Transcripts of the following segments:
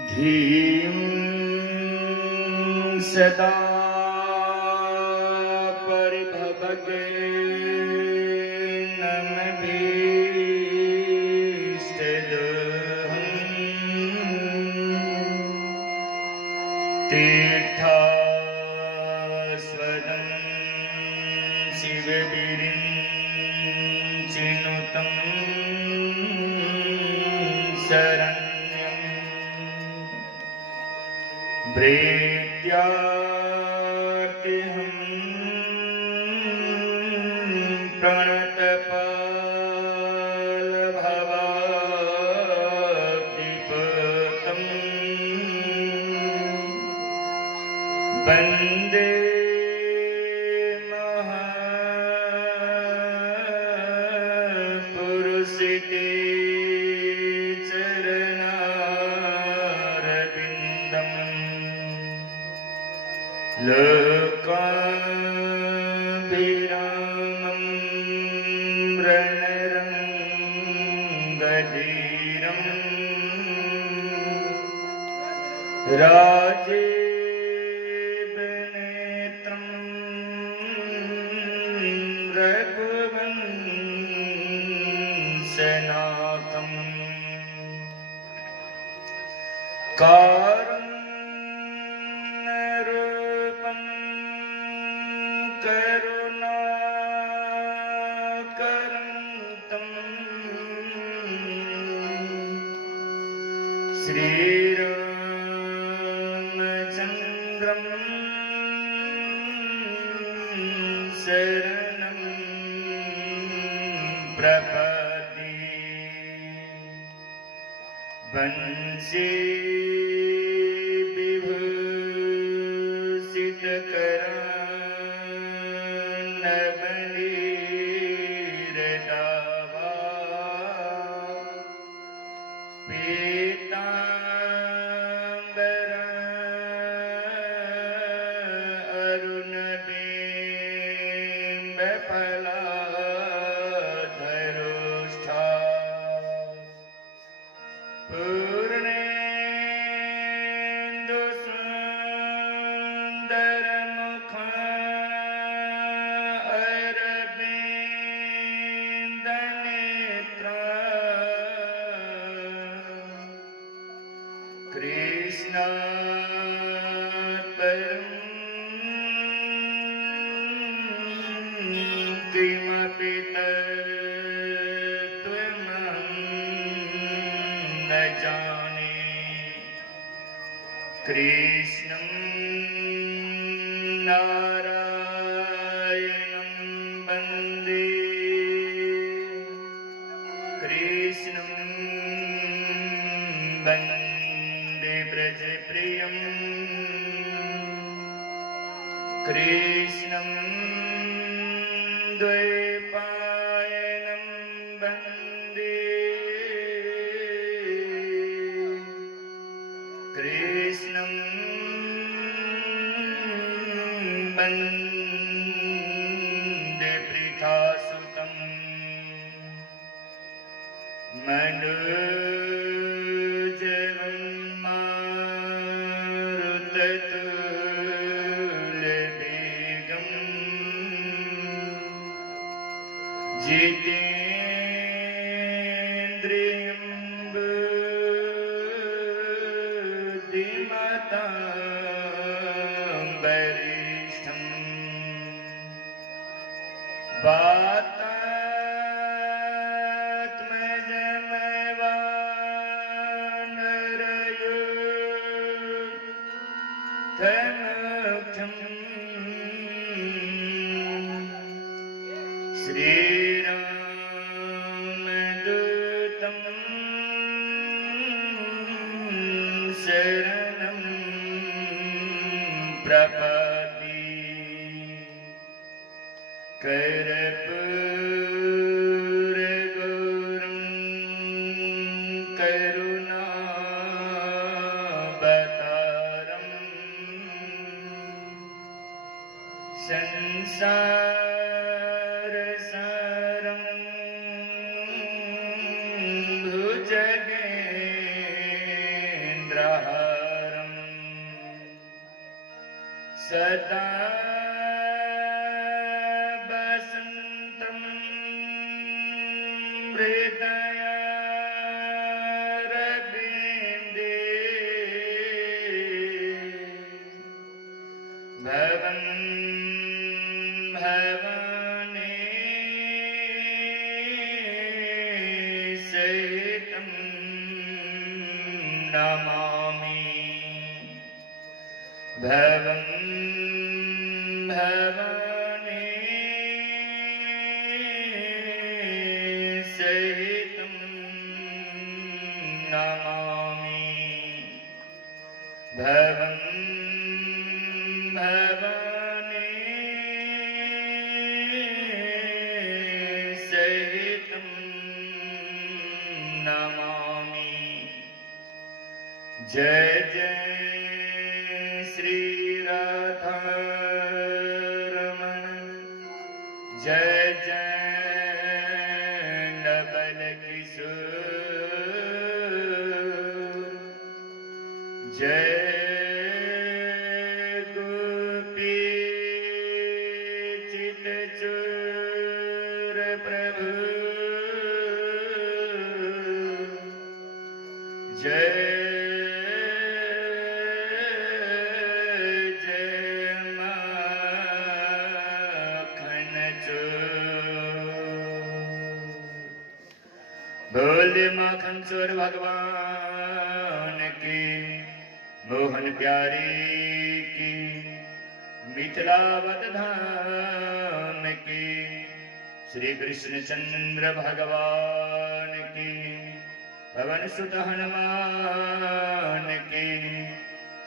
धीं सदा परिभवगे तीर्थास्वदं शिवविरिञ्चिनुतं शरण्यं प्रीत्यार्तिहं प्रणतपालभवाब्धिपतं वन्दे महापुरुषिते लोकाभिरामं रणरङ्गधीरं राजीवनेत्रं रघुवंशनाथं कारुण्यरूपं करुणावतारं श्रीरामचन्द्रं शरणं प्रपद्ये वंशे विभूषितकरान्नवनीरदावा पीताम्बरा अरुणबिम्बफलाधरोष्ठा पूर्णेन्दुसुन्दरमुखा अरविन्दनेत्रा कृष्णात् परं किमपि तत्त्वमहं न जाने। कृष्णं नारायणं वन्दे कृष्णं वन्दे व्रजप्रियं कृष्णं द्वैपायनं वन्दे कृष्णं वन्दे पृथासुतं मनोजवं मारुततुल्यवेगं जितेन्द्रियं बुद्धिमतां वरिष्ठं वातात्मजमवानरयुथमुख्यं श्रीरामदूतं शरणं प्रपद्ये कर्पूरगौरं करुणावतारं संसारसारं भुजगेन्द्रहारं सदा वसन्तं हृदयारविन्दे भवं भवानी सहितं नमामि भवं भवानी सहितं नमामि भवं भवानी सहितं नमामि। जय जय श्री राधा रमण जय जय नवल किशोर जय गोपी चितचोर प्रभु जय बोले माखन चोर भगवान की, मोहन प्यारे की, मिथिला वदधाम की, श्री कृष्ण चंद्र भगवान की, पवन सुत हनुमान की,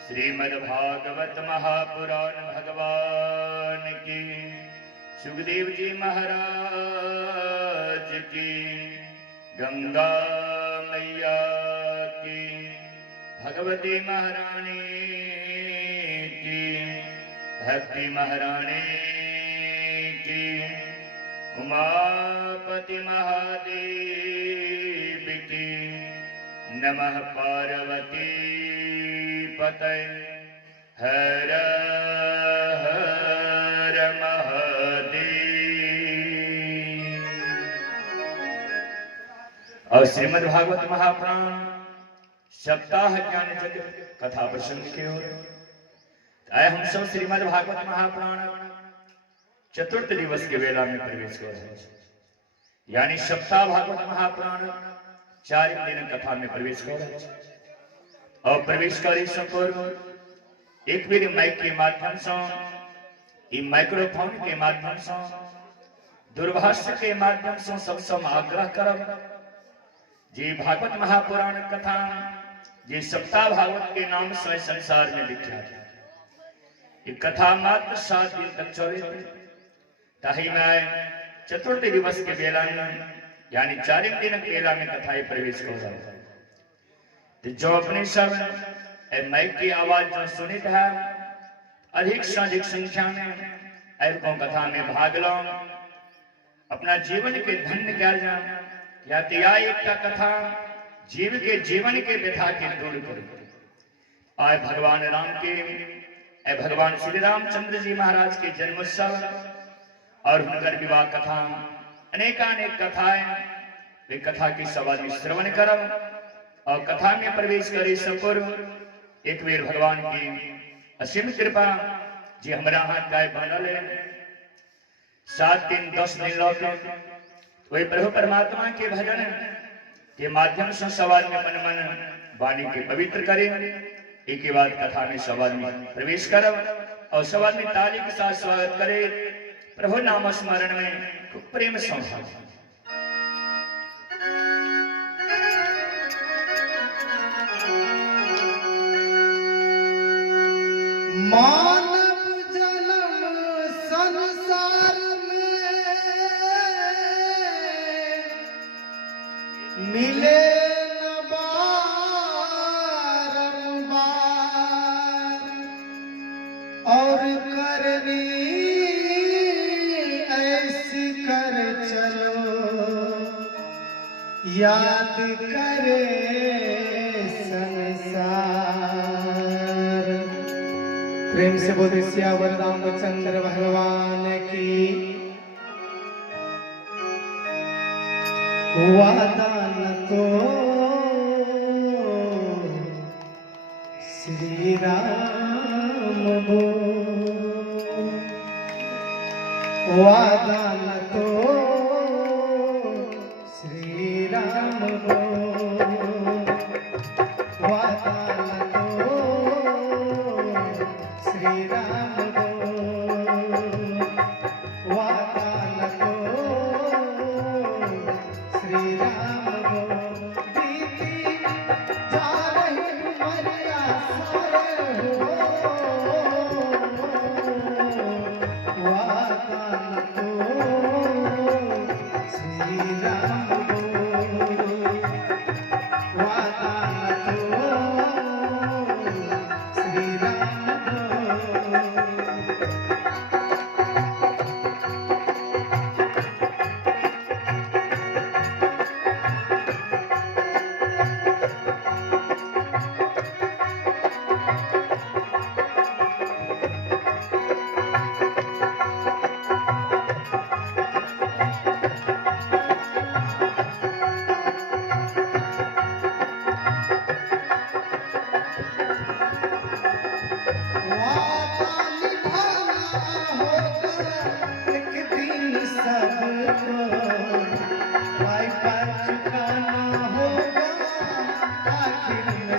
श्रीमद्भागवत महापुराण भगवान की, सुखदेव जी महाराज की, गंगा मैया की, भगवती महारानी की, भक्ति महारानी की, उमापति महादेव की, नमः पार्वती पतये हर हर महादेव। और श्रीमद् भागवत महापुराण सप्ताह ज्ञान जगत कथा प्रसंग के ओर आए हम सब श्रीमद् भागवत महापुराण चतुर्थ दिवस के वेला में प्रवेश कर रहे हैं, यानी सप्ताह भागवत महापुराण 4 दिन कथा में प्रवेश कर रहे हैं। और प्रवेश करी सपुर एक बेर माइक के माध्यम से, माइक्रोफोन के माध्यम से, दूरभाष के माध्यम से सबसे आग्रह करब जी भागवत महापुराण कथा जी सप्ताह भागवत के नाम से संसार में विख्यात है। ये कथा मात्र 7 दिन तक चले, ताही में चतुर्थ दिवस के बेला में यानी 4 दिन के बेला में कथा प्रवेश कर रहा है। तो जो अपने सब माइक की आवाज जो सुनित है, अधिक से अधिक संख्या में ऐको कथा में भाग लो, अपना जीवन के धन्य कर जाए, या तिया एक कथा जीव के जीवन के व्यथा के दूर करो। आय भगवान राम के भगवान श्री रामचंद्र जी महाराज के जन्मोत्सव और उनकर विवाह कथा अनेकानेक कथाएं, वे कथा की सवारी श्रवण करो और कथा में प्रवेश करे सपुर एक बेर भगवान की असीम कृपा जी हमारा हाथ गाय बनल है। 7 दिन 10 दिन लौटे वही प्रभु परमात्मा के भजन के माध्यम से सवाल में अपन मन वाणी के पवित्र करे। एक के बाद कथा में सवाल में प्रवेश करो और सवाल में ताली के साथ स्वागत करे। प्रभु नाम स्मरण में खूब प्रेम संभाव। मानव जन्म संसार में मिले न बारंबार, और करनी ऐसी कर चलो याद करे संसार। प्रेम से बोले सियावर रामचंद्र भगवान की। वादा न तो श्री राम हो, वादा न तो श्री राम हो, वादा न तो श्री राम हो, वादा न तो श्री राम हो। बीती जा रही उमरिया सारे हो, वादा न तो श्री राम हो, वादा न तो श्री राम हो।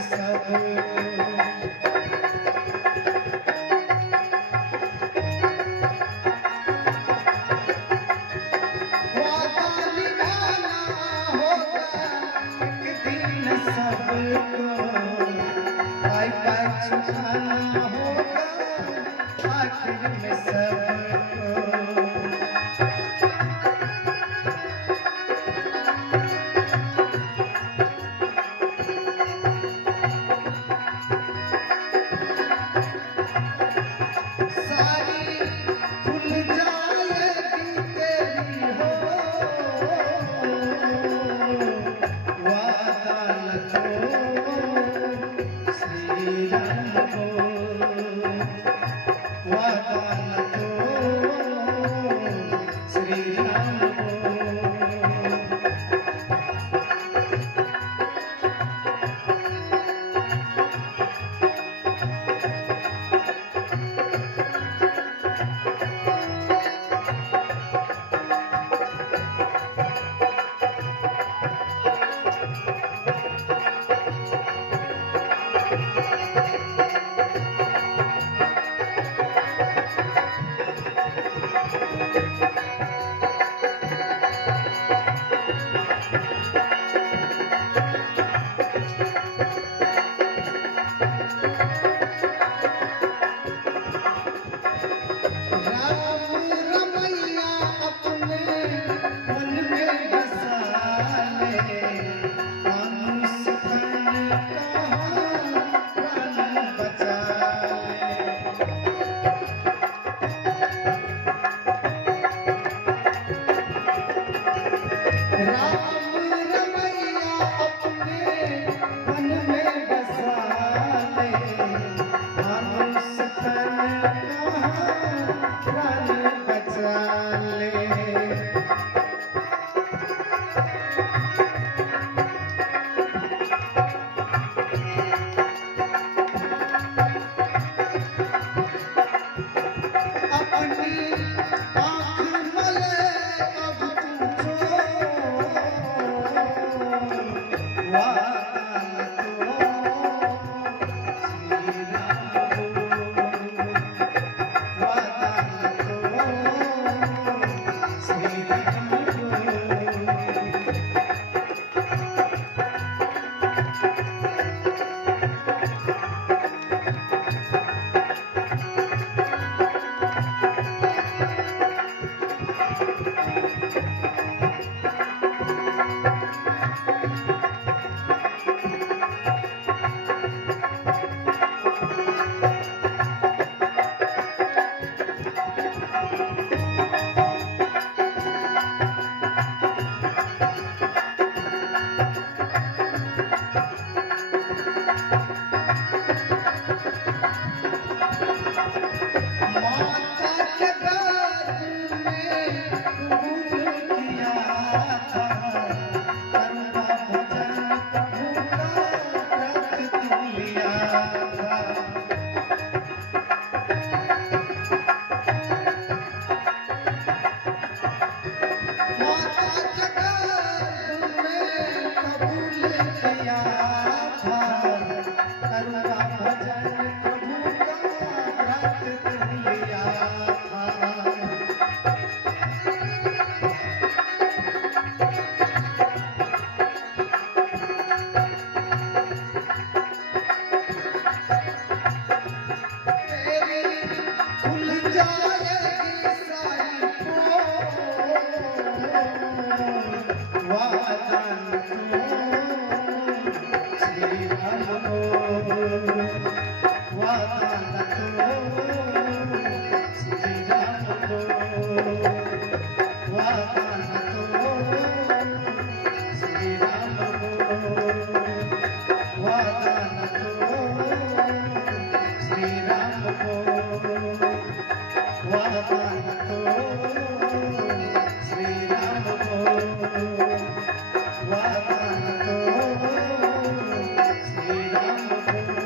सबको राम बोल। राम रमैया अपने मन में बसा ले, मानुष तन कहाँ प्राण बचा ले। राम रमैया अपने मन में बसा ले, मानुष तन कहाँ प्राण बचा ले। अपनी आँख मले अब तू वादा तो श्री राम बोल। वादा तो श्री राम बोल। माता के गर्भ में कबूल किया था, करुणा भजन प्रभु का व्रत तू लिया था। माता के गर्भ में कबूल किया था, करुणा भजन प्रभु का व्रत तू लिया था। तेरी खुल जाएगी सारी पोल, वादन तो श्री राम बोल। वादन तो श्री राम बोल। वादन तो श्री राम बोल। वादन तो श्री राम बोल। वादन तो श्री राम बोल। वादन तो श्री राम बोल।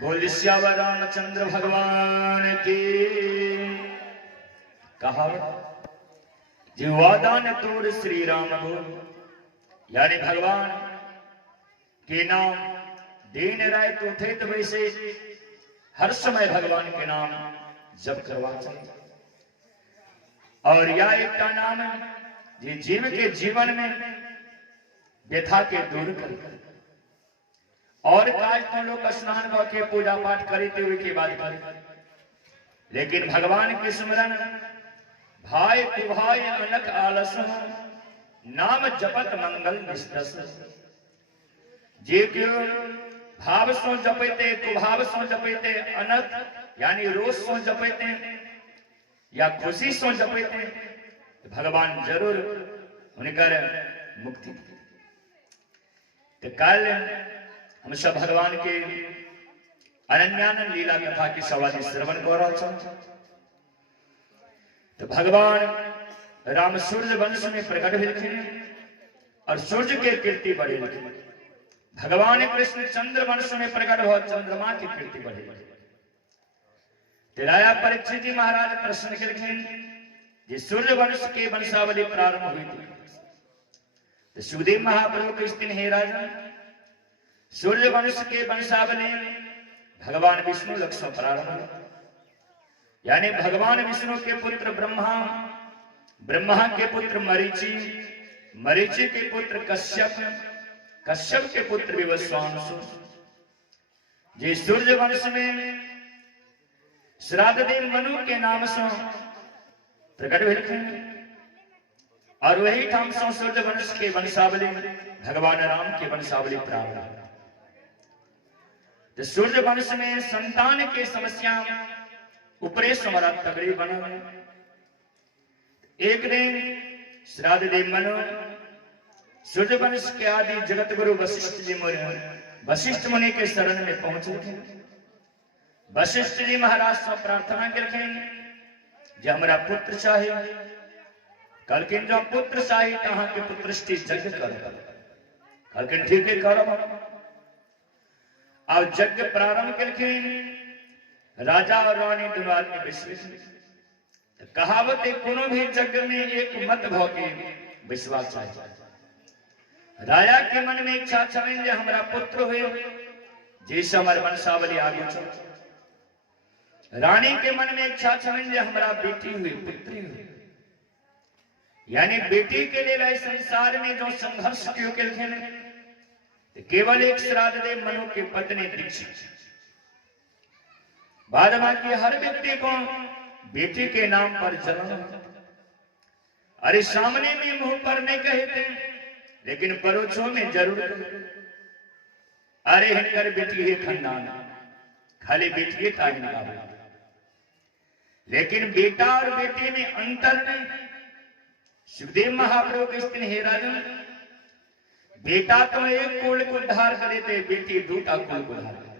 बोल श्यावर रामचंद्र भगवान की। कहावत जी वादान तोड़ श्री राम बोल, यानी भगवान के नाम दिन रात उठे तो वैसे हर समय भगवान के नाम जप करवा चाहिए। और यह एक का नाम है जी जीव के जीवन में व्यथा के दूर कर। और काज तो लोग स्नान करके पूजा पाठ करते हुए के बाद करे, लेकिन भगवान के स्मरण भाई कुभाई अनक आलस नाम जपत मंगल निष्ठस। जे के भाव सो जपते कुभाव सो जपते अनक यानी रोज सो जपते या खुशी सो जपते भगवान जरूर उनकर मुक्ति। तो कल हम सब भगवान के अनन्यानंद लीला कथा की सवारी श्रवण कर रहा। तो भगवान राम सूर्य वंश में प्रकट हुए और सूर्य के कीर्ति बढ़े लिखे। भगवान कृष्ण चंद्र वंश में प्रकट हुआ, चंद्रमा की कीर्ति बढ़े। राजा परीक्षित जी महाराज प्रश्न करके जी सूर्य वंश के वंशावली प्रारंभ हुई थी। तो सुखदेव महाप्रभु कृष्ण हे राजन, सूर्य वंश के वंशावली भगवान विष्णु लक्ष्मण प्रारंभ, यानी भगवान विष्णु के पुत्र ब्रह्मा, ब्रह्मा के पुत्र मरीचि, मरीचि के पुत्र कश्यप, कश्यप के पुत्र विवस्वांसु। जी सूर्य वंश में श्राद्धदेव मनु के नाम से प्रकट हुए और वही ठाम से सूर्य वंश के वंशावली भगवान राम के वंशावली प्रारंभ। तो सूर्य वंश में संतान के समस्या ऊपरे समरा तगड़ी बना। एक दिन श्राद्धदेव मनु सूर्य वंश के आदि जगत गुरु वशिष्ठ मुनि के शरण में पहुंचे थे। वशिष्ठ जी महाराज से प्रार्थना करके जो हमारा पुत्र चाहिए, कलकिन जो पुत्र चाहिए कहाँ के पुत्र यज्ञ करो। कलकिन ठीक है करो। और यज्ञ प्रारंभ करके राजा और रानी दोनों आदमी विश्वास। कहावत है कोनो भी यज्ञ में एक मत भाव के विश्वास चाहिए। राजा के मन में इच्छा छवे हमारा पुत्र हुए जैसे हमारे वंशावली आगे चलो। रानी के मन में इच्छा छवे हमारा बेटी हुई, पुत्री हुई। यानी बेटी के लिए संसार में जो संघर्ष क्यों के केवल एक श्राद्धदेव मनु की पत्नी दीक्षित। बाद बाकी हर व्यक्ति को बेटी के नाम पर जन्म, अरे सामने में मुंह पर नहीं कहते लेकिन परोक्षों में जरूर कहते। अरे हिनकर बेटी है खानदान, खाली बेटी था इनका। लेकिन बेटा और बेटी में अंतर नहीं। सुखदेव महाप्रभु कृष्ण हे राजन, बेटा तो एक कुल को उद्धार करे थे, बेटी दूटा कुल को उद्धार करे।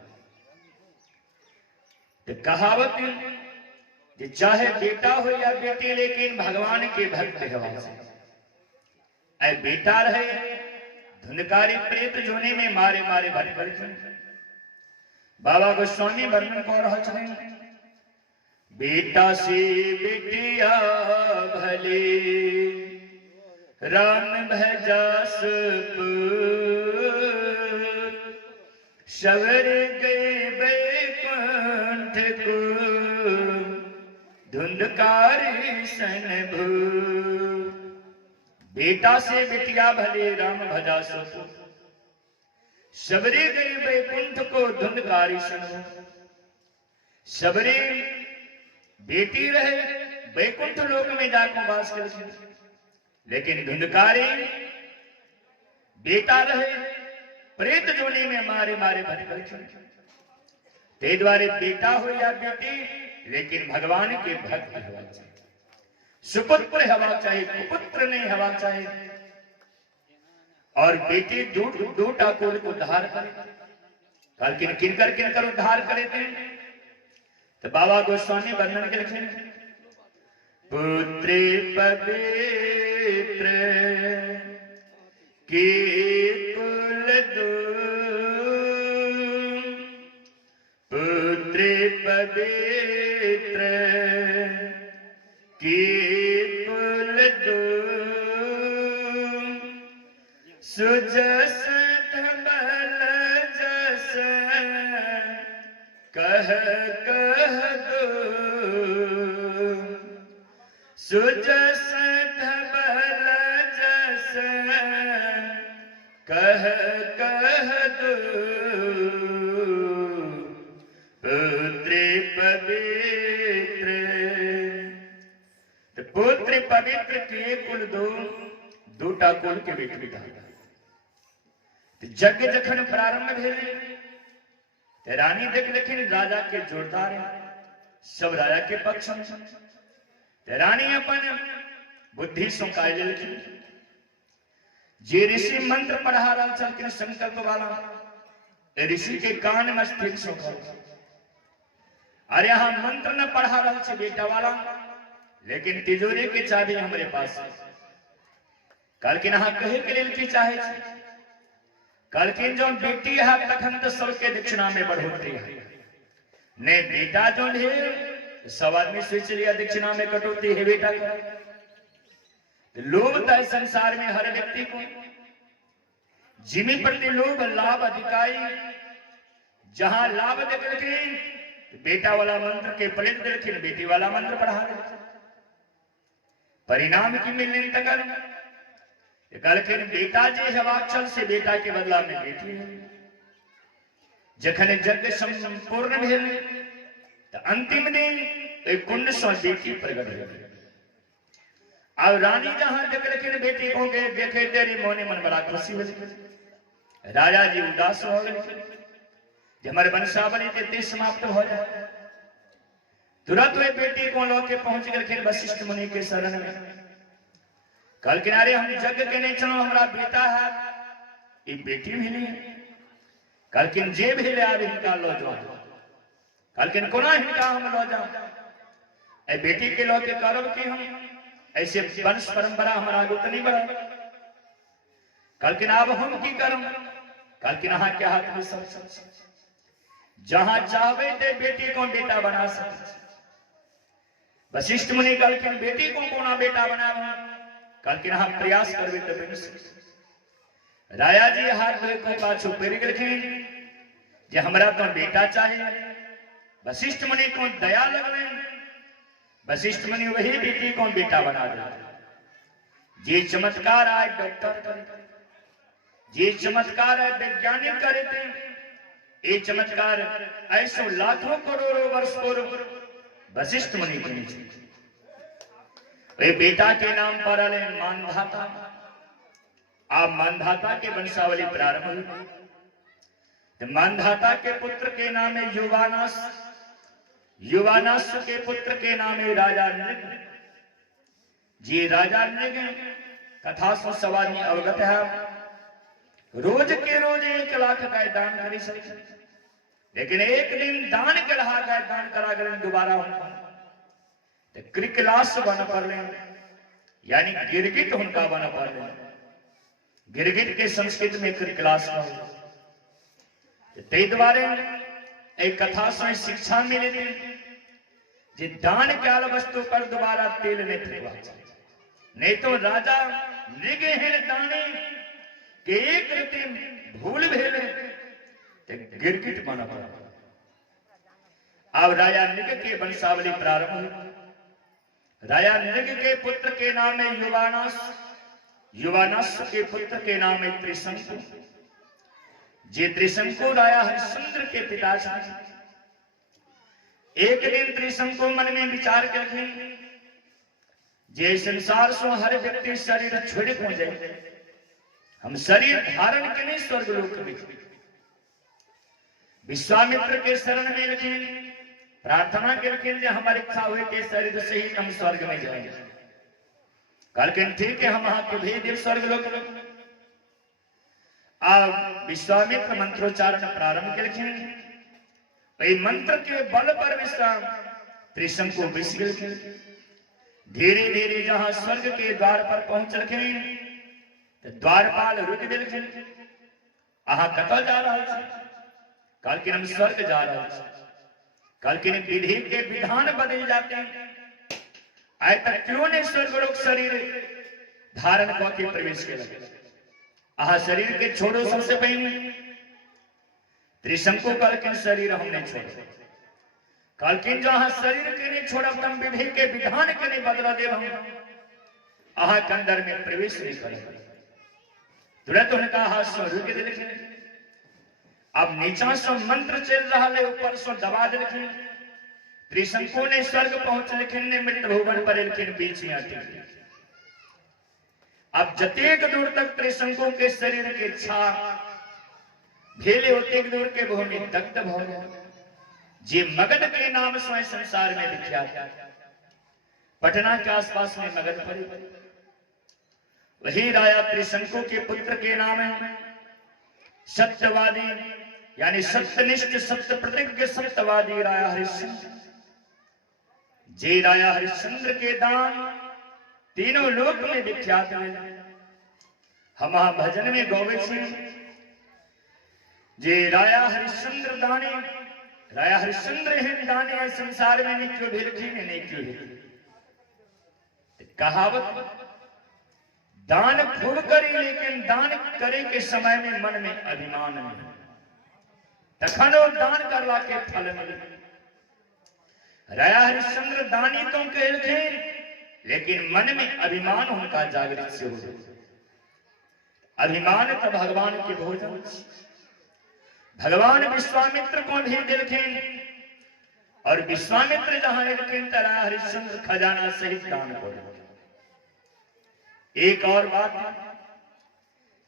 तो कहावत कि चाहे बेटा हो या बेटी लेकिन भगवान के भक्त है। बेटा रहे धुंधकारी प्रेत जोने में मारे मारे भटक। बाबा गोस्वामी वर्णन को रहा चाहे, बेटा से बेटिया भले राम भजास सवर गए बैकुंठ को धुंधकारी सन भू। बेटा से बेटिया भले राम भजा सो सबरे गए बैकुंठ को धुंधकारी सन। सबरे बेटी रहे बैकुंठ लोक में जाकर वास करते, लेकिन धुंधकारी बेटा रहे प्रेत जोनी में मारे मारे भटक। ते द्वारे बेटा हो या बेटी लेकिन भगवान के भक्त होना चाहिए। सुपुत्र हवा चाहिए, कुपुत्र नहीं हवा चाहिए। और बेटी दूटा कुल को उद्धार करे। कल किनकर किनकर उद्धार करे थे तो बाबा गोस्वामी वर्णन के लिखे, पुत्री पवित्र की कुल दो, पुत्री पवित्र की कुल दो, सुजस धबल जस कह कह दो, सुजस धबल जस कह कह दो, पुत्री पवित्र। तो पुत्र पवित्र के कुल दो, दूटा कुल के बेटी बेटा। यज्ञ जखन प्रारंभ भेले रानी देख लेकिन राजा के जोरदार सब राजा के पक्ष में। रानी अपन बुद्धि सुकाय लेकिन जे ऋषि मंत्र पढ़ा रहा चल संकल्प वाला ऋषि के कान में स्थिर सुखा। अरे यहाँ मंत्र न पढ़ा रहा बेटा वाला लेकिन तिजोरी की चाबी हमारे पास है। कहलखिन अहाँ कहे के लेल की चाहे छी? कहलखिन जो बेटी है तखन तो सबके दक्षिणा में बढ़ोतरी है, ने बेटा जो है सब आदमी सोच लिया दक्षिणा में कटौती है बेटा का। लोभ तो संसार में हर व्यक्ति को, जिमी प्रति लोभ लाभ अधिकारी, जहां लाभ देखलखिन बेटा वाला मंत्र के पलट दिलखिन, बेटी वाला मंत्र पढ़ा दिलखिन। परिणाम की मिलने तक कहलखिन बेटा जे हेबाक छल से बेटा के बदला में बेटी है। जखन यज्ञ संपूर्ण भेल तो अंतिम दिन एक कुंड से बेटी प्रकट भेल। अब रानी जहां देखलखिन बेटी को के देखे तेरी मोने मन बड़ा खुशी भेल। राजा जी उदास हो गए, हमारे वंशावली ते समाप्त हो जाए। तुरंत वे बेटी को लोके पहुंच गए वशिष्ठ मुनि के शरण में। कहलखिन अरे हम यज्ञ के नहीं चलो, हमारा बेटा है, ये बेटी मिली है। कहलखिन जे भेले आब हिनका लो जाओ। कहलखिन कोना हिनका हम लो जाओ? ए बेटी के लो के करब कि हम ऐसे वंश परंपरा हमारा आगू तो नहीं बढ़ा। कहलखिन आब हम की करब? कहलखिन अहाँ के हाथ में सब, जहां चाहबे ते बेटी को बेटा बना सकते। वशिष्ठ मुनि कहलखिन बेटी को कोना बेटा बनाब? कहलखिन अहाँ प्रयास करबे तो बनि सकते। राजा जी हाथ धोए को पाछू पड़ि गेलखिन जे हमरा तो बेटा चाहिए। वशिष्ठ मुनि को दया लगले, वशिष्ठ मुनि वही बेटी को बेटा बना दिया। जे चमत्कार आज डॉक्टर करे, जे चमत्कार है वैज्ञानिक करे थे, ये चमत्कार ऐसो लाखों करोड़ों वर्ष पूर्व वशिष्ठ मुनि के नीचे वे बेटा के नाम पर आले मानधाता। आप मानधाता के वंशावली प्रारंभ हुई। मानधाता के पुत्र के नाम है युवानास, युवानास के पुत्र के नाम है राजा नृग। जी राजा नृग कथा से सवानी अवगत है। रोज के रोज 1 लाख का दान करी सकते, लेकिन एक दिन दान के रहा गए, दान करा गए दोबारा क्रिकलास बन पड़े, यानी गिरगिट उनका बन पड़े। गिरगिट के संस्कृत में क्रिकलास ते द्वारे एक कथा से शिक्षा मिले थी जे दान काल वस्तु पर दोबारा तेल नहीं फेंकवा, नहीं तो राजा नृगहीन दाने के एक रति भूल भेले ते गिरगिट बन पड़ा। अब राजा नृग के वंशावली प्रारंभ हुई। राजा नृग के पुत्र के नाम है युवानास, युवानास के पुत्र के नाम है त्रिशंकु। जे त्रिशंकु राजा हरिश्चंद्र के पिता थे। एक दिन त्रिशंकु मन में विचार करके जे संसार से हर व्यक्ति शरीर छोड़ को जाए, हम शरीर धारण के नहीं स्वर्ग लोक में। विश्वामित्र के शरण में लगे, प्रार्थना करके हमारी इच्छा हुई के शरीर से ही हम स्वर्ग में जाएंगे। कहलखिन ठीक है, हम के भेज देव स्वर्ग लोक। अब विश्वामित्र मंत्रोच्चारण प्रारंभ करके मंत्र के बल पर विश्राम त्रिशंकु विष गए। धीरे धीरे जहां स्वर्ग के द्वार पर पहुंचलखिन तो द्वारपाल रुक दिलखिन। अहाँ कतौ जा रहा छे? कहलखिन हम स्वर्ग जा रहा छे। कहलखिन विधि के विधान बदल जाते हैं, आय तक क्यों ने स्वर्गलोक शरीर धारण करके प्रवेश किया? आहा शरीर के छोड़ो सबसे पहले। त्रिशंकु कहलखिन शरीर हम नहीं छोड़। कहलखिन जहां शरीर के नहीं छोड़ब तम विधि के विधान के नहीं बदला देव हम आहा के अंदर में प्रवेश नहीं करेंगे। तुरंत उनका हाथ से रुक दिलखिन। अब नीचा से मंत्र चल रहा है, ऊपर से दबा दिलखिन। त्रिशंकु ने स्वर्ग पहुंचलखिन, ने मृत भुवन पर एलखिन, बीच में अटक। अब जतेक दूर तक त्रिशंकु के शरीर के छा भेले होते दूर के भूमि दग्ध हो गया। जे मगध के नाम से संसार में विख्यात, पटना के आसपास में मगध पड़ी। वही राजा त्रिशंकु के पुत्र के नाम है सत्यवादी, यानी सत्यनिष्ठ सत्य प्रतिज्ञ सत्यवादी राजा हरिश्चंद्र। जे राया हरिश्चंद्र के दान तीनों लोक में विख्यात है। हम भजन में गौवे छी जे राया हरिश्चंद्र दाने, राया हरिश्चंद्र हैं दाने संसार में नहीं क्यों भिलखी ने नहीं क्यों कहावत दान खूब करी लेकिन दान करे के समय में मन में अभिमान नहीं, तखनो दान करला के फल मिले। राया हरिश्चंद्र दानी तो कहते लेकिन मन में अभिमान उनका जागृत से हो गया। अभिमान तो भगवान के भोजन, भगवान विश्वामित्र को भी दिलखिन और विश्वामित्र जहां दिलखिन राया हरिश्चंद्र खजाना सहित दान को। एक और बात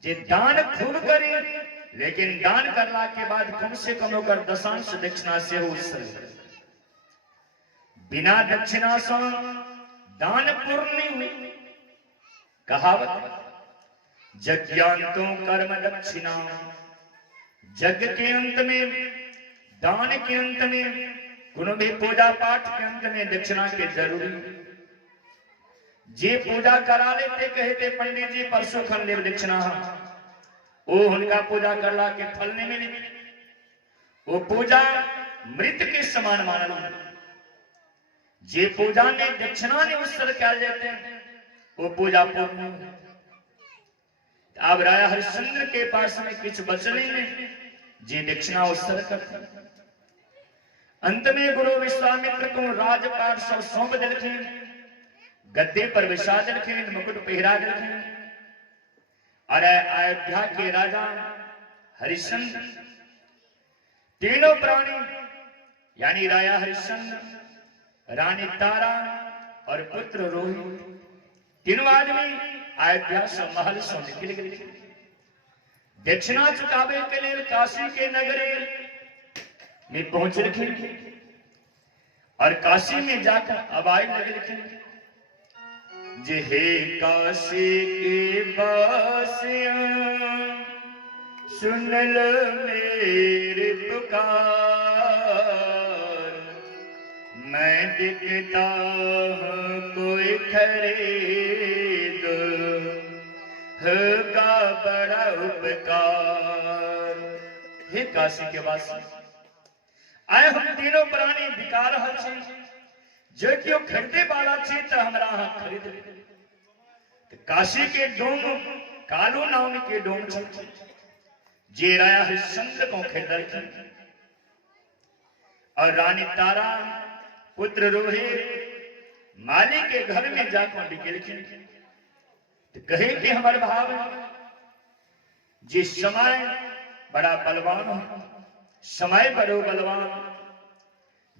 जे दान खूब करी लेकिन दान करला के बाद कम से कम होकर दशांश दक्षिणा से हो, बिना दक्षिणा से दान पूर्ण नहीं हुई। कहावत यज्ञांतो कर्म दक्षिणा, यज्ञ के अंत में, दान के अंत में, कोनो भी पूजा पाठ के अंत में दक्षिणा के जरूरी। जे पूजा करा लेते कहते पंडित जी परसों खन लेव दक्षिणा, वो उनका पूजा करला के फल नहीं मिले, वो पूजा मृत के समान मानना। जे पूजा में दक्षिणा ने उत्सर्ग कर देते वो पूजा पूर्ण। अब राया हरिश्चंद्र के पास में कुछ बचने में जे दक्षिणा उत्सर्ग करते। अंत में गुरु विश्वामित्र को राजपाट सब सौंप दिलखे, गद्दे पर बिछा दिलखे, मुकुट पहरा दिलखे। अरे अयोध्या के राजा हरिश्चंद्र तीनों प्राणी यानी राया हरिश्चंद्र, रानी तारा और पुत्र रोहित, तीनों आदमी अयोध्या से महल से निकल गए। दक्षिणा चुकावे के लिए काशी के नगरे में पहुंच रखे और काशी में जाकर अबाई लगे जे हे काशी के बासिया सुन लो मेरी पुकार, मैं बिकता हूँ कोई खरीद होगा बड़ा उपकार। हे काशी के वासी आए हम तीनों प्राणी बिका रहा छे, जो क्यों खरीदे वाला छे तो हमरा यहाँ खरीद ले। काशी के डोम कालू नाम के डोम छे, जे राया हरिश्चंद्र को खरीद और रानी तारा पुत्र रोहित माली के घर में जाकर निकल तो कहे कि हमारे भाव जिस समय बड़ा बलवान हो, समय बड़ो बलवान,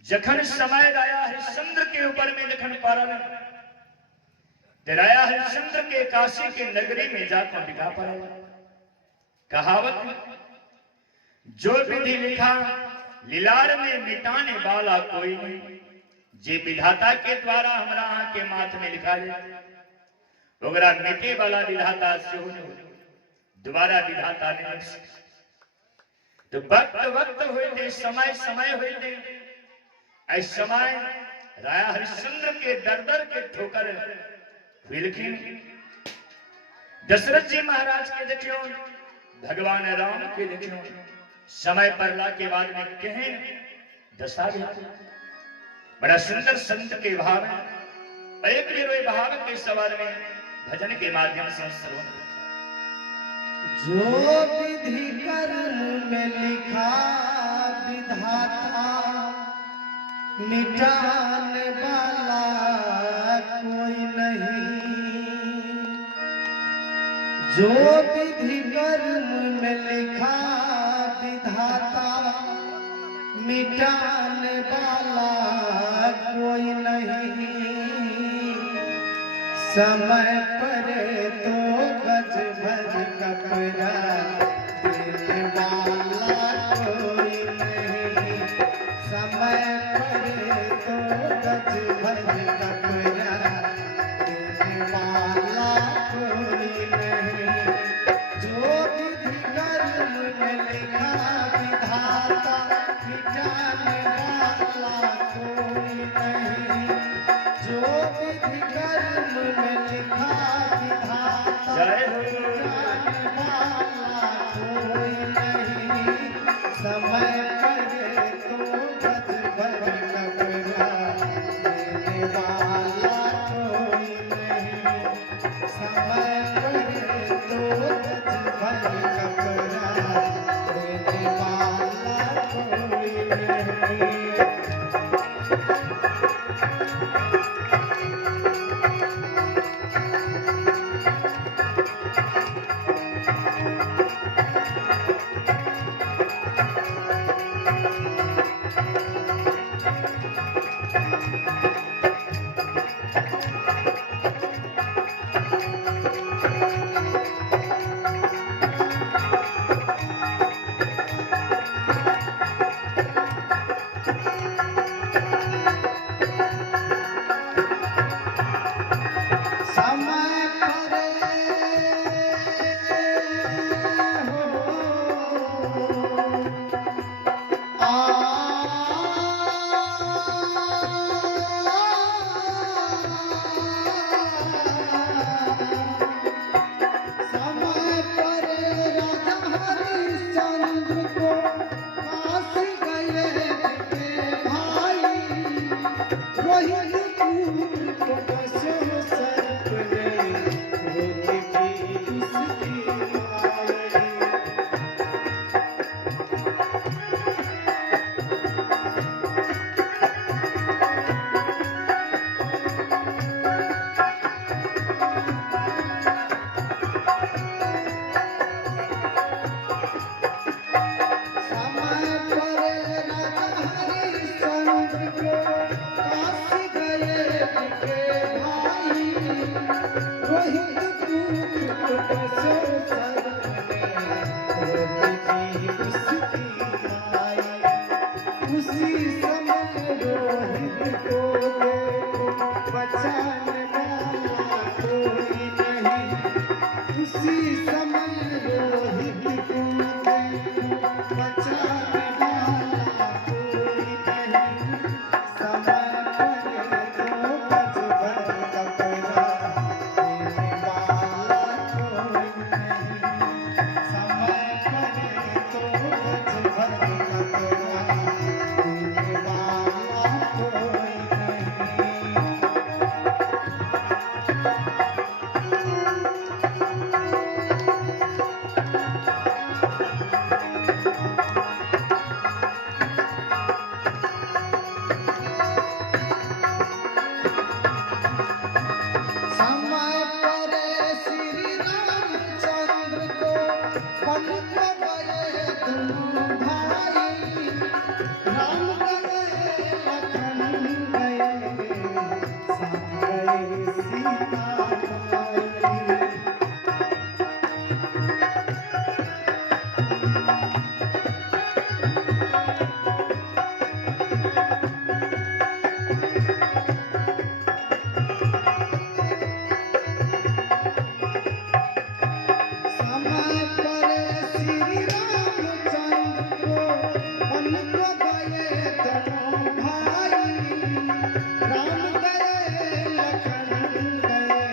जखन समय राया हरिश्चंद्र के ऊपर में जखन पारल राया हरिश्चंद्र के काशी के नगरी में जाकर दिखा पड़ा। कहावत जो विधि लिखा लीलार में मिटाने वाला कोई नहीं, जे विधाता के द्वारा हमारा यहाँ के माथ में लिखा जाए ओकरा मिटे वाला विधाता से हो, दोबारा विधाता नहीं। तो वक्त वक्त होते, समय समय होते, ऐस समय राया हरिश्चंद्र के दर दर के ठोकर विलखिन। दशरथ जी महाराज के देखियो, भगवान राम के देखियो, समय परला के बाद में कहें दशा भी बड़ा सुंदर संत के भाव है। एक भाव के सवाल में भजन के माध्यम से श्रवण। जो विधि कर्म में लिखा विधाता, मिटाने वाला कोई नहीं। जो विधि कर्म में लिखा विधाता, मिटाने वाला कोई नहीं। समय पर तो गज भर कपड़ा देने वाला कोई नहीं। समय पर तो गज भर कपड़ा देने वाला कोई नहीं। जो विधि कर्म में लिखा विधाता, मिटाने वाला कोई नहीं। कर्म में लिखा विधाता, जय हो। जाने वाला कोई नहीं, समय पड़े तो गज भर कपड़ा देने वाला कोई नहीं, समय पड़े तो गज भर कपड़ा देने वाला कोई नहीं। समय परे राजा हरिश्चंद्र को काशी गए थे भाई, रोहित पुत्र को दसो सर्प ने रोकी थी उसकी माई। समय परे राजा हरिश्चंद्र को काशी गए थे भाई, रोहित पुत्र को दसो सर्प ने रोकी थी उसकी माई। उसी समय रोहित को देखो बचाने वाला कोई नहीं, उसी समय रोहित को देखो बचाने वाला कोई नहीं, समय पड़े तो गज भर कपड़ा देने वाला कोई नहीं, समय पड़े तो गज भर कपड़ा देने वाला कोई समय परे श्री रामचंद्र को वन को गए तुम भाई, राम गए लखन गए साथ गए सीता माई। समय परे श्री रामचंद्र को वन को गए दोनों भाई, राम गए लखन गए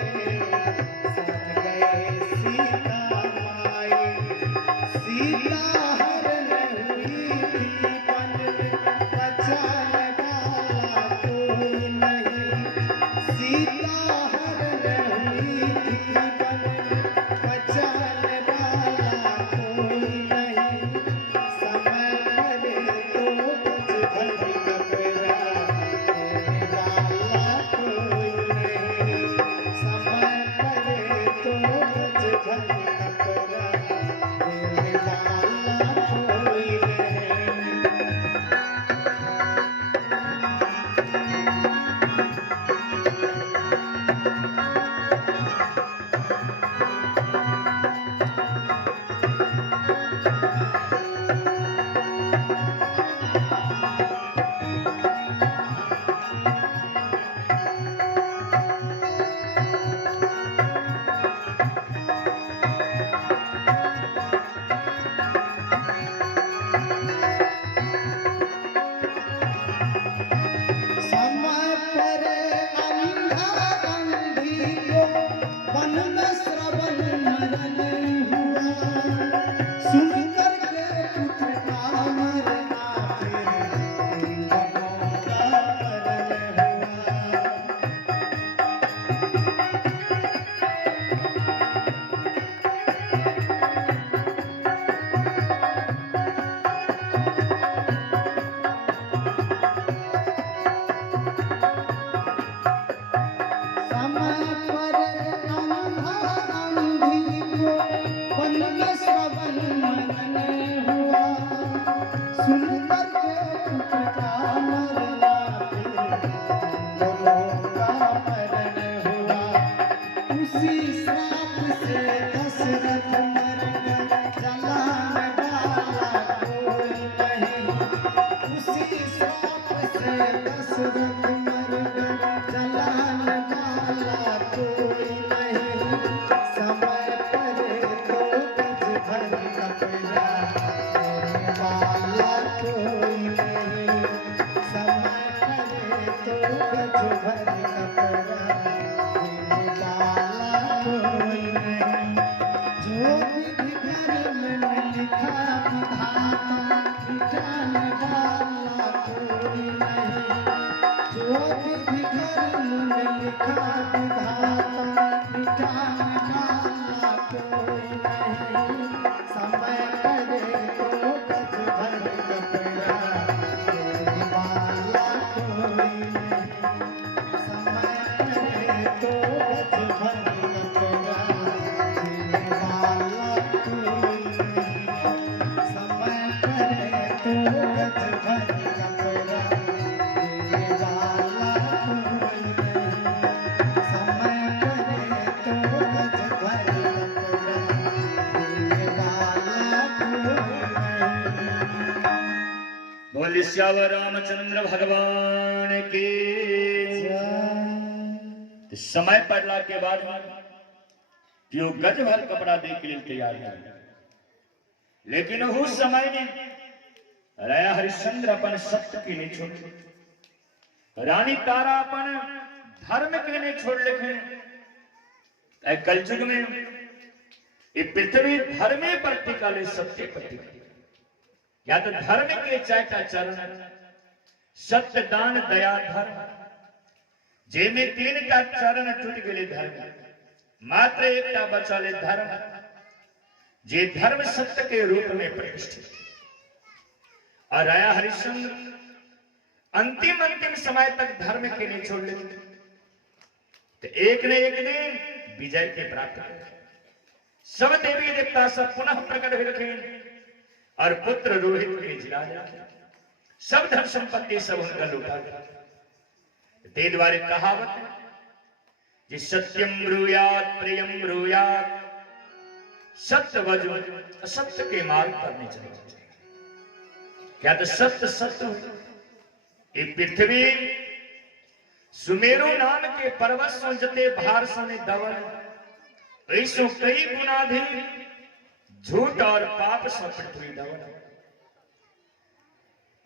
समय पर अंधा अंधी को वन में श्रवण मनन हुआ, सुनकर के पुत्र मरला दोनों का मरण हुआ। उसी श्राप से दशरथ मर गए, जलाने वाला कोई नहीं। उसी श्राप से दशरथ मर गए, जलाने वाला कोई नहीं। समय पर तो गज भर कपड़ा देने वाला कोई नहीं। समय पर तो गज भर कपड़ा देने वाला कोई नहीं। जो विधि धर्म में लिखा विधाता, मिटाने वाला कोई नहीं। जो विधि धर्म में लिखा विधाता, मिटाने वाला कोई नहीं। समय करे तो गज भर कपड़ा देने वाला कोई नहीं। समय करे तो गज भर कपड़ा देने वाला कोई नहीं। समय करे तो गज भर कपड़ा देने वाला कोई नहीं। समय करे तो गज भर कपड़ा देने वाला कोई नहीं। बोले श्यावर रामचंद्र भगवान की। तो समय पड़ला के बाद जो गज भर कपड़ा दे के लिए तैयार है, लेकिन उस समय में राजा हरिश्चंद्र अपन सत्य के नहीं छोड़, रानी तारा अपन धर्म के नहीं छोड़। लेकिन कलयुग में ये पृथ्वी धर्मे पर टिकाले, सत्य पर टिकाले। या तो धर्म के चाचा चरण, सत्य दान दया धर्म, जेमे तीन का चरण टूट गए धर्म, मात्र एक बचले धर्म, जे धर्म सत्य के रूप में प्रतिष्ठित। और राजा हरिश्चंद्र अंतिम समय तक धर्म के नहीं छोड़ लेते, तो एक न एक दिन विजय के प्राप्त कर। सब देवी देवता सब पुनः प्रकट हुए रखे और पुत्र रोहित के जिला रखे। सब धन संपत्ति सब उनका लूटा गया। ते द्वारे कहावत है, जी सत्यम ब्रूयात प्रियम ब्रूयात, सत्य वजो असत्य के मार्ग पर नहीं चलना चाहिए। क्या तो सत्य सत्य हो। ये पृथ्वी सुमेरु नाम के पर्वत सो जते भार सोने दवन, ऐसो कई गुणाधिक झूठ और पाप से पृथ्वी दवन।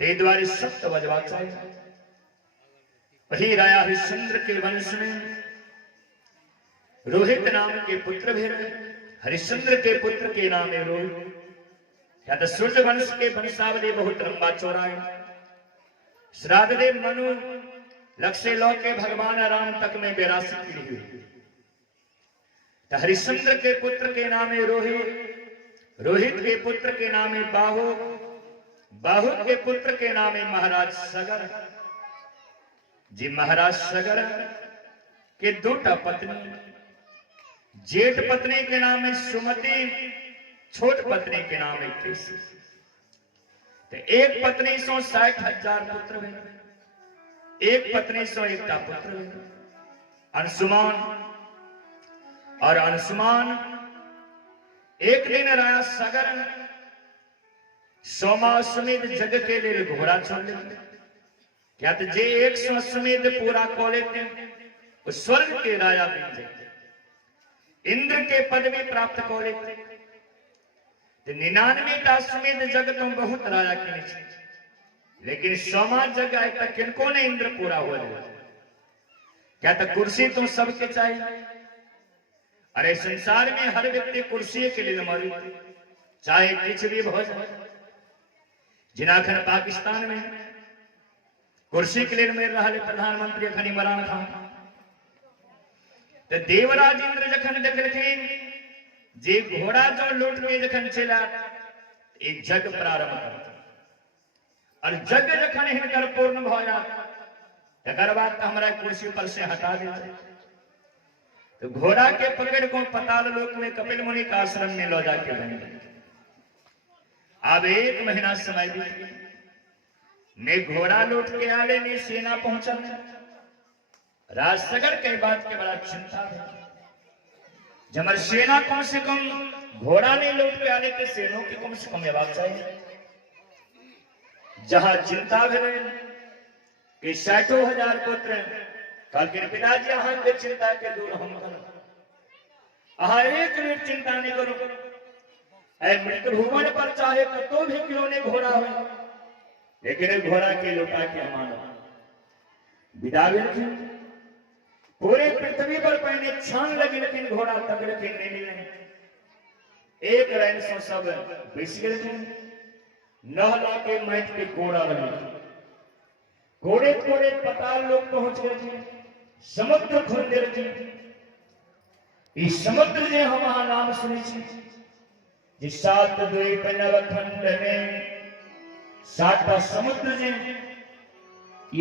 ते द्वारे सत्य वजवा चाहिए। वही राजा हरिश्चंद्र के वंश में रोहित नाम के पुत्र भी रहे। हरिश्चंद्र के पुत्र के नाम है रोहित। क्या तो सूर्य वंश के वंशावली बहुत लंबा चौड़ा है। श्राद्धदेव मनु लक्ष्य लो के भगवान राम तक में 82 पीढ़ी हुई। तो हरिश्चंद्र के पुत्र के नाम है रोहित, रोहित के पुत्र के नाम है बाहु, बाहु के पुत्र के नाम है महाराज सगर। जी महाराज सगर के दूटा पत्नी, जेठ पत्नी के नाम है सुमति, छोट पत्नी के नाम है केसी। तो एक पत्नी सो 60,000 पुत्र हुए, एक पत्नी सो एकता पुत्र हुए अंशुमान। और अंशुमान एक दिन राजा सगर सोमाश्वमेध जग के लिए घोड़ा छोड़ लेते। क्या तो जे 100 अश्वमेध पूरा को लेते वो स्वर्ग के राजा बन जाते, इंद्र के पदवी प्राप्त को लेते। तो 99 अश्वमेध जग तो बहुत राजा के नीचे, लेकिन सोमा जग आए तक किनको ने इंद्र पूरा हो जाए। क्या तो कुर्सी तो सबके चाहिए। अरे संसार में हर व्यक्ति कुर्सी के लिए मरी, चाहे कुछ भी हो जाए। जिनाखन पाकिस्तान में कुर्सी के लिए मिल रहा है प्रधानमंत्री अखन इमरान खान। तो देवराज इंद्र जखन देखलखिन जे घोड़ा जो लौट के जखन चला, एक जग प्रारंभ करता। और जग जखन हिनकर पूर्ण भया, तकर बाद हमरा कुर्सी पर से हटा देते। तो घोड़ा के पकड़ को पाताल लोक में कपिल मुनि का आश्रम में लौ जाके बन गए। अब 1 महीना समय बीत गया, ने घोड़ा लौट के आले ने सेना पहुंचल। राजसगर के बात के बड़ा चिंता है, जमर सेना कम से कम घोड़ा ने लौट के आने के सेनों की कम से कम हेबाक चाहिए। जहां चिंता भेल कि 60,000 पुत्र कहलखिन पिताजी अहाँ के चिंता के दूर हम करब, अहाँ एक मिनट चिंता नहीं करू। मृत्यु भुवन पर चाहे कतो भी क्यों ने घोड़ा हो, लेकिन घोड़ा के लौटा के मानो विदा भेलखिन। पूरे पृथ्वी पर पहने छान लगी, लेकिन घोड़ा तगड़ के नहीं मिले। एक लाइन से सब बैस गए। 9 लाख के मैच के घोड़ा रहे, घोड़े घोड़े पताल लोग पहुंच गए। समुद्र खुल गए। इस समुद्र ने हम नाम सुनी जिस 7 द्वीप नवखंड में 7 समुद्र ने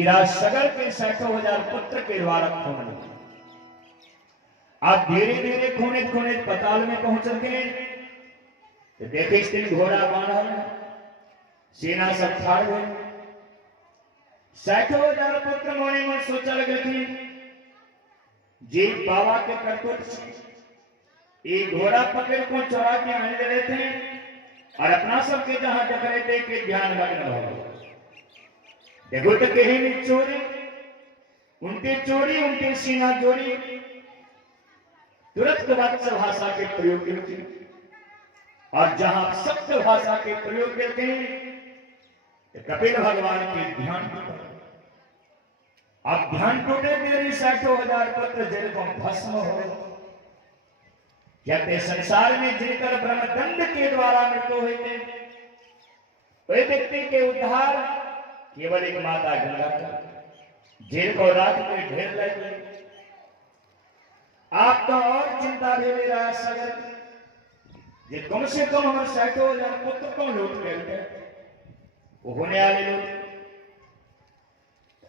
राजसगर के 60,000 पुत्र के द्वारा खोने। आप धीरे धीरे खोने खोने पताल में पहुंच गए। तो देखे इस दिन घोड़ा बांधा, सेना सब ठाड़ गए। 60,000 पुत्र मोने मन सोचा लगे थे जी बाबा के करतूत ये घोड़ा पकड़ को चढ़ा के आने रहे थे और अपना सबके जहां तक रहे थे कि ध्यान भग्न हो। देखो तो कहीं भी चोरी उनके सीना जोड़ी, तुरंत वत्स भाषा के प्रयोग करते और जहां सत्य भाषा के प्रयोग करते हैं कपिल भगवान के ध्यान टूटे। आप ध्यान टूटे मेरी 60,000 पुत्र जेल को भस्म हो। कहते संसार में जिनकर ब्रह्मदंड के द्वारा मृत्यु हुई थे वे व्यक्ति के उद्धार केवल एक माता गंगा का, जेल को रात में ढेर लग गई। आपका और चिंता भी ले रहा सगर ये कम से कम हमारे 60,000 पुत्र को लौट गए वो होने वाले लोग।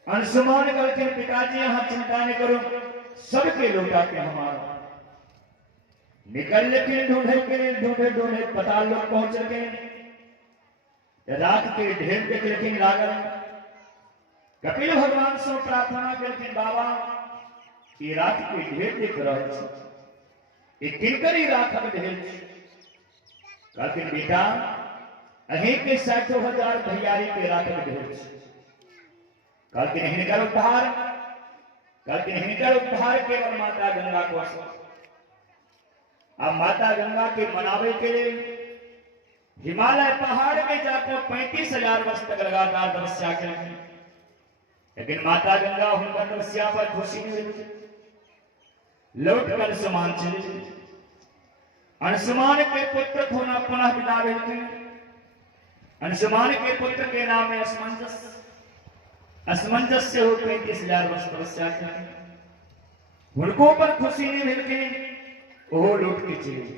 अंशुमान करके पिताजी यहां चिंता नहीं करो, सबके लौटा के हमारा निकल के ढूंढे पताल लोग पहुंच गए। रात के ढेर के लेकिन लागल कपिल भगवान से प्रार्थना करके बाबा ये रात के ढेर देख रहे ये किनकर ही रात ढेर कहते बेटा अही के 60,000 भैयारी के रात ढेर कहते हिनकर उद्धार केवल माता गंगा को। अब माता गंगा के मनावे के लिए हिमालय पहाड़ में जाकर 35,000 वर्ष तक लगातार तपस्या करें, लेकिन माता गंगा उनका तपस्या पर खुशी नहीं हुई। लौट कर अंशुमान चले। अंशुमान के पुत्र पुनः पिता भेजते। अंशुमान के पुत्र के नाम है असमंजस से हो 35,000 वर्ष तपस्या करें। उनको पर खुशी नहीं मिलती वो लौट के चले।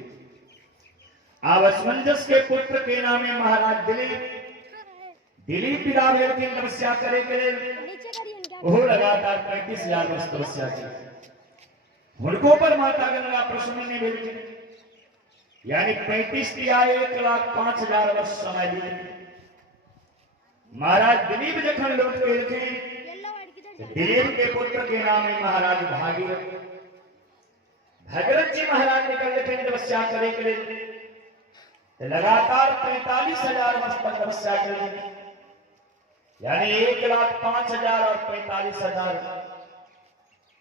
अब असमंजस के पुत्र के नाम है महाराज दिलीप पिता भेजते तपस्या करे के वो लगातार 35,000 वर्ष तपस्या की। उनको पर माता गंगा प्रसन्न ने भेजी, यानी 35 दिया 1,05,000 वर्ष समय दिए। महाराज दिलीप जखन लौट के दिलीप के पुत्र के नाम है महाराज भागीरथ। भगीरथ जी महाराज निकल के तपस्या करे के लिए लगातार 45,000 वर्ष तक तपस्या करें, यानी 1,05,000 और 45,000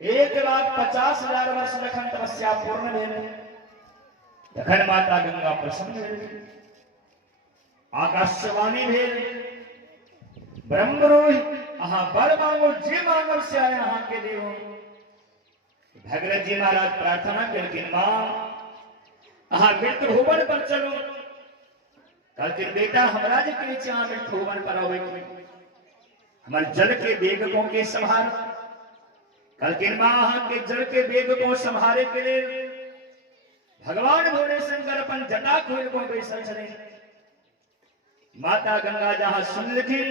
1,50,000 वर्ष लखन तपस्या पूर्ण भेल। लखन माता गंगा प्रसन्न भेल। आकाशवाणी भेल ब्रह्मरोहि अहाँ बर मांगो जे मांगो से आए अहाँ के देव। भगीरथ जी महाराज प्रार्थना करके मां अहाँ मृत्यु भुवन पर चलो। कहते बेटा हमरा जे के चाह मृत्यु भुवन पर आवे हमारे जल के वेगकों के संहार। कहते मां अहाँ के जल के वेग को संहारे के लिए भगवान भोले शंकर अपन जटा खोल को बैसल चले। माता गंगा जहां सुन लिखी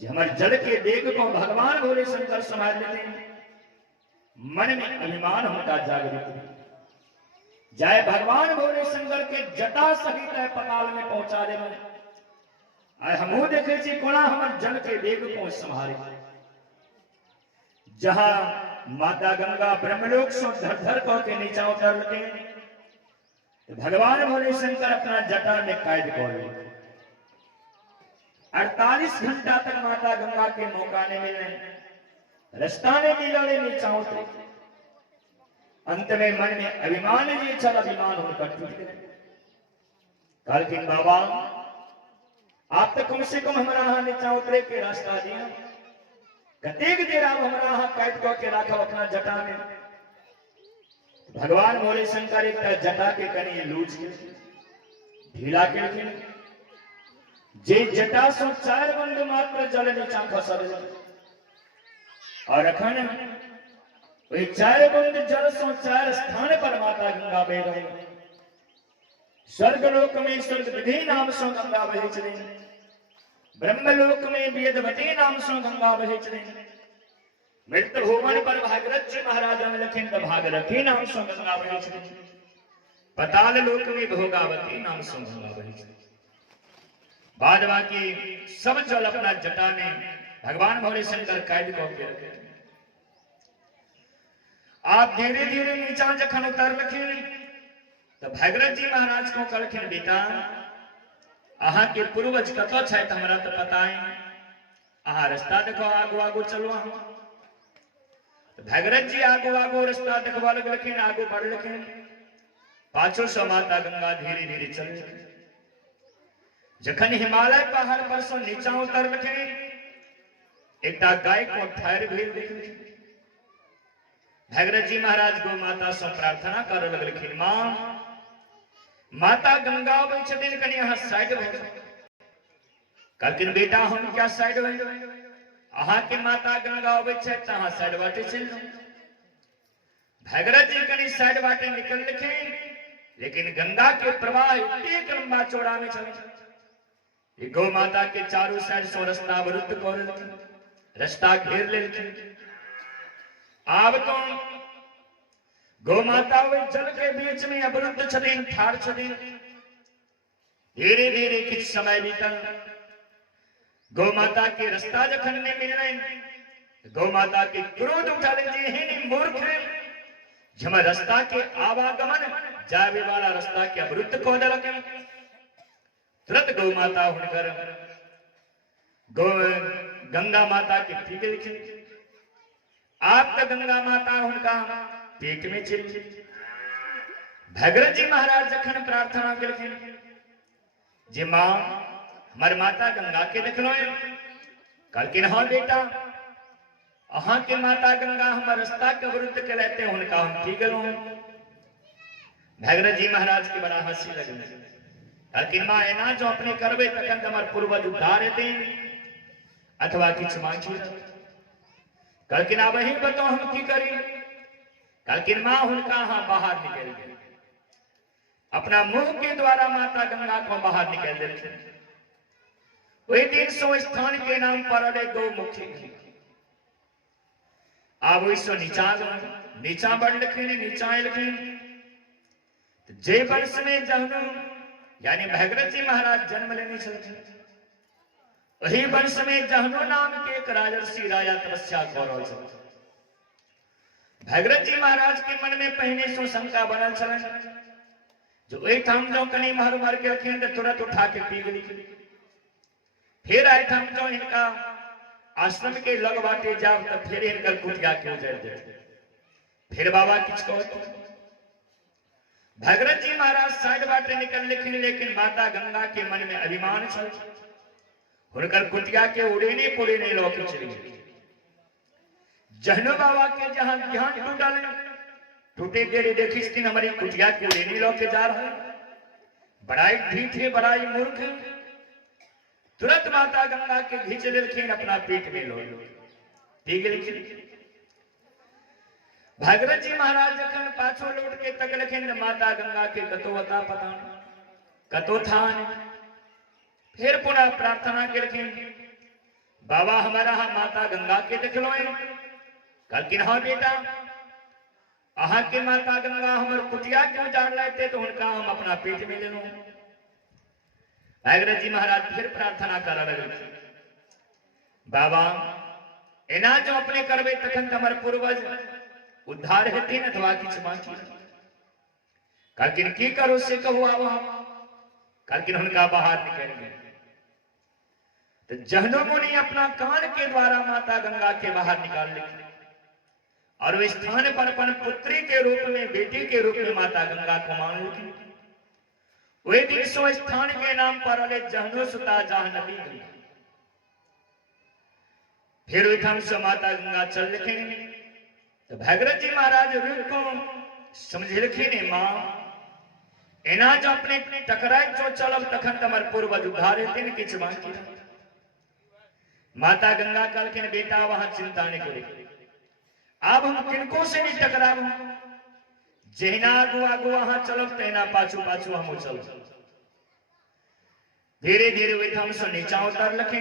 हमारे जल के वेग को भगवान भोले शंकर संभाल लेते। मन में अभिमान उनका जागृत हुआ। जय भगवान भोले शंकर के जटा सहित पताल में पहुंचा दे। आय हमू देखे छी कोना हमर जल के वेग को संभारे। जहां माता गंगा ब्रह्मलोक से धर धर के नीचा उतर के भगवान भोले शंकर अपना जटा में कैद कर लिए। 48 घंटा तक माता गंगा के मौका नहीं मिलने, रास्ता ने मिलने नीचा उतरे। अंत में मन में अभिमान जी चल अभिमान उनका टूट गया। कल के बाबा आप तो कम से कम हमारा यहाँ नीचा उतरे के रास्ता दिया, कतेक देर आप हमारा यहाँ कैद करके रखा अपना जटा में। भगवान भोले शंकर एक जटा के कनी लूच के ढीला के जे जटा सो 4 बंद मात्र जल नीचा खसल और अखन वही 4 बंद जल सो 4 स्थान पर माता गंगा बह रही। स्वर्गलोक में स्वर्ग विधि नाम सो गंगा बहे चले, ब्रह्मलोक में वेदवती नाम सो गंगा बहे चले। मृत्यु भुवन पर भागीरथ जी महाराज लखिन भागरथी नाम सो गंगा बहे चले। पताल लोक में भोगावती नाम सो गंगा बहे चले। बाद बाकी सब जल अपना जटा में भगवान भोले शंकर कैद करके रखे। आप धीरे धीरे नीचा जखन उतर लखिन तो भागीरथ जी महाराज को कहलखिन, बेटा अहा के पूर्वज कतो छथि हमरा तो पता है, अहा रास्ता देखो आगू आगू चलो। हम भागीरथ जी आगू आगू रास्ता देखवा लगलखिन, आगू बढ़लखिन। पाछो से माता गंगा धीरे धीरे चल। जखन हिमालय पहाड़ पर से नीचा उतर लखिन एक गाय को ठहर भेल देखलखिन। भागीरथ जी महाराज गो माता से प्रार्थना कर लगलखिन, मां माता गंगा अबै छथिन, कनी अहाँ साइड भ जाउ। कहलखिन, बेटा हम क्या साइड हो, अहाँ के माता गंगा अबै छथि त अहाँ साइड बाटे चलि जाउ। भागीरथ जी कनी साइड बाटे निकल लखिन, लेकिन गंगा के प्रवाह एतेक लंबा चौड़ा में चले गौ माता के चारों साइड से रास्ता अवरुद्ध कर लेलखिन, रास्ता घेर लेलखिन। आब तो गौ माता वे जल के बीच में अवरुद्ध छथिन, ठाड़ छथिन। धीरे धीरे कुछ समय बीतल। गौ माता के रास्ता जखन नहीं मिलने गौ माता के क्रोध उठल, जे हेनी मूर्ख जब रास्ता के आवागमन जावे वाला रास्ता के अवरुद्ध कऽ देलक। तुरंत गौ माता हुनकर गंगा माता के पी गेलखिन। आप तो गंगा माता हुनका पेट में चल। भागीरथ जी महाराज जखन प्रार्थना केलखिन जे मां हमर माता गंगा के देखलो। कहलखिन, हाँ बेटा अहाँ के माता गंगा हमर रास्ता के अवरुद्ध केलते, हुनका हम पी गेलहुं। भागीरथ जी महाराज के बड़ा हंसी लगल। कहलखिन, मां एना जो अपने करबे तखन हमर पूर्वज उद्धार हेतै अथवा किछ मांगी। कहलखिन, आब अहीं बताओ हम की करी। कहलखिन, मां हुनका अहाँ बाहर निकल गेल। अपना मुंह के द्वारा माता गंगा को बाहर निकल देलखिन। वही दिन सो स्थान के नाम पर गौमुखी। आब ओइसो नीचा बढ़लखिन, नीचा अयलखिन। जे वर्ष में जहनु यानी भागीरथ जी महाराज जन्म लेने छलखिन, वही वर्ष में जहनु नाम के एक राजर्षि राजा तपस्या कऽ रहल छल। भागीरथ जी महाराज के मन में पहिने सो शंका बनल छलनि जो एठाम जो कनी महर मर गेलखिन तऽ तुरंत उठा के पी गेलखिन। फिर एठाम जो इनका आश्रम के लग बाटे जाब तो फिर इनकर कुटिया के उजड़ देते। फिर बाबा किछ कहते। भागीरथ जी महाराज साइड बाटे निकल लेकिन लेकिन माता गंगा के मन में अभिमान छल। हुनकर कुटिया के उड़ेने पुड़ेने लौके चली गई। जहनो बाबा के जहां ध्यान टूटल, टूटे गेरे देखी स्थिन हमारी कुटिया के उड़ेने लौके जा रहा। बड़ाई ढीठ है, बड़ाई मूर्ख। तुरंत माता गंगा के घींच लेलखिन, अपना पेट में लो पी गेलखिन। भागीरथ जी महाराज जखन पाछो लौट के तकलखिन माता गंगा के कतो अता पता कतो थान। फिर पुनः प्रार्थना केलखिन, बाबा हमारा माता गंगा के देखलो। कहलखिन, हाँ बेटा अहा के माता गंगा हमर कुटिया क्यों जान लेते तो उनका हम अपना पेट में ले लो। भागीरथ जी महाराज फिर प्रार्थना कर लगे, बाबा एना जो अपने करवे तखन तमर पूर्वज उद्धार हेती न अथवा किछ बाकी काकिन की करो से कहो आवा काकिन उनका बाहर निकल गए। तो जहनो मुनि अपना कान के द्वारा माता गंगा के बाहर निकाल लिखे और वे स्थान पर अपन पुत्री के रूप में बेटी के रूप में माता गंगा को मान लिखी। वे दिन सो स्थान के नाम पर अले जहनो सुता जाहनवी गंगा। फिर उठम से माता गंगा चल लिखे तो भागीरथ जी महाराज रूप को समझ लिखी ने मां एना जो अपने टकराए जो चलब तखन तमर पूर्वज उद्धार हेतिन किछ बाकी माता गंगा कहलखिन बेटा वहां चिंता नहीं करो, अब हम किनको से नहीं टकराब, जहिना आगू आगू वहां चलब तेना पाछू पाछू हम चलब। धीरे धीरे वे हम से नीचा उतर लखे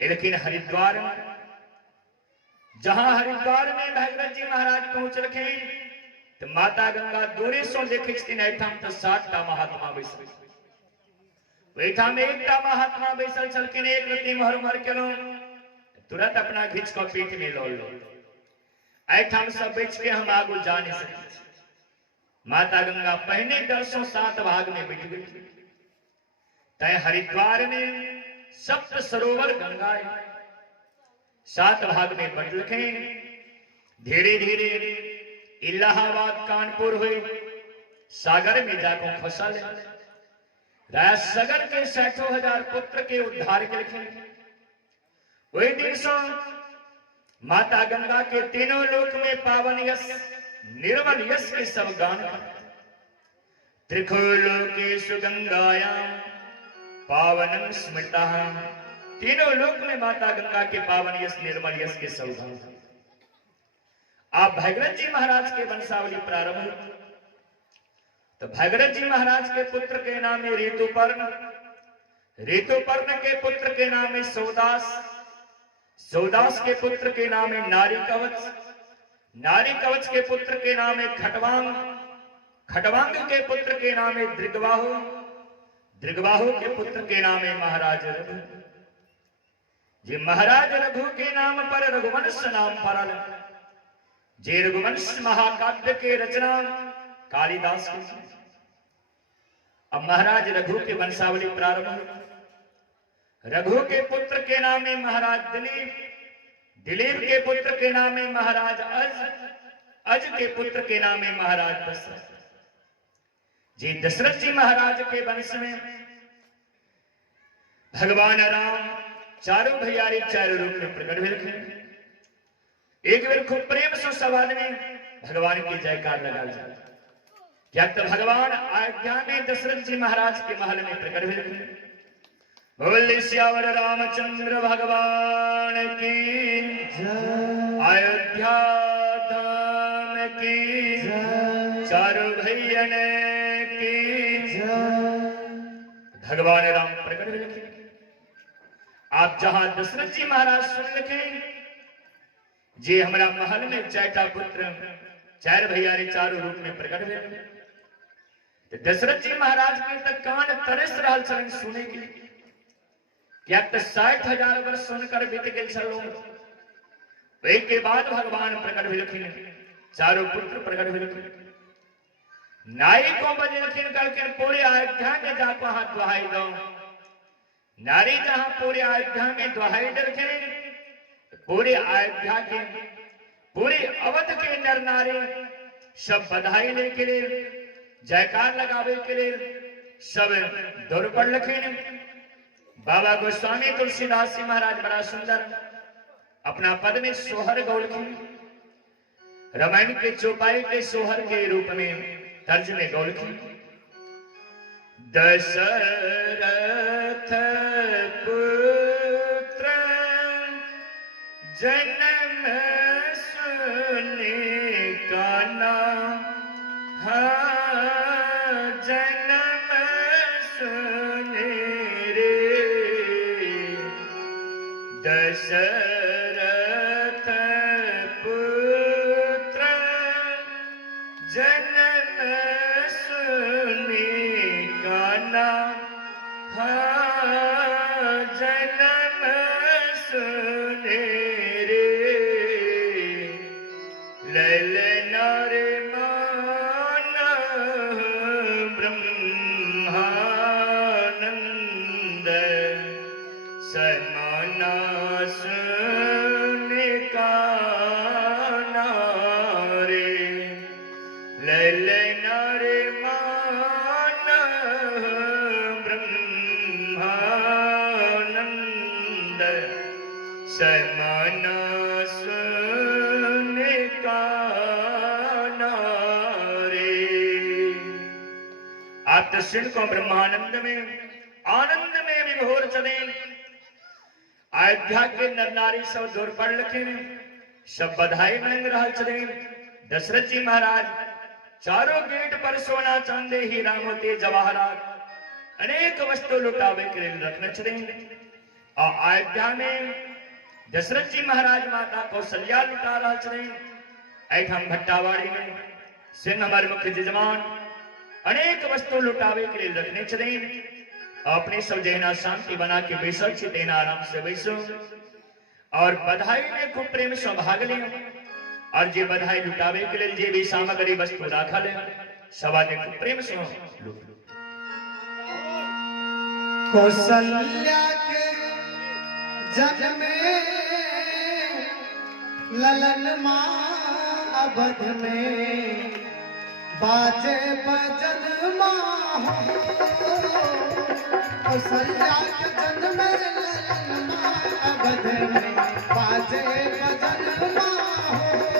लेकिन हरिद्वार में जहां हरिद्वार में भागीरथ जी महाराज पहुंच रखे तो माता गंगा दूरे सो देखे तो 60 महात्मा बैसल बैठा में एकटा महात्मा बैसल छलखिन एक रति महर मर के तुरंत अपना घिच को पीठ में लो ऐठाम सब बैठ के हम आगू जा नहीं सकते। माता गंगा पहले दर्शों 7 भाग में बैठ गई तय हरिद्वार में सप्त सरोवर गंगा 7 भाग में बंट लखे। धीरे धीरे इलाहाबाद कानपुर हुई सागर में जाको फसल राज सगर के 60,000 पुत्र के उद्धार के लिखे। वही दिन सो माता गंगा के तीनों लोक में पावन यश निर्मल यश के सब गान त्रिखोलोकेषु गंगायां पावनं स्मृता। तीनों लोक में माता गंगा के पावन यश निर्मल यश के सब गान। आप भागीरथ जी महाराज के वंशावली प्रारंभ हुई तो भागीरथ जी महाराज के पुत्र के नाम है ऋतुपर्ण, ऋतुपर्ण के पुत्र के नाम है सौदास, सौदास के पुत्र के नाम है नारी कवच, नारी कवच के पुत्र के नाम है खटवांग, खटवांग के पुत्र के नाम है दृगबाहु, दृगबाहु के पुत्र के नाम है महाराज रघु। जे महाराज रघु के नाम पर रघुवंश नाम परल, जे रघुवंश महाकाव्य के रचना कालिदास की। अब महाराज रघु के वंशावली प्रारंभ। रघु के पुत्र के नाम है महाराज दिलीप, दिलीप के पुत्र के नाम है महाराज अज, अज के पुत्र के नाम है महाराज दशरथ। जी दशरथ जी महाराज के वंश में भगवान राम चारों भैयारी चारों रूप में प्रकट हुए। एक बार खूब प्रेम से सवाल में भगवान की जयकार लगा जाए। क्या तो भगवान अयोध्या में दशरथ जी महाराज के महल में प्रकट हुए। बोल श्यावर रामचंद्र भगवान की अयोध्या धाम की चारों भैयन की। भगवान राम प्रकट हुए। आप जहां दशरथ जी महाराज सुन लिखे जे हमारा महल में 4टा पुत्र 4 भैयारी चारों रूप में प्रकट हुए। तो दशरथ जी महाराज के तक कान तरस रहा छन सुने के क्या तो 60,000 वर्ष सुनकर बीत गए चलो। एक के बाद भगवान प्रकट हुए, चारों पुत्र प्रकट हुए। नारी को बजे लखिन करके पूरे अयोध्या में जाकर हाथ दुहाई दो। नारी जहां पूरे अयोध्या में दुहाई दे पूरे अयोध्या के पूरे अवध के नर नारी सब बधाई लेके लिए जयकार लगावे के लिए सब दौड़ पड़ लखे। बाबा गोस्वामी तुलसीदास जी महाराज बड़ा सुंदर अपना पद में सोहर गौल की रामायण के चौपाई के सोहर के रूप में तर्ज में गौल की। दशरथ पुत्र जन्म सुने काना जन्म सुने रे दशरथ पुत्र जन्म सुनी काना जन्म सुने रे ललना रे माना ब्रह्मानंद समाना सुने काना रे ललना रे माना ब्रह्मानंद समाना सुने काना रे। आत्मसिण को ब्रह्मानंद में आनंद में विभोर चले। अयोध्या के नर नारी सब दूर पड़ लखे सब बधाई मंग रहा चले। दशरथ जी महाराज चारों गेट पर सोना चांदी हीरा मोती जवाहरात अनेक वस्तु लुटावे के लिए रखने चले। और अयोध्या में दशरथ जी महाराज माता कौशल्या लुटा रहा चले। ऐठम भट्टावाड़ी में सिंह हमारे मुख्य जजमान अनेक वस्तु लुटावे के लिए रखने चले। अपने सब जहना शांति बना के बैसल देना आराम से बैसो और बधाई में खूब प्रेम से भाग ले। और जे बधाई लुटावे के लिए जे भी सामग्री वस्तु राखा ले सवा ने खूब प्रेम से लूट। कौशल्या के जग में ललन माँ अवध में बाजे बजन माँ कौशल्या के जग में ललन माँ अवध में बाजे बजन माँ बजन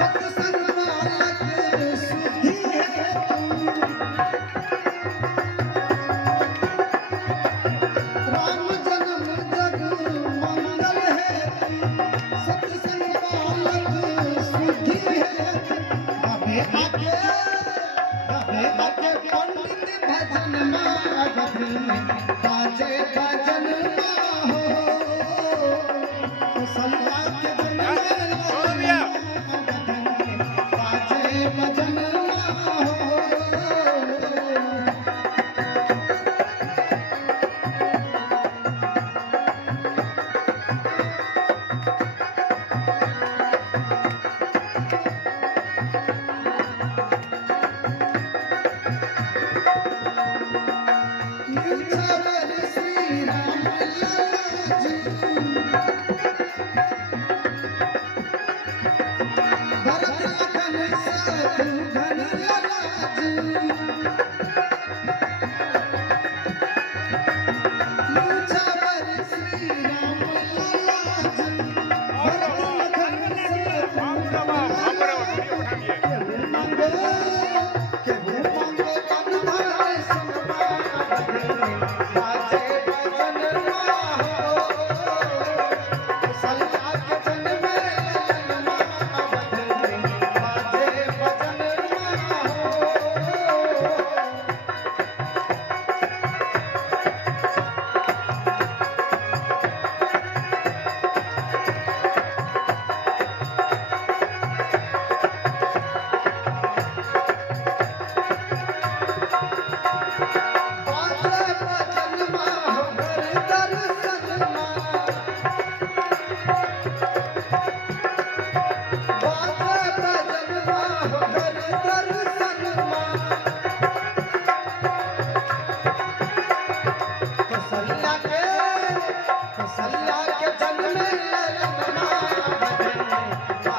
सत्संग बालक सुधी है तू। राम जन्म जग मंगल है तू। सत्संग बालक सुधी है तू। अबे आके पंडित भजन मागध में बाजे भजन हो। सल्ला के बाजे भजन हो। नीचावर श्री राम लाला जी। भरत लखन शत्रुघ्न लाला जी। नीचावर श्री राम लाला जी। भरत लखन शत्रुघ्न लाला जी। केहू मांगो तन धारे सनमा बाजे भजन हो। सल्ला के जन में ललनमा बाजे भजन हो। बाजे भजन हो घर दर्शन बाजे भजन हो घर दर्शन कौशल्या के जन में ललनमा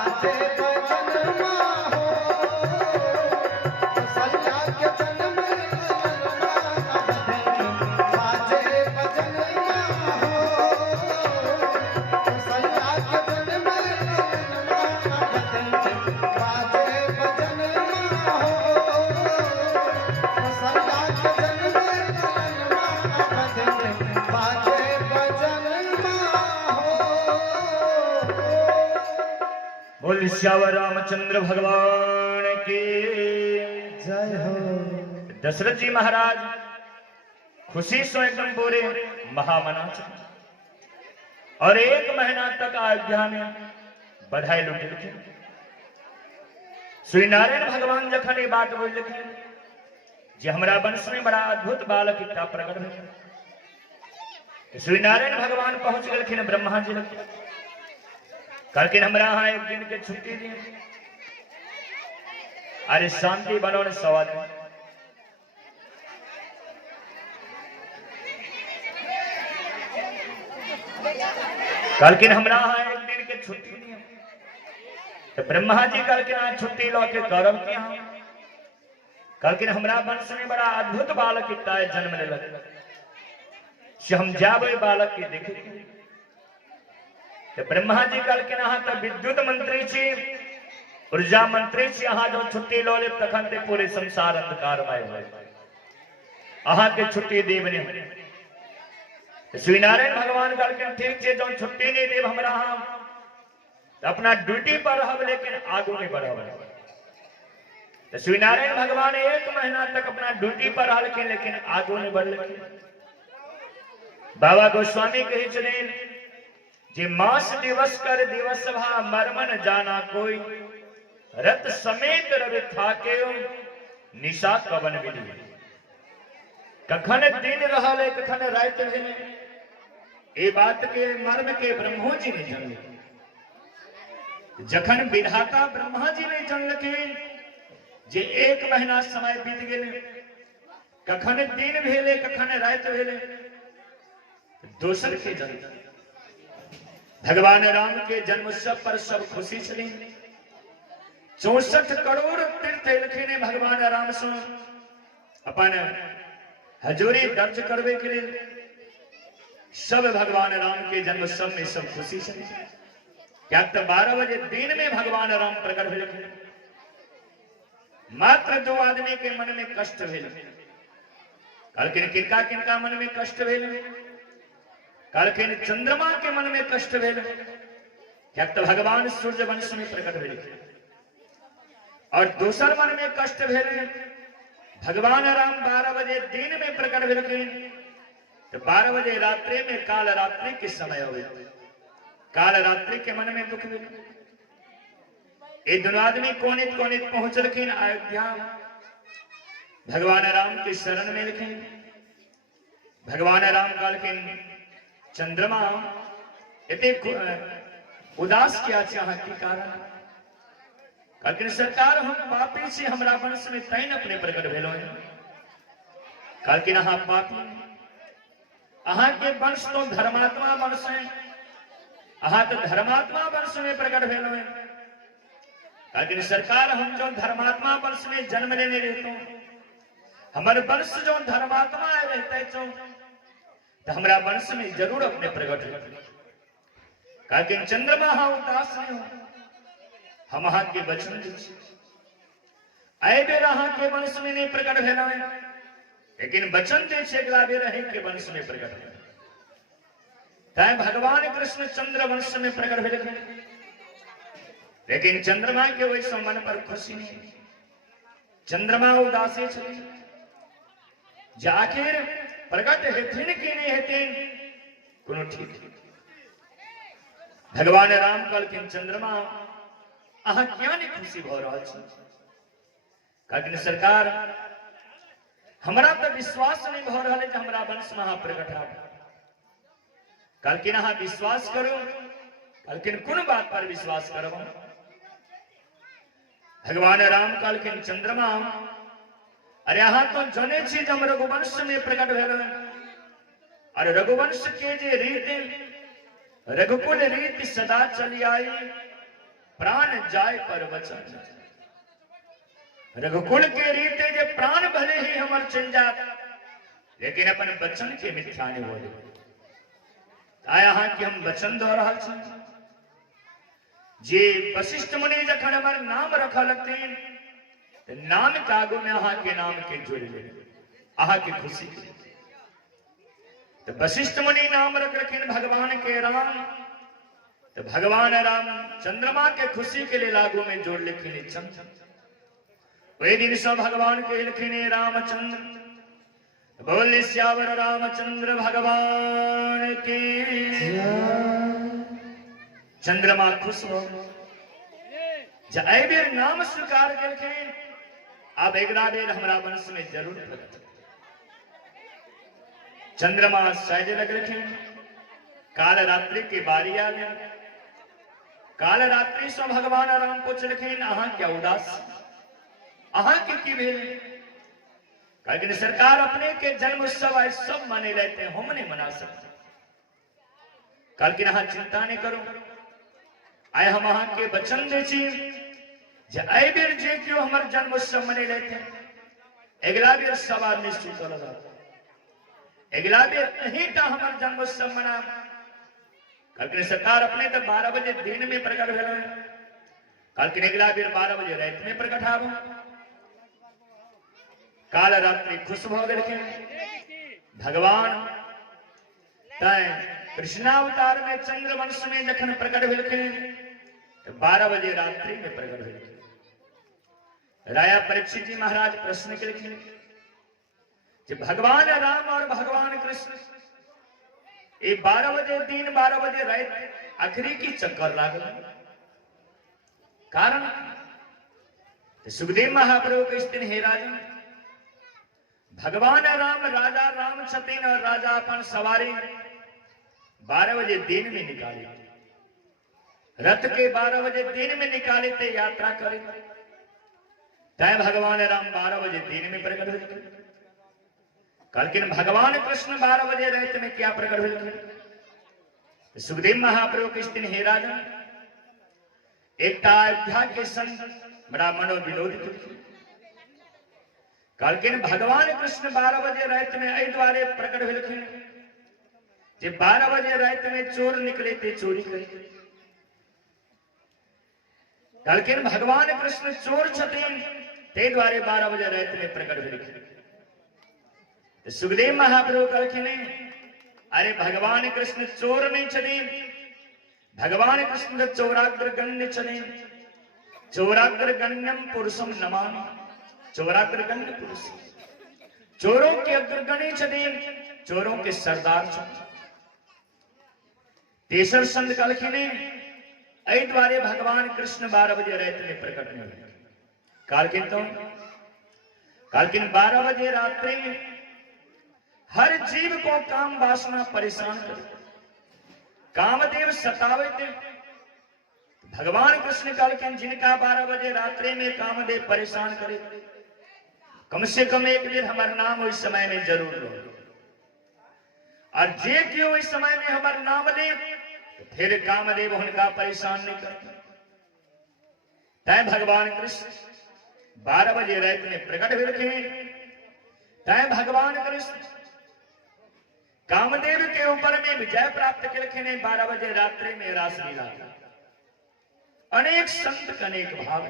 बाजे भजन हो। कौशल्या के जन में ललनमा बाजे भजन हो। कौशल्या के जन में ललनमा बाजे भजन हो। कौशल्या के जन में ललनमा बाजे भजन हो। बोल श्यावर रामचंद्र भगवान की जय हो। दशरथ जी महाराज खुशी से एकदम पूरे महामना और 1 महीना तक अयोध्या में बधाई लुटे। श्री नारायण भगवान जखन ये बात बोल लिखे जे हमरा वंश में बड़ा अद्भुत बालक एकटा प्रकट भेल। श्री नारायण भगवान पहुंच गए ब्रह्मा जी लग। कहलखिन हमरा यहाँ 1 दिन के छुट्टी दी। अरे शांति बनो ने सवाल कहलखिन हमरा यहाँ 1 दिन के छुट्टी दी। तो ब्रह्मा जी कहलखिन आज छुट्टी लो के करब की हम। कहलखिन हमरा वंश में बड़ा अद्भुत बालक एकटा जन्म लेलक से हम जाबे बालक के देखे। तो ब्रह्मा जी कहलखिन अहाँ तो विद्युत मंत्री छी, ऊर्जा मंत्री छी। अहाँ जो छुट्टी लो लेब तखन ते पूरे संसार अंधकारमय होय। अहाँ के छुट्टी देब नहीं। श्री नारायण भगवान कहलखिन ठीक है जो छुट्टी नहीं देब हमरा हम अपना ड्यूटी पर रहब लेकिन आगू नहीं बढ़ब। तो श्री नारायण भगवान 1 महीना तक अपना ड्यूटी पर रहलखिन लेकिन आगू नहीं बढ़लखिन। बाबा गोस्वामी कही छथिन जे मास दिवस कर दिवस भा मरमन जाना कोई रत समेत रवि थाके निशा कवन विधि। कखन दिन रहल कखन रात भेल ए बात के मर्म के ब्रह्मो जी ने जानल। जखन विधाता ब्रह्मा जी ने जानलखिन जे 1 महीना समय बीत गेल कखन दिन भेले कखन रात भेले दोसर के जन्म। भगवान राम के जन्मोत्सव पर सब खुशी छली। 64 करोड़ तीर्थ एलखिन भगवान राम से अपन हजूरी दर्ज करवे के लिए। सब भगवान राम के जन्मोत्सव में सब खुशी छली। क्या तो 12 बजे दिन में भगवान राम प्रकट भेल। मात्र 2 आदमी के मन में कष्ट भेल। कहलखिन किनका किनका मन में कष्ट भेल। कहलखिन चंद्रमा के मन में कष्ट भेल। क्या तो भगवान सूर्य वंश में प्रकट भेल। और दूसर मन में कष्ट भेल। भगवान राम 12 बजे दिन में प्रकट भेलखिन तो 12 बजे रात्रि में काल रात्रि के समय हो। काल रात्रि के मन में दुख भेल। ये दोनों आदमी कोनित कोनित पहुंचलखिन अयोध्या। भगवान राम के शरण में लिखिन। भगवान राम कहलखिन चंद्रमा इतने उदास किया चाह के कारण। कहलखिन सरकार हम पापी से हमरा वंश में तैन अपने प्रकट भेलो है। कहलखिन अहाँ पापी अहाँ के वंश तो धर्मात्मा वंश है। अहाँ तो धर्मात्मा वंश में प्रकट भेलो है। कहलखिन सरकार हम जो धर्मात्मा वंश में जन्म लेने रहते हमारे वंश जो धर्मात्मा रहते तो हमारा वंश में जरूर अपने प्रकट रहते। कहलखिन चंद्रमा हाँ उदास नहीं हो हम अहाँ के वचन आए बेर अहाँ के वंश में नहीं प्रकट भेला है लेकिन वचन दे छे अगला बेर अहीं के वंश में प्रकट भेल। ताय भगवान कृष्ण चंद्र वंश में प्रकट भेल। लेकिन चंद्रमा के वैसे मन पर खुशी नहीं। चंद्रमा उदासी छे जाखिर प्रकट हेथिन कि नहीं हेथिन कोनो ठीक। भगवान राम कहलखिन चंद्रमा अहाँ क्या नहीं खुशी भ रहल छी। कहलखिन सरकार हमरा तो विश्वास नहीं भ रहल है कि हमरा वंश में अहाँ प्रकट हैब। कहलखिन अहाँ विश्वास करू। कहलखिन कोन बात पर विश्वास करब। भगवान राम कहलखिन चंद्रमा अरे अहाँ तो जाने छी हम रघुवंश में प्रकट भेल है। और रघुवंश के जे रीति रघुकुल रीति सदा चली आई प्राण जाय पर वचन। रघुकुल के रीते जे प्राण भले ही हमर चल जात लेकिन अपन वचन के मिथ्या नहीं बोले। आय अहाँ के हम वचन दे रहल छी जे वशिष्ठ मुनि जखन हमर नाम रखलखिन तो नाम के आगू में अहाँ के नाम के जोड़ ले अहाँ के खुशी के। तो वशिष्ठ मुनि नाम रखलखिन भगवान के राम तो भगवान राम चंद्रमा के खुशी के लिए लागू में जोड़ लिखिन चंद्र। वही दिन सब भगवान के लिखिन रामचंद्र बोले श्यावर रामचंद्र भगवान की। चंद्रमा खुश हो बेर नाम स्वीकार करखिन अब एकरा बेर हमरा वंश में जरूर प्रकट। चंद्रमा सहज लगलखिन। काल रात्रि की बारी आ गई। काल रात्रि से भगवान राम पूछलखिन अहाँ क्या उदास अहाँ के की भेल। कहलखिन सरकार अपने के जन्म उत्सव आज सब माने लेते हैं हम नहीं मना सकते। कहलखिन अहाँ चिंता नहीं करो आय हम अहाँ के वचन दे छी जे आइ बेर जे क्यों हमर जन्म उत्सव मने लेते अगला बेर सवार निश्चित हो अगला बेर अहीं टा हमर जन्म उत्सव मना। कहलखिन सरकार अपने तो 12 बजे दिन में प्रकट भेल। कहलखिन अगला बेर 12 बजे रात में प्रकट आब। काल रात्रि खुश भ गेलखिन भगवान। तै कृष्णावतार में चंद्र वंश में जखन प्रकट भेलखिन तो 12 बजे रात्रि में प्रकट भेलखिन। राजा परीक्षित जी महाराज प्रश्न केलखिन कि भगवान राम और भगवान कृष्ण ये 12 बजे दिन 12 बजे रात आखिरी की चक्कर लागल कारण सुखदेव महाप्रभु के दिन हे राजन भगवान राम राजा राम छथिन और राजा अपन सवारी 12 बजे दिन में निकाले रथ के 12 बजे दिन में निकाले थे यात्रा करे तय भगवान राम 12 बजे दिन में प्रकट हुए। कहलखिन भगवान कृष्ण 12 बजे रात में क्या प्रकट हुए। सुखदेव महाप्रभु के दिन हे राजन एक अयोध्या के संत बड़ा मनोविनोद कहलखिन भगवान कृष्ण 12 बजे रात में एहि द्वारे प्रकट भेलखिन जे 12 बजे रात में चोर निकले थे चोरी करे कलकिन भगवान कृष्ण चोर छथिन ते द्वारे 12 बजे रात में प्रकट भेलखिन। तो सुखदेव महाप्रभु कहलखिन अरे भगवान कृष्ण चोर नहीं छथिन, भगवान कृष्ण चौराग्रगण्य छथिन। चौराग्रगण्यम पुरुषम नमामि। चौराग्रगण्य पुरुष चोरों के अग्रगण्य छथिन, चोरों के सरदार छथिन। तेसर संत कहलखिन ऐ द्वारे भगवान कृष्ण 12 बजे रात में प्रकट नहीं हुए। कहलखिन तो कहलखिन 12 बजे रात्रि में हर जीव को काम वासना परेशान करे, कामदेव सतावे थे। भगवान कृष्ण कहलखिन जिनका 12 बजे रात्रि में कामदेव परेशान करे, कम से कम एक दिन हमारा नाम उस समय में जरूर लो, और जे क्यों इस समय में हमारा नाम ले तो फिर कामदेव उनका परेशान नहीं करता। तय भगवान कृष्ण 12 बजे रात में प्रकट हुए। तय भगवान कृष्ण कामदेव के ऊपर में विजय प्राप्त करके 12 बजे रात्रि में रास लीला। अनेक संत अनेक भाव।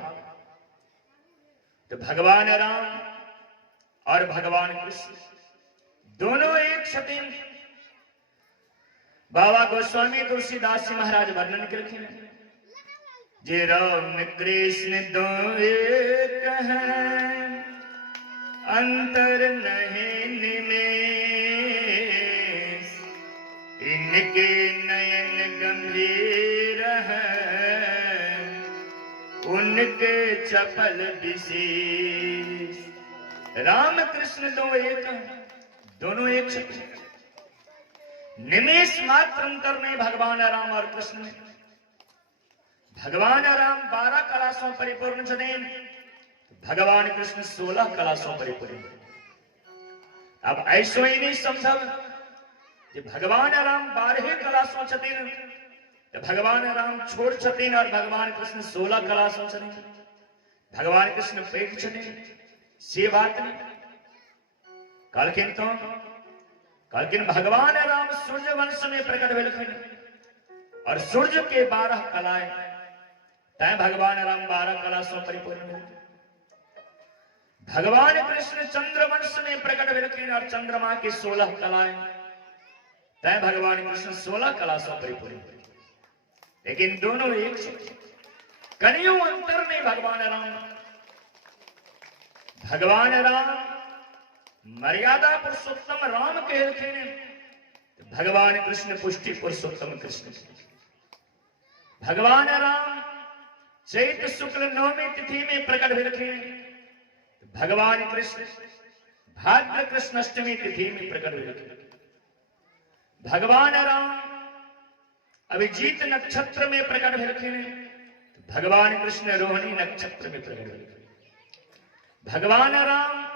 तो भगवान राम और भगवान कृष्ण दोनों एक छथिन। बाबा गोस्वामी तुलसीदास जी महाराज वर्णन करखिन जे राम कृष्ण दो एक हैं, अंतर नहीं निमेष। इनके नयन गंभीर हैं, उनके चपल विशेष। राम कृष्ण दो एक, दोनों एक छथिन। निमेष मात्र अंतर में भगवान राम और कृष्ण में। भगवान राम 12 कलाशों परिपूर्ण छथिन, भगवान कृष्ण 16 कलाशों परिपूर्ण। अब ऐसो ही नहीं समझब कि भगवान राम 12 कलाशों छथिन तो भगवान राम छोड़ छथिन और भगवान कृष्ण 16 कलाशों छथिन, भगवान कृष्ण पेट छथिन, से बात नहीं। कहलखिन तो कहलखिन भगवान राम सूर्य वंश में प्रकट भेलखिन और सूर्य के 12 कलाएं, तय भगवान राम 12 कलाशों परिपूर्ण हुए। भगवान कृष्ण चंद्र वंश में प्रकट भेलखिन और चंद्रमा की 16 कलाएं, तय भगवान कृष्ण 16 कलाशों परिपूर्ण हुए। लेकिन दोनों एक से कनियों अंतर में भगवान राम मर्यादा पुरुषोत्तम राम कहलखिन, भगवान कृष्ण पुष्टि पुरुषोत्तम कृष्ण। भगवान राम चैत्र शुक्ल नवमी तिथि में प्रकट भेलखिन, भगवान कृष्ण भाद्र कृष्ण अष्टमी तिथि में प्रकट भेलखिन। भगवान राम अभिजीत नक्षत्र में प्रकट भेलखिन, भगवान कृष्ण रोहिणी नक्षत्र में प्रकट भेलखिन। भगवान राम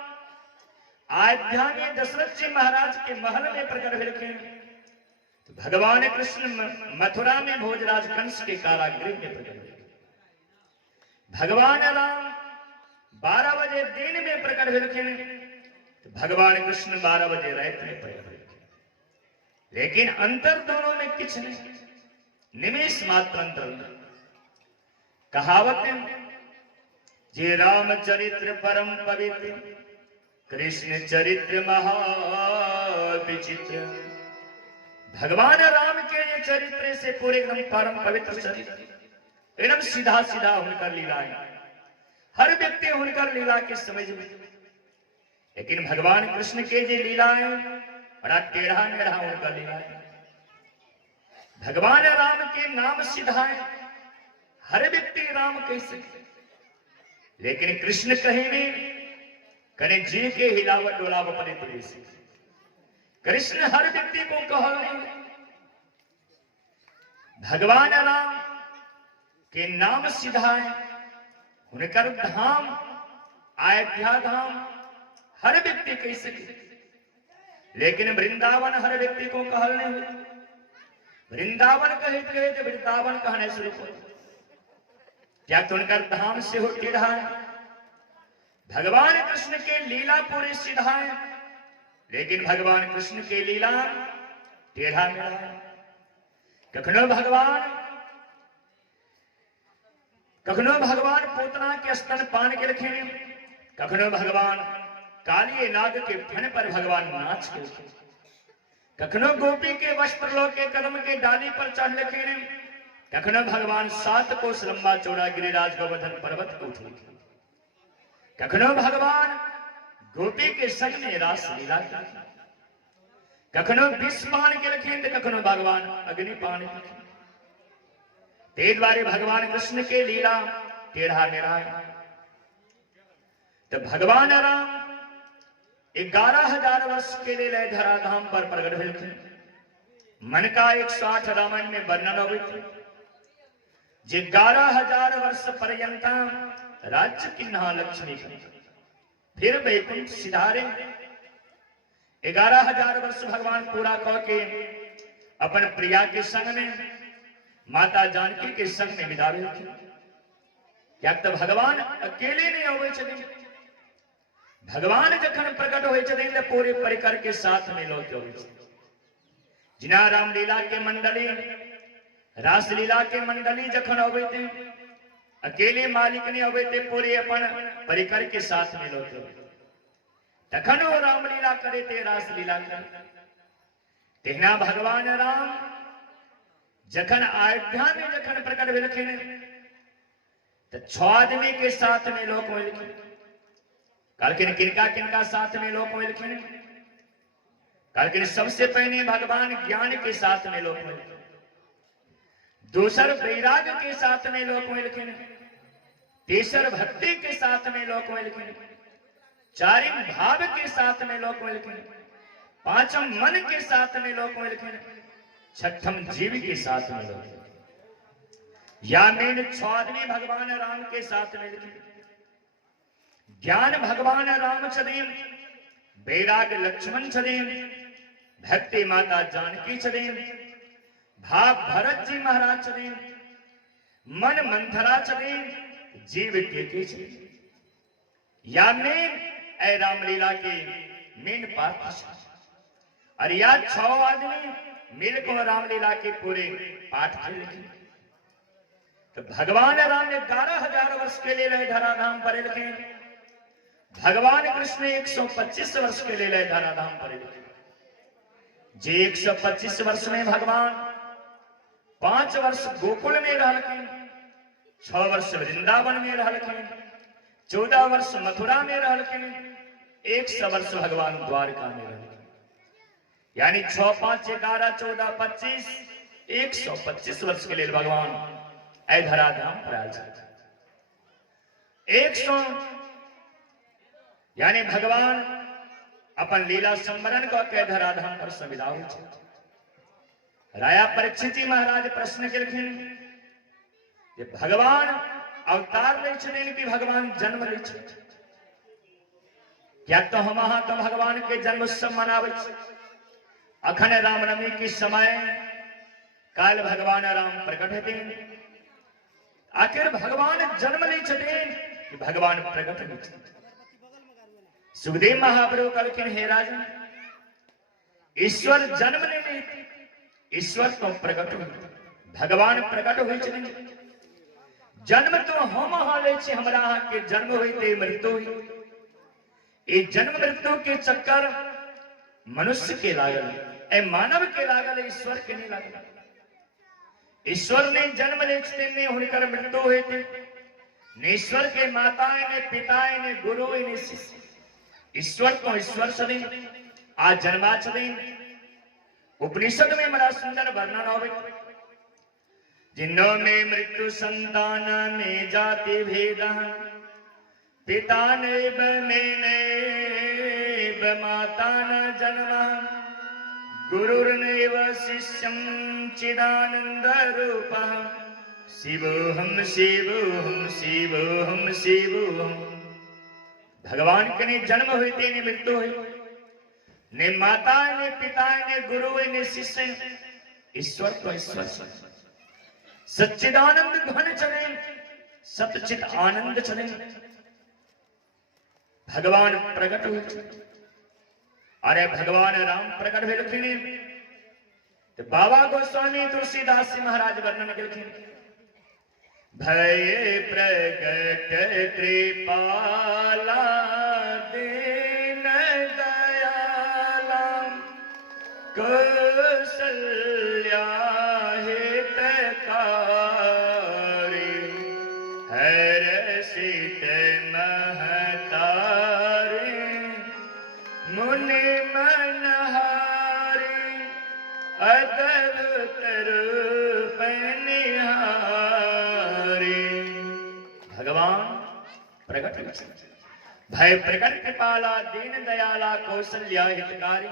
अयोध्या में दशरथ जी महाराज के महल में प्रकट भेलखिन, तो भगवान कृष्ण मथुरा में भोजराज कंस के कारागृह में प्रकट भेलखिन। भगवान राम 12 बजे दिन में प्रकट भेलखिन, तो भगवान कृष्ण 12 बजे रात में प्रकट भेलखिन। लेकिन अंतर दोनों में कुछ नहीं, निमेष मात्र अंतर। कहावत जे रामचरित्र परम पवित्र, कृष्ण चरित्र महाविचित्र। भगवान राम के ये चरित्र से पूरे एकदम परम पवित्र चरित्र, एकदम सीधा सीधा उनका लीला है, हर व्यक्ति उनका लीला के समझ में। लेकिन भगवान कृष्ण के जो लीला है बड़ा टेढ़ा मेढ़ा उनका लीला है। भगवान राम के नाम सीधा है, हर व्यक्ति राम कह सके, लेकिन कृष्ण कहे में कने जी के हिलावट डोलाव पड़े तो कृष्ण हर व्यक्ति को कहल नहीं। भगवान राम के नाम सीधा है, उनकर धाम अयोध्या धाम हर व्यक्ति कह सके, लेकिन वृंदावन हर व्यक्ति को कहल नहीं हो। वृंदावन कहे तो वृंदावन कहने शुरू हो, क्या तो उनकर धाम से हो टेढ़ा है। भगवान कृष्ण के लीला पूरी सीधा है, लेकिन भगवान कृष्ण के लीला टेढ़ा मेढ़ा है। कखनो भगवान कखनो भगवान पूतना के स्तन पान के रखे, कखनो भगवान कालिए नाग के फन पर भगवान नाच के रखे, कखनो गोपी के वस्त्र लो के कदम के डाली पर चढ़ रखे, कखनो भगवान 7 कोस लंबा चौड़ा गिरिराज गोवर्धन पर्वत को उठे, कखनो भगवान गोपी के संग में रास लीला की, कखनो विष पान के रखे, कखनो भगवान अग्नि पान के रखे। ते द्वारे भगवान कृष्ण के लीला टेढ़ा मेढ़ा है। तो भगवान राम 11,000 वर्ष के लिए लय धराधाम पर प्रकट हुए थे। मन का 108 रामायण में वर्णन हुए थे। जे 11,000 वर्ष पर्यंत राज्य किन्हा लक्ष्मी फिर वैकुंठ सिधारे। 11,000 वर्ष भगवान पूरा कह के अपन प्रिया के संग में माता जानकी के संग में बितावे थे। क्या तो भगवान अकेले नहीं होवे छथिन, भगवान जखन प्रकट होए छथिन तो पूरे परिकर के साथ में लोग होवे छथिन। जिना रामलीला के मंडली रास लीला के मंडली जखन होवे थे, अकेले मालिक नहीं होवे थे, पूरे अपन परिकर के साथ में लोग होवे तखन वो रामलीला करे थे, रास लीला करे। तेना भगवान राम जखन अयोध्या में जखन प्रकट भेलखिन तो 6 आदमी के साथ में लोक मिलखिन। कहलखिन किनका किनका साथ में लोक मिलखिन? कहलखिन सबसे पहले भगवान ज्ञान के साथ में लोक मिलखिन, दूसर वैराग के साथ में लोक मिलखिन, तीसर भक्ति के साथ में लोक मिलखिन, चारिम भाव के साथ में लोक मिलखिन, पांचम मन के साथ में लोक मिलखिन, छठम जीव के साथ में लोक। या मेन 6 आदमी भगवान राम के साथ में लिखे। ज्ञान भगवान राम छदीन, वैराग लक्ष्मण छदीन, भक्ति माता जानकी छदीन, भाव भरत जी महाराज छदीन, मन मंथरा छदीन, जीव के छदीन। या मेन ऐ रामलीला के मेन पाठ। और या 6 आदमी मिलकर रामलीला के पूरे पाठ के लिखे। तो भगवान राम ने 11,000 वर्ष के लिए लय धराधाम पर लिखे। भगवान कृष्ण 125 वर्ष के लिए लय धराधाम पर लिखे। जे 125 वर्ष में भगवान 5 वर्ष गोकुल में रहलखिन, 6 वर्ष वृंदावन में रहलखिन, 14 वर्ष मथुरा में रहलखिन, 100 वर्ष भगवान द्वारका में रहलखिन। यानी 6, 5, 11, 14, 25, 125 वर्ष के लिए भगवान ऐ धराधाम पर आए। 100 यानी भगवान अपन लीला संवरण को कह धराधाम पर संविदा हो। राया परीक्षित जी महाराज प्रश्न केलखिन जे भगवान अवतार ले छथिन कि भगवान जन्म ले छथिन? क्या तो हम अहां तो भगवान के जन्म उत्सव मनावे छी। अखन रामनवमी के समय काल भगवान राम प्रकट हेथिन। आखिर भगवान जन्म ले छथिन कि भगवान प्रकट ले छथिन? सुखदेव महाप्रभु कहलखिन हे राजन, ईश्वर जन्म ले लेते, ईश्वर तो प्रकट हो, भगवान प्रकट हुए छथिन। जन्म तो हम अहां ले छी, हमरा अहां के जन्म होइते मृत्यु हुई। ये जन्म मृत्यु के चक्कर मनुष्य के लागल, ए मानव के लागल, ईश्वर के नहीं लागल। ईश्वर ने जन्म ले ने हुनकर मृत्यु हुई थी। ने ईश्वर के माताएं ने पिताएं ने गुरु ने शिष्य। ईश्वर तो ईश्वर छथिन, आज जन्मा छथिन। उपनिषद में बड़ा सुंदर वर्णन होवे, जिन्हों में मृत्यु संतान में जाति भेद, पिता नैव में नैव माता न जन्म, गुरुर्नैव शिष्यं चिदानंद रूपः, शिवोहम शिवोहम शिवोहम शिवोहम। भगवान के ने जन्म हुई थे, ने मृत्यु हुई, ने माता ने पिता ने गुरु ने शिष्य। ईश्वर तो ईश्वर सच्चिदानंद घन चले, सतचित आनंद चले। भगवान प्रकट हुए। अरे भगवान राम प्रकट हुए तो बाबा गोस्वामी तुलसीदास जी महाराज वर्णन करें। भय प्रगट कृपाला दीन दयाला कौसल्या हितकारी हर्षित महतारी मुनि मनहारी अद्भुत रूप निहारी। भगवान प्रकट भय प्रकट कृपाला दीन दयाला कौसल्या हितकारी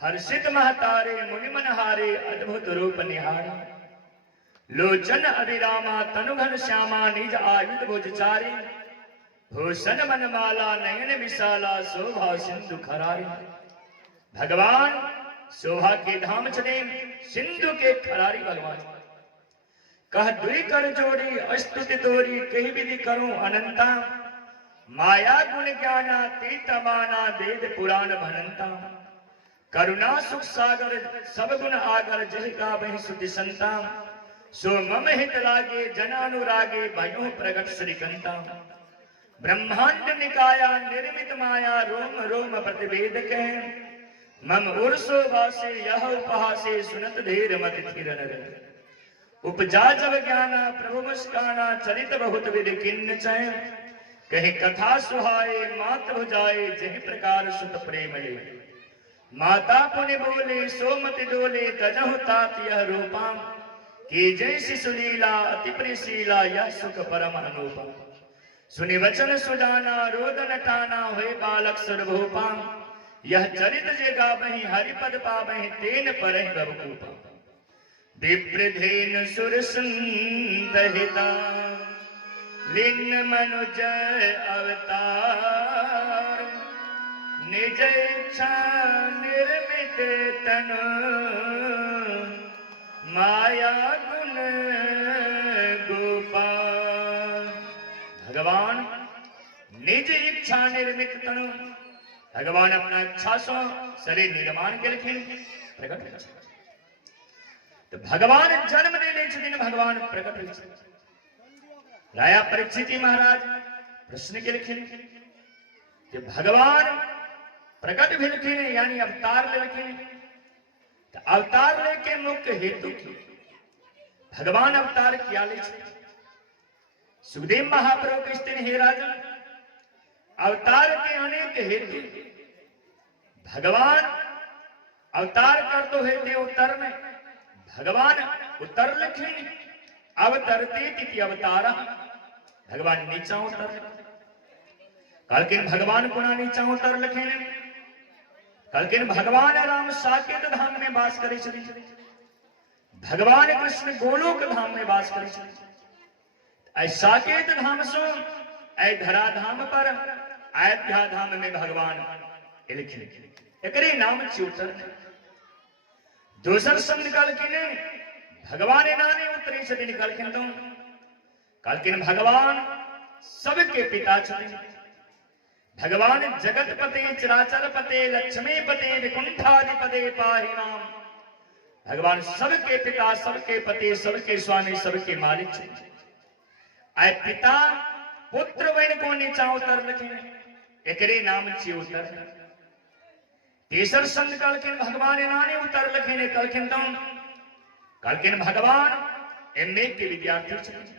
हर्षित महतारे मुनि मनहारे अद्भुत रूप निहारी। लोचन अभिरामा तनुघन श्यामा निज आयुध भुजचारी भूषण मनमाला नयन विशाला शोभा सिंधु खरारी। भगवान शोभा के धाम चले सिंधु के खरारी। भगवान कह दुई कर जोड़ी अस्तुति तोरी कही विधि करूं अनंता माया गुण ज्ञाना तीत माना वेद पुराण भनंता करुणा सुख सागर सब गुण आगर जह का बहि सुति संता सो मम हित लागे जनानुरागे भयो प्रगट श्रीकंता। ब्रह्मांड निकाया निर्मित माया रोम रोम प्रतिवेद कह मम उर्सो वासे यह उपहासे सुनत धीर मत थिर नर। उपजा जब ज्ञाना प्रभु मुस्काना चरित बहुत विधि किन्न चय कहे कथा सुहाए मात भुजाए जहि प्रकार सुत प्रेम ले। माता पुनि बोले सोमति डोले तजहु तात यह रूपा कि जैसी सुलीला अति प्रियशीला यह सुख परम अनूपा। सुनि वचन सुजाना रोदन टाना हुए बालक सुरभूपा यह चरित जे गावहि हरिपद पावहि तेन परहि बबकूपा। विप्रधेन सुर संतहिता लिन्न मनुज अवतार निज इच्छा निर्मित तनु माया गुण गोपाल। भगवान निज इच्छा निर्मित तनु भगवान अपना इच्छा सो शरीर निर्माण के लिखे प्रकट है। तो भगवान जन्म ले दिन भगवान प्रकट है। राया परीक्षित महाराज प्रश्न के लिखे कि भगवान प्रकट भी लिखे यानी अवतार ले लिखे। तो अवतार लेके मुख्य हेतु की भगवान अवतार किया ले। सुखदेव महाप्रभु कहते हे राजन अवतार के अनेक हेतु भगवान अवतार कर तो हेते उत्तर में भगवान उत्तर लिखे अवतरते तिथि अवतार भगवान नीचा उतर कलकिन भगवान पुनः नीचा उतर लिखे कलकिन भगवान राम साकेत धाम में वास करे चले भगवान कृष्ण गोलोक धाम में वास करे चले। साकेत धाम सो ऐ धरा धाम पर अयोध्या धाम में भगवान एकरे नाम च्यूतर दूसर संग कलकिन भगवान नाने उतरे से निकल के तुम कलकिन भगवान सबके पिता चले। भगवान जगत पते चराचर पते लक्ष्मी पते विकुंठाधिपते पाहि नाम भगवान सबके पिता सबके पति सबके स्वामी सबके मालिक चले। आय पिता पुत्र बहन को नीचा उतर लिखे एकरे नाम ची उतर। तीसर संत कलकिन भगवान नाने उतर लिखे कलकिन तुम कलकिन भगवान एमए के विद्यार्थी चले।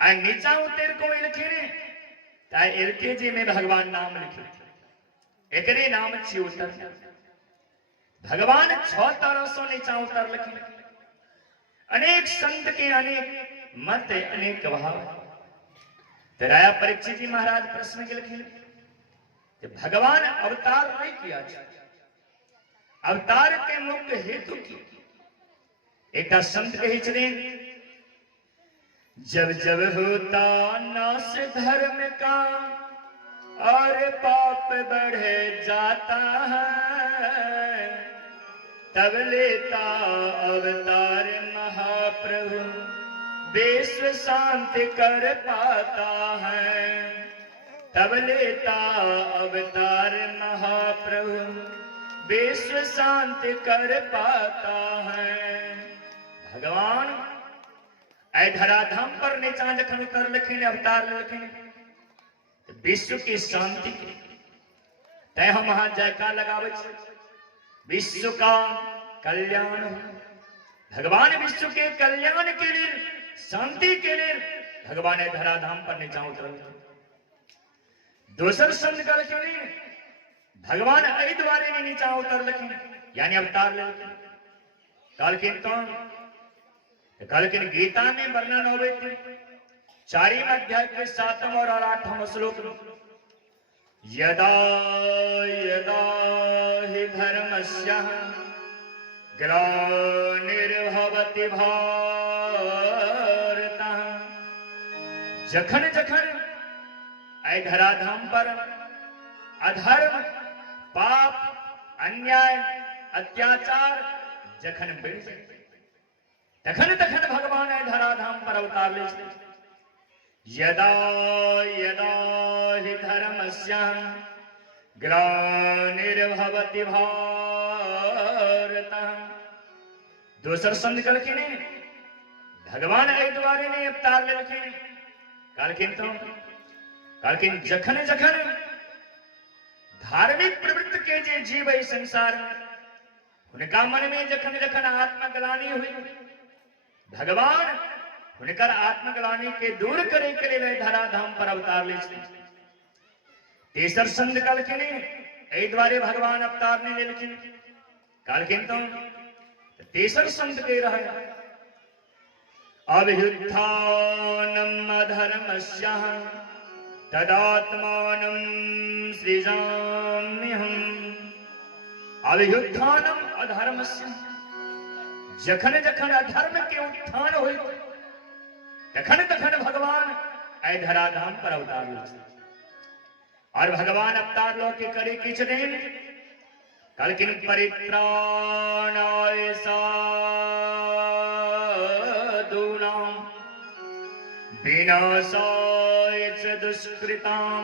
आय नीचा उतर को लिखे एलकेजी में भगवान नाम लिखे एकरे नाम ची उतर। भगवान 6 तरह सो नीचा उतर लिखे अनेक संत के अनेक मत अनेक भाव। राया परीक्षित जी महाराज प्रश्न के लिखे भगवान अवतार नहीं किया अवतार के मुख्य हेतु की एक संत कही चले जब जब होता नाश धर्म का और पाप बढ़ जाता है तब लेता अवतार महाप्रभु विश्व शांति कर पाता है। तब लेता अवतार महाप्रभु विश्व शांति कर पाता है। भगवान ऐ धराधाम पर नीचा जखन उतर लखिन अवतार लखिन विश्व की शांति के तय हम वहां जयकार लगावे विश्व का कल्याण हो। भगवान विश्व के कल्याण के लिए शांति के लिए भगवान धराधाम पर नीचा उतर दोसर संत कल के लिए भगवान ऐ द्वारे ने नीचा उतर लखिन यानी अवतार ले कल किन गीता में वर्णन होवे 4वें अध्याय के 7वें और 8वें श्लोक में यदा यदा हि धर्मस्य ग्लानिर्भवति भारत जखन जखन ऐ धराधाम पर अधर्म पाप अन्याय अत्याचार जखन बढ़ जाए तखन तखन भगवान ऐ धराधाम पर अवतार ले यदा यदा हि धर्मस्य ग्लानिर्भवति भारत दोसर संत कलखिन भगवान ऐ द्वारे ने अवतार ले कहलखिन जखन जखन धार्मिक प्रवृत्ति के जे जीव है संसार में उनका मन में जखन जखन आत्मग्लानि हुई भगवान उनकर आत्मग्लानि के दूर करे के लिए धराधाम पर अवतार ले तेसर संत कहलखिन ऐ द्वारे भगवान अवतार ने लेलखिन कहलखिन तो तेसर संत के रहे अभ्युत्थानम अधर्मस्य तदात्मानं सृजाम्यहम् अभ्युत्थानम अधर्मस्य जखन जखन अधर्म के उत्थान हुई तखन तखन भगवान ऐ धराधाम पर अवतार ले और भगवान अवतार लो के करे किछ दिन कलकिन परित्राणाय साधूनां विनाशाय च दुष्कृतां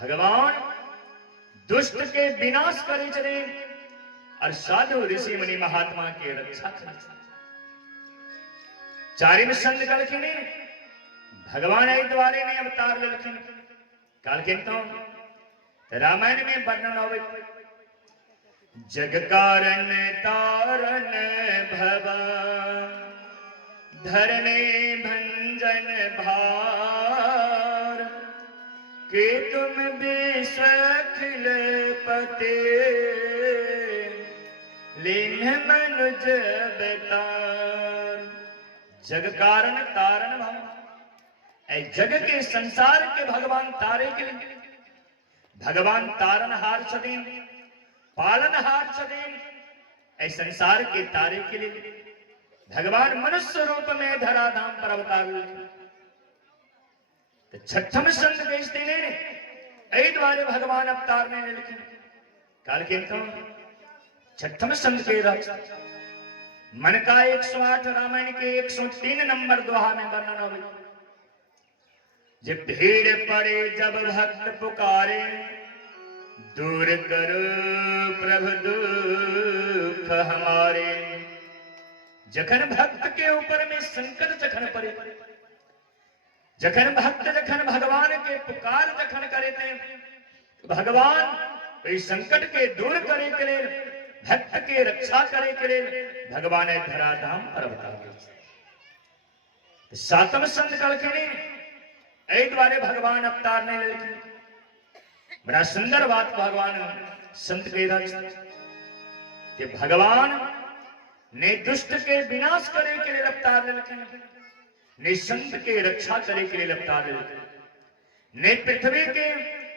भगवान दुष्ट के विनाश करे चले और साधु ऋषि मुनि महात्मा की रक्षा करे 4वें संत कलखिन भगवान ऐ द्वारे ने अवतार लेलखिन कहलखिन तो रामायण में वर्णन होवे जग कारण तारण भव धरने भंजन भार के तुम विश्वखिल पते लीन मनुज बेतार जग कारण तारण भव ऐ जग के संसार के भगवान तारे के लिए भगवान तारनहार छदीन पालनहार छदीन ऐ संसार के तारे के लिए भगवान मनुष्य रूप में धराधाम पर अवतार ले तो 6ठम संत कहते ने ऐ द्वारे भगवान अवतार ने लिखी कहलखिन तो 6ठम संत के मन का 108 रामायण के 103 नंबर दोहा में वर्णन होवे जब भीड़ पड़े जब भक्त पुकारे दूर करो प्रभु दुख हमारे जखन भक्त के ऊपर में संकट जखन पड़े जखन भक्त जखन भगवान के पुकार जखन करे थे भगवान इस संकट के दूर करे के लिए भक्त के रक्षा करे के लिए भगवान धराधाम पर अवतार 7वें संत कलखिन ऐ द्वारे भगवान अवतार ने लिखी बड़ा सुंदर बात भगवान संत कह कि भगवान ने दुष्ट के विनाश करे के लिए अवतार ले ने संत के रक्षा करे के लिए अवतार ले ने पृथ्वी के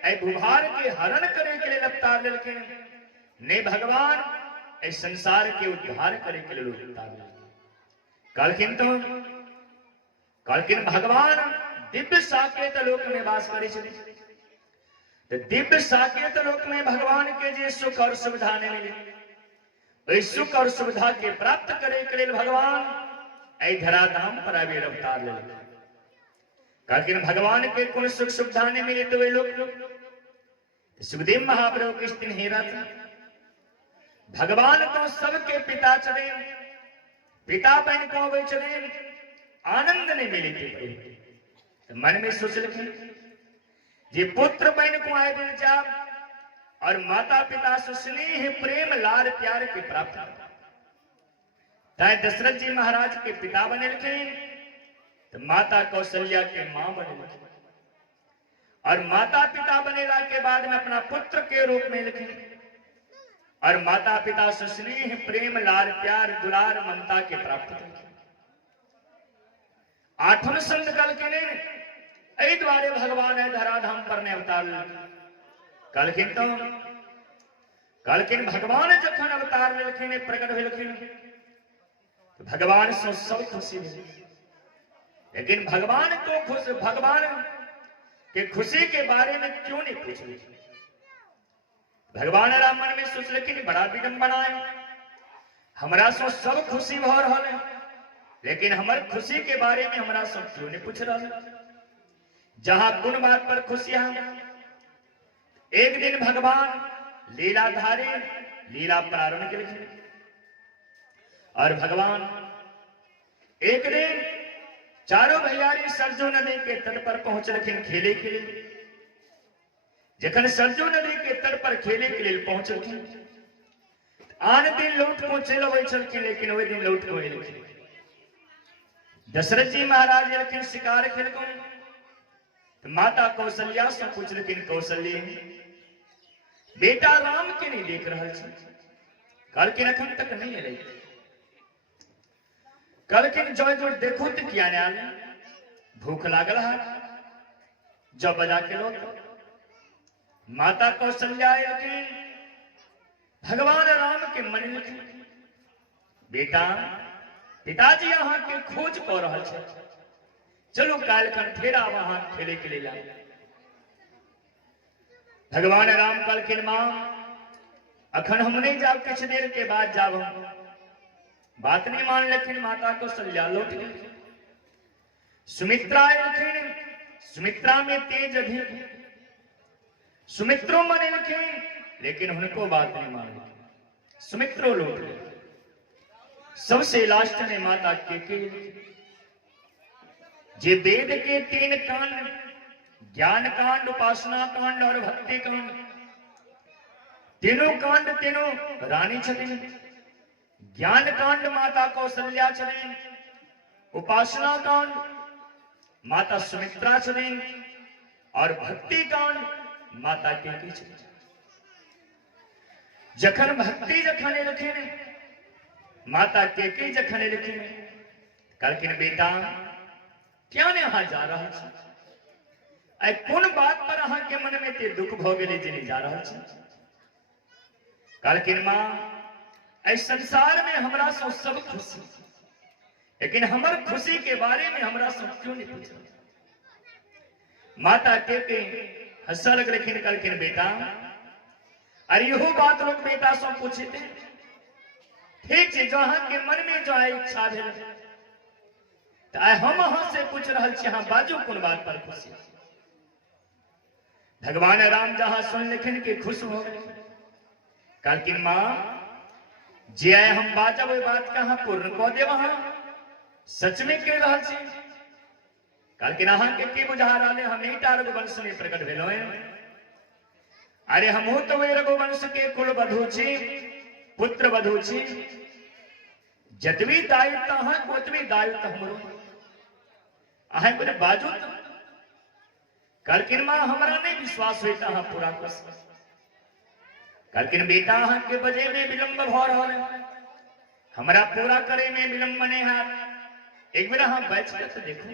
ऐ भूभार के हरण करे के लिए अवतार ले ने भगवान ऐ संसार के उद्धार करे के लिए अवतार ले कहलखिन भगवान दिव्य साकेत लोक में वास करे छे तो दिव्य साकेत लोक में भगवान के जे सुख और सुविधा ने मिले वही सुख और सुविधा के प्राप्त करे के लिए भगवान ऐ धराधाम पर आवे अवतार ले कहलखिन भगवान के कोई सुख सुविधा ने मिले तो वे लोग सुखदेव महाप्रभु के दिन हेरा था भगवान तो सबके पिता चले पिता बहन को वे चले आनंद ने मिले के पड़े तो मन में सोच रखे जे पुत्र बहन को आए दिन जाब और माता पिता से स्नेह प्रेम लाड़ प्यार के प्राप्त ताए दशरथ जी महाराज के पिता बने लिखे तो माता कौशल्या के मां बने लिखे और माता पिता बनेला के बाद में अपना पुत्र के रूप में लिखे और माता पिता से स्नेह प्रेम लाड़ प्यार दुलार ममता के प्राप्त करे आठवें संत कल के ने ऐ द्वारे भगवान है धराधाम पर ने अवतार कलकिन भगवान जखन अवतार लेखिन ने प्रकट भेलखिन तो भगवान से सब खुशी मिली लेकिन भगवान के खुशी के बारे में क्यों नहीं पूछ रही भगवान राम मन में सोच लेकिन बड़ा विडंबना है हमरा सो सब खुशी हो रहा है लेकिन हमार खुशी के बारे में हमरा सब क्यों नहीं पूछ रहा है जहां कुन बात पर खुशियां एक दिन भगवान लीलाधारी लीला प्रारंभ के लिए और भगवान एक दिन चारों भैयारी सरजू नदी के तट पर पहुंच रखिन खेले के लिए जखन सरजू नदी के तट पर खेले के लिए पहुंच रखिन आन दिन लौट को चलो वही चल के लेकिन वही दिन लौट को लेकिन दशरथ जी महाराज लेकिन शिकार खेल को तो माता कौशल्या से पूछ लेकिन कौशल्य बेटा राम के नहीं देख रहा कल के रखन तक नहीं रही कल के जो जो देखो तो क्या न्याल भूख लागल है जब बजा के लोग माता कौशल्या लेकिन भगवान राम के मन लिखे बेटा पिताजी यहाँ के खोज कर रहा है चलो काल खन फेरा वहां खेले के लिए ला भगवान राम कल के मां अखन हम नहीं जाओ कुछ देर के बाद जाओ बात नहीं मान लेकिन माता को सल्या लौट गई सुमित्रा लेकिन सुमित्रा में तेज अधिक सुमित्रो मने लेकिन उनको बात नहीं मान सुमित्रो लौट गई सबसे लास्ट में माता के जे वेद के 3 कांड ज्ञान कांड उपासना कांड और भक्ति कांड तीनों कांड तीनों रानी छथिन ज्ञान कांड माता कौशल्या छथिन उपासना कांड माता सुमित्रा छथिन और भक्ति कांड माता के छथिन जखन भक्ति जखन रखिन माता के जखन रखिन कहलखिन बेटा क्या ने अहाँ जा रहा है कौन बात पर अहाँ के मन में ते दुख भ गेले जे नहीं जा रहा है कहलखिन मां ऐ संसार में हमरा सब सब खुशी लेकिन हमर खुशी के बारे में हमरा सब क्यों नहीं पूछा माता के हंसा लग लेकिन कहलखिन बेटा अरे यहो बात लोग बेटा सब पूछे थे ठीक है जहां के मन में जो है इच्छा भेल तो हम अहाँ से पूछ रहा छी हाँ बाजू कौन बात पर खुशी भगवान राम जहां सुन लेखिन के खुश हो गए कहलखिन मां जे हम बाजब ओई बात कहाँ पूर्ण कह देव हाँ सच में कह रहा छी कहलखिन अहाँ के बुझा रहा हम एकटा रघुवंश में प्रकट भेलो अरे हमहू तो वे रघुवंश के कुल बधू छी पुत्र बधू छी जतवी दायित्व अहाँ ओतवी दायित्व हमरो अहाँ बोले बाजू तो कहलखिन मां हमरा नहीं विश्वास होता अहाँ पूरा कर कहलखिन बेटा अहाँ के बजे में विलंब भ रहा है हमरा पूरा करे में विलंब नहीं है एक बेर अहाँ बैठ के तो देखो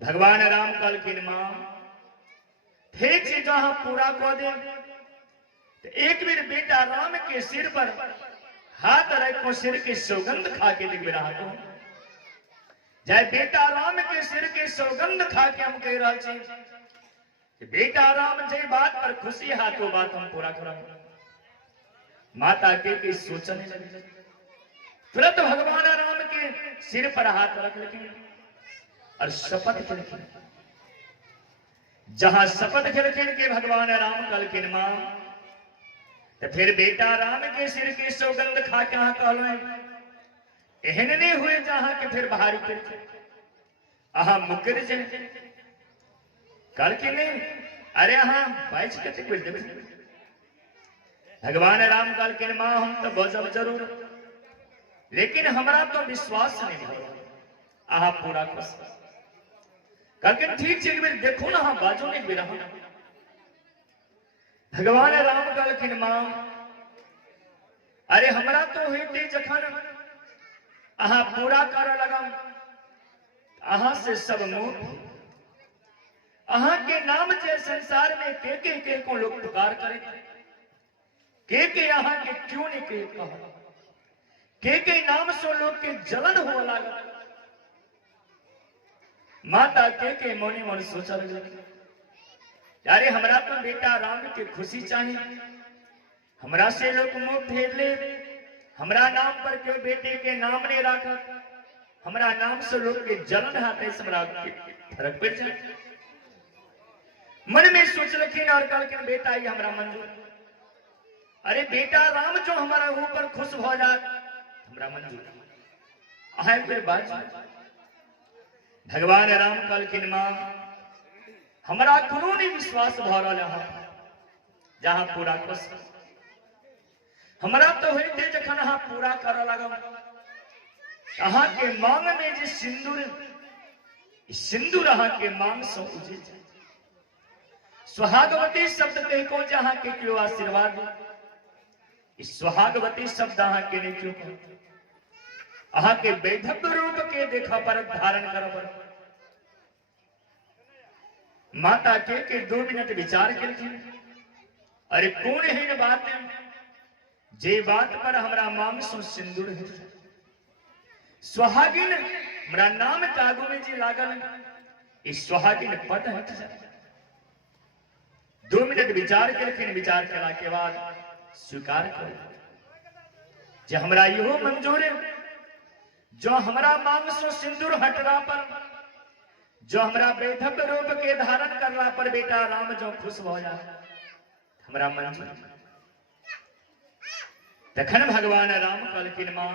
भगवान राम कहलखिन मां ठीक से जहां पूरा कह दे तो एक बेर बेटा राम के सिर पर हाथ रखो सिर की सौगंध खा के देख बेरा हाथों जाए बेटा राम के सिर के सौगंध खा के हम कह रहा कि बेटा राम जे बात पर खुशी है तो बात हम पूरा करा माता के सोचने लगे तुरंत भगवान राम के सिर पर हाथ रख लगे और शपथ खेलखिन जहां शपथ खेलखिन के भगवान राम कहलखिन मां तो फिर बेटा राम के सिर के सौगंध खा के कहलो एहन नहीं हुए जहां के फिर बाहर कर अहा मुकर जे कल के नहीं अरे अहा बाइच के कुछ देख भगवान राम कल के मां हम तो बजब जरूर लेकिन हमारा तो विश्वास नहीं हो आहा पूरा खुश कल ठीक है एक देखो ना हाँ बाजू नहीं भी रहा भगवान राम कल के मां अरे हमरा तो होते जखन अहा पूरा कर लगा अहा से सब मोह अहा के नाम जे संसार में के को लोग पुकार करे के अहा के क्यों नहीं के कहा के नाम से लोग के जलन हो लगा माता के मोनी मन सोचा लगे यारे हमरा तो बेटा राम के खुशी चाहिए हमरा से लोग मुंह फेर ले हमरा नाम पर क्यों बेटे के नाम नहीं रखा हमरा नाम से लोग के जलन हाथे फर्क पड़ जाए मन में सोच रखी और कल के बेटा ही हमरा मंजूर अरे बेटा राम जो हमारा ऊपर खुश हो जाए हमरा मंजूर आए फिर बात भगवान राम कल की मां हमरा कोनो नहीं विश्वास भ रहा जहां पूरा खुश हमरा तो होते जखन अहा पूरा कर लगा अहा के मांग में जे सिंदूर अहा के मांग से उजे सुहागवती शब्द कह को जहां के क्यों आशीर्वाद इस सुहागवती शब्द अहा के ने क्यों अहा के वैधव्य रूप के देखा पर धारण कर पर माता के 2 मिनट विचार करके अरे कौन है बात जे बात पर हमरा मांग सो सिंदूर है सुहागिन हमरा नाम कागो में जी लागल इस सुहागिन पद हट जाए 2 मिनट विचार करके विचार करा के बाद स्वीकार कर जे हमरा इहो मंजूर है जो हमरा मांग सो सिंदूर हटला पर जो हमरा वैधव्य रूप के धारण करला पर बेटा राम जो खुश हो जाए हमरा मंजूर तखन भगवान राम कल की मां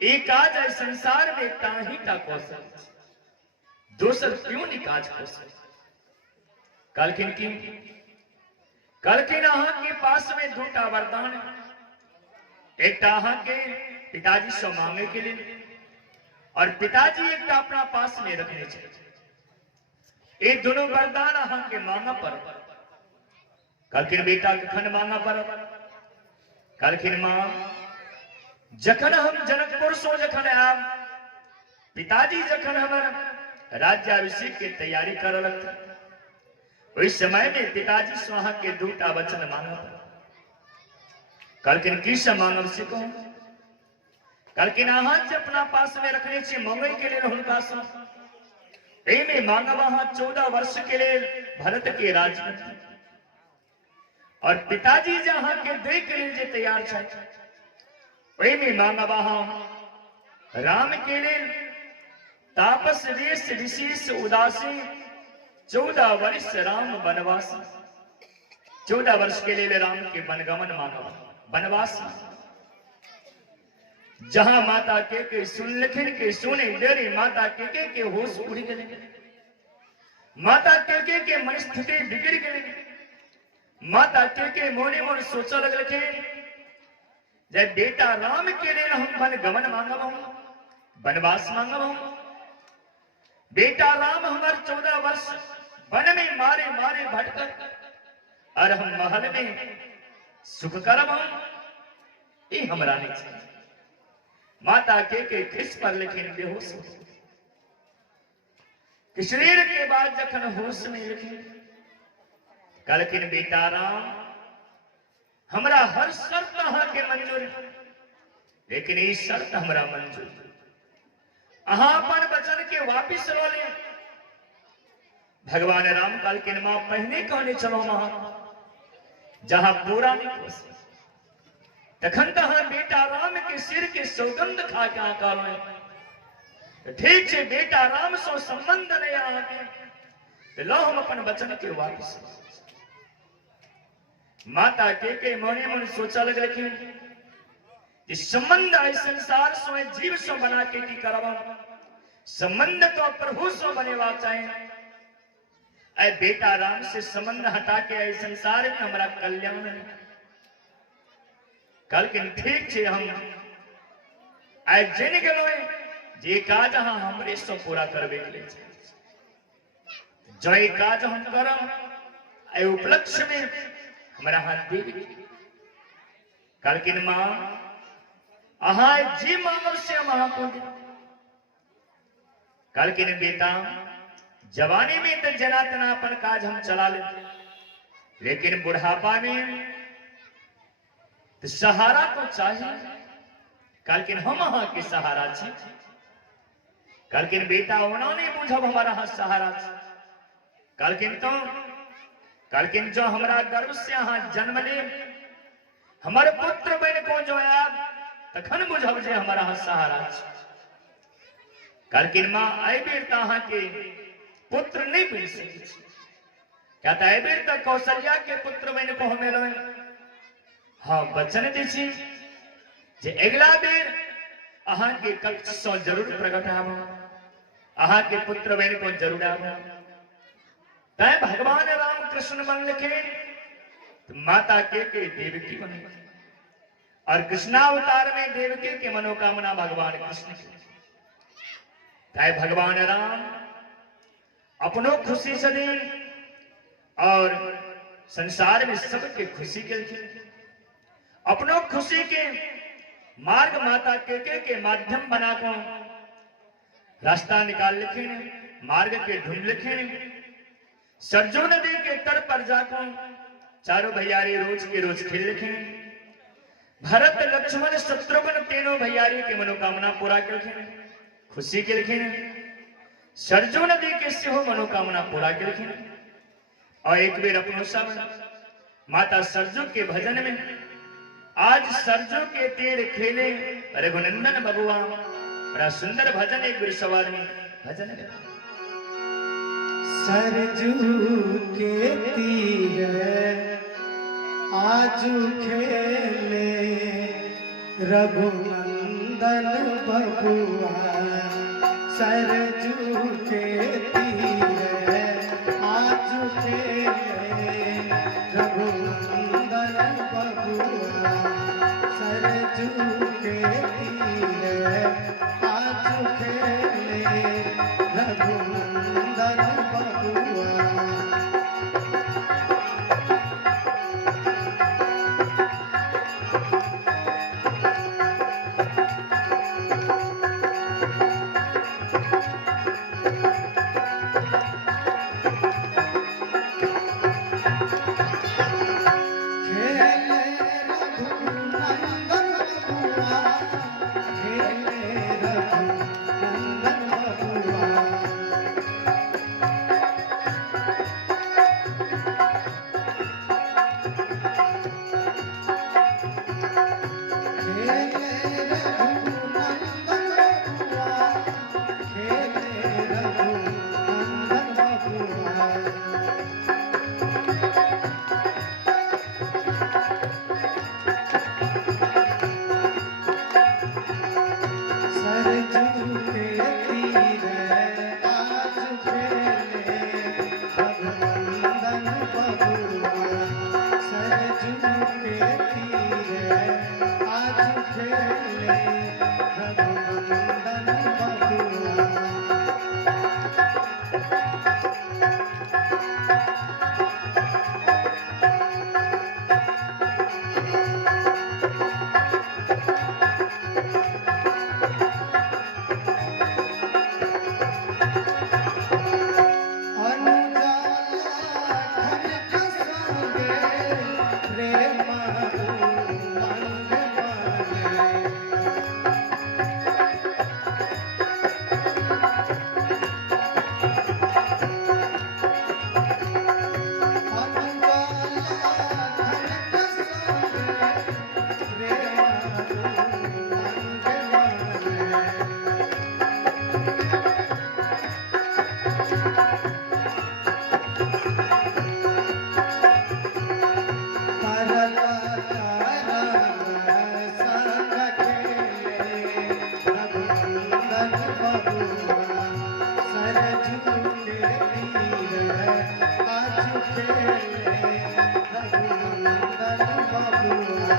एक काज है संसार में ताही का कौशल दोसर क्यों नहीं काज कौशल कलकिन अहा के पास में 2टा वरदान एक अहा के पिताजी से मांगे के लिए और पिताजी एक अपना पास में रखने चाहिए ये दोनों वरदान अहा के मांगा पर कलकिन बेटा कखन मांगा पर कलकिन मां जखन हम जनकपुर सो जखन आम पिताजी जखन हमारा राज्याभिषेक की तैयारी कर लगता उस समय में पिताजी स्वाहा के 2टा वचन मांगा कलकिन की से मांगब से कहूं कलकिन अहा से अपना पास में रखने से मंगई के लिए हुनका में मांगब अहा 14 वर्ष के लिए भरत के राजगद्दी और पिताजी जहां के दे के लिए तैयार है में मांगब अहा राम के लिए तापस वेश विशेष उदासी 14 वर्ष राम वनवास 14 वर्ष के लिए राम के वनगमन मांगब वनवास जहां माता के सुन लिखिन के सुने डेरे माता के होश उड़ गए माता के मन स्थिति बिगड़ गई माता के मोने मोन सोचा लग लखे जय बेटा राम के लिए हम वनगमन मांगब वनवास मांगब बेटा राम हमारे 14 वर्ष वन में मारे मारे भटकर और हम महल में सुख करब ये हमरा नहीं चाहिए माता के खिस पर लेकिन बेहोश शरीर के बाद जखन होश में लिखे कलकिन बेटा राम हमरा हर शर्त अहा के मंजूर लेकिन ये शर्त हमरा मंजूर अहा अपन वचन के वापिस लो ले भगवान राम काल के मां पहले कहने चलो मां जहां पूरा नहीं हो तखन तहा बेटा राम के सिर के सौगंध खा के आकाल ठीक है बेटा राम सो संबंध नहीं आके तो लो हम अपन वचन के वापिस माता के मोने मन सोचा लग रखी इस संबंध है संसार सो जीव सो बना के की करवा संबंध तो प्रभु सो बनेवा चाहे ऐ बेटा राम से संबंध हटा के ऐ संसार में हमारा कल्याण नहीं कल के ठीक छे हम ऐ जिन गेलो जे काज हमरे सो पूरा करबे के लिए जो ये काज हम करम ऐ उपलक्ष्य में हमारा हाथ दे कल की मां अहा जी मांगव से महापुण्य कल की बेटा जवानी में तो जनातना अपन काज हम चला लेते लेकिन बुढ़ापा में तो सहारा तो चाहिए कल की हम अहा के सहारा छी कल की बेटा उन्होंने बुझब हमारा हाथ सहारा कल किन जो हमारा गर्भ से अहा जन्म ले हमारे पुत्र बन को जो याद तखन बुझब जे हमारा हाथ सहारा कल किन मां आई बेटा अहा के पुत्र नहीं बन सके क्या था आई बेटा कौशल्या के पुत्र बन को हमें लो हाँ वचन दी जे अगला बेर अहा के कक्ष सो जरूर प्रकट आबो अहा के पुत्र बन को जरूर आबो तय भगवान राम कृष्ण बन लिखे तो माता के देवकी बने और कृष्णावतार में देवकी के मनोकामना भगवान कृष्ण की तय भगवान राम अपनों खुशी से दे और संसार में सबके खुशी के लिए अपनों खुशी के मार्ग माता के माध्यम बना को रास्ता निकाल लिखे मार्ग के ढूंढ लिखे सरजू नदी के तट पर जाकर चारों भैयारी रोज के रोज खेल लिखे भरत लक्ष्मण शत्रुघ्न तीनों भैयारी की मनोकामना पूरा कर लिखे खुशी के लिखे सरजू नदी के सिंह मनोकामना पूरा कर लिखे और एक बेर अपनो सब माता सरजू के भजन में आज सरजू के तीर खेले रघुनंदन बबुआ बड़ा सुंदर भजन एक बेर सवार में भजन है सरजू के तीर आजू खेले रघुनंदन बबुआ सरजू के तीर आजू खेले रघुनंदन बबुआ सरजू के तीर आजू खेले रघुनंदन बबुआ बबुआ सरजू के तीर आज खेले रघुनंदन बबुआ।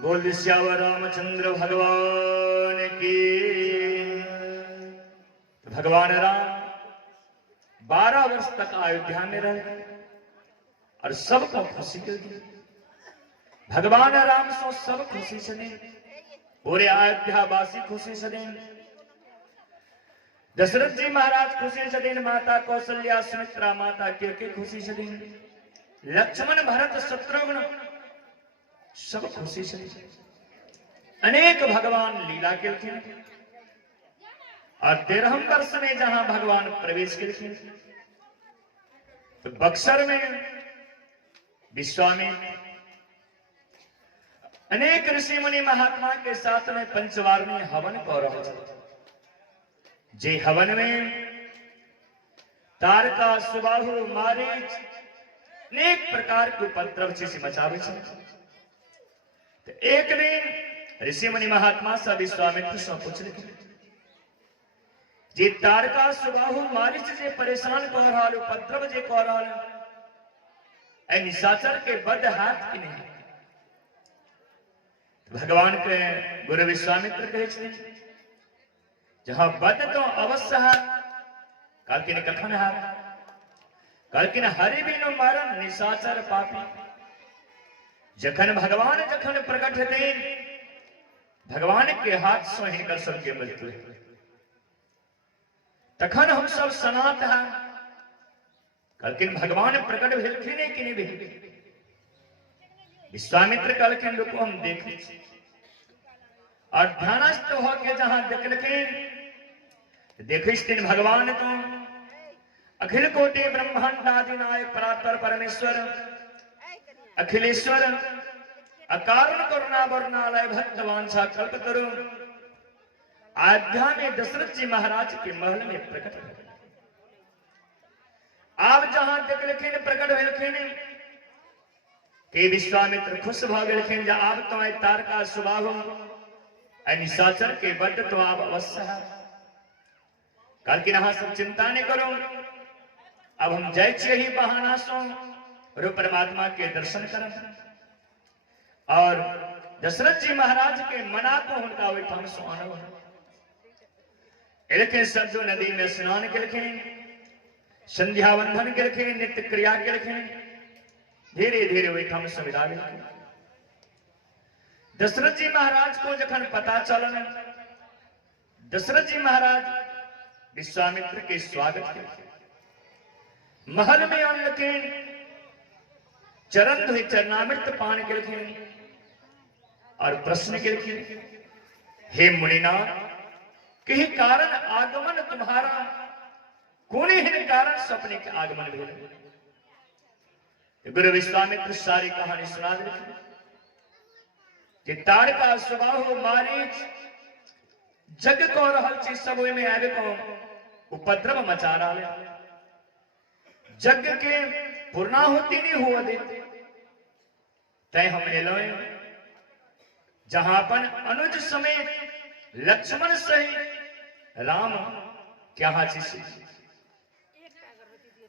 बोल श्यावर रामचंद्र भगवान की। भगवान राम 12 वर्ष तक अयोध्या में रहे और सबको खुशी कर दी। भगवान राम सो सब खुशी से दिन, पूरे अयोध्या वासी खुशी से दिन। दशरथ जी महाराज खुशी से दिन, माता कौशल्या सुमित्रा माता के खुशी से दिन, लक्ष्मण भरत शत्रुघ्न सब खुशी से अनेक भगवान लीला के और 13वें वर्ष में जहां भगवान प्रवेश करते तो बक्सर में विश्वामित्र अनेक ऋषि मुनि महात्मा के साथ में पंचवार्णी हवन कर रहे थे। जे हवन में तारका सुबाहु मारीच अनेक प्रकार के उपद्रव से मचावे छे। तो एक दिन ऋषि मुनि महात्मा से विश्वामित्र से पूछले जे तारका सुबाहु मारीच जे परेशान कर रहा उपद्रव जे कर रहा ए निशाचर के बद हाथ की नहीं। भगवान के गुरु विश्वामित्र कहे जहां बद तो अवश्य है काल्किन कथन है काल्किन हरि बिनु मारन निशाचर पापी। जखन भगवान जखन प्रकट होते भगवान के हाथ से हिनकर सबके मृत्यु तखन हम सब सनात है कहलखिन भगवान प्रकट भेलखिन कि नहीं भेल। विश्वामित्र कहलखिन रुको हम देखे और ध्यानस्थ होके जहां देखलखिन देखिस दिन भगवान तो अखिल कोटि ब्रह्मांड आदि नायक परात्पर परमेश्वर अखिलेश्वर अकारण करुणा वर्णालय भक्तवांछा कल्पतरु अयोध्या में दशरथ जी महाराज के महल में प्रकट हुए। आप जहां देखलखिन प्रकट भेलखिन कि विश्वामित्र खुश भ गेलखिन जे आब तो तारका सुबाहु निशाचर के बड तो आप अवश्य है। कल की नहा सब चिंता नहीं करो, अब हम जाए ही बहाना सो रो परमात्मा के दर्शन कर। और दशरथ जी महाराज के मना को उनका वैठम सुहानो इलखे सब जो नदी में स्नान के लिखे, संध्या बंधन के लिखे, नित्य क्रिया के लिखे, धीरे धीरे वैठम सुविधा लिखे। दशरथ जी महाराज को जखन पता चलन, दशरथ जी महाराज विश्वामित्र के स्वागत के महल में आन लगे, चरण धोए चरणामृत पान के लिखे और प्रश्न के लिखे, हे मुनिनाथ, किही कारण आगमन तुम्हारा, कोने ही कारण सपने के आगमन भेल। गुरु विश्वामित्र सारी कहानी सुना देते कि ताड़का स्वभाव मारीच जग को रहल चीज सब में आवे को उपद्रव मचा रहा, जग के पूर्णाहुति नहीं हुआ देते, तय हम एलोए जहां अपन अनुज समेत लक्ष्मण सहित राम क्या हाची से,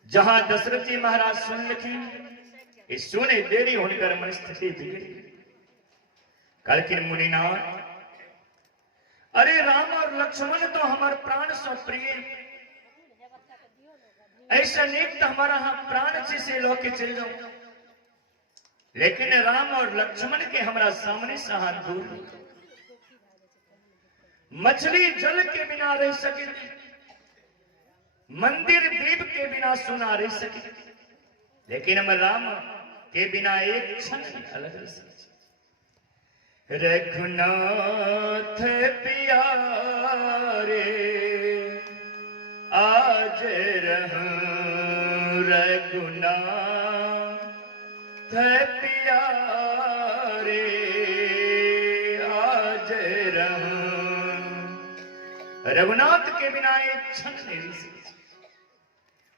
जहां दशरथ जी महाराज सुन लिखी सुने देरी होकर मन स्थिति बिगड़ी। कल की मुनिनाथ, अरे राम और लक्ष्मण तो हमारे प्राण सो प्रिय, ऐसा नेक तो हमारा प्राण से लोके चल जाओ, लेकिन राम और लक्ष्मण के हमारा सामने से हाथ दूर। मछली जल के बिना रह सके, मंदिर दीप के बिना सुना रह सके, लेकिन हम राम के बिना एक क्षण अलग रह सके। रघुनाथ प्यारे आज रहूं, रघुनाथ प्यारे आज रहूं, रघुनाथ के बिना एक क्षण नहीं रह सके।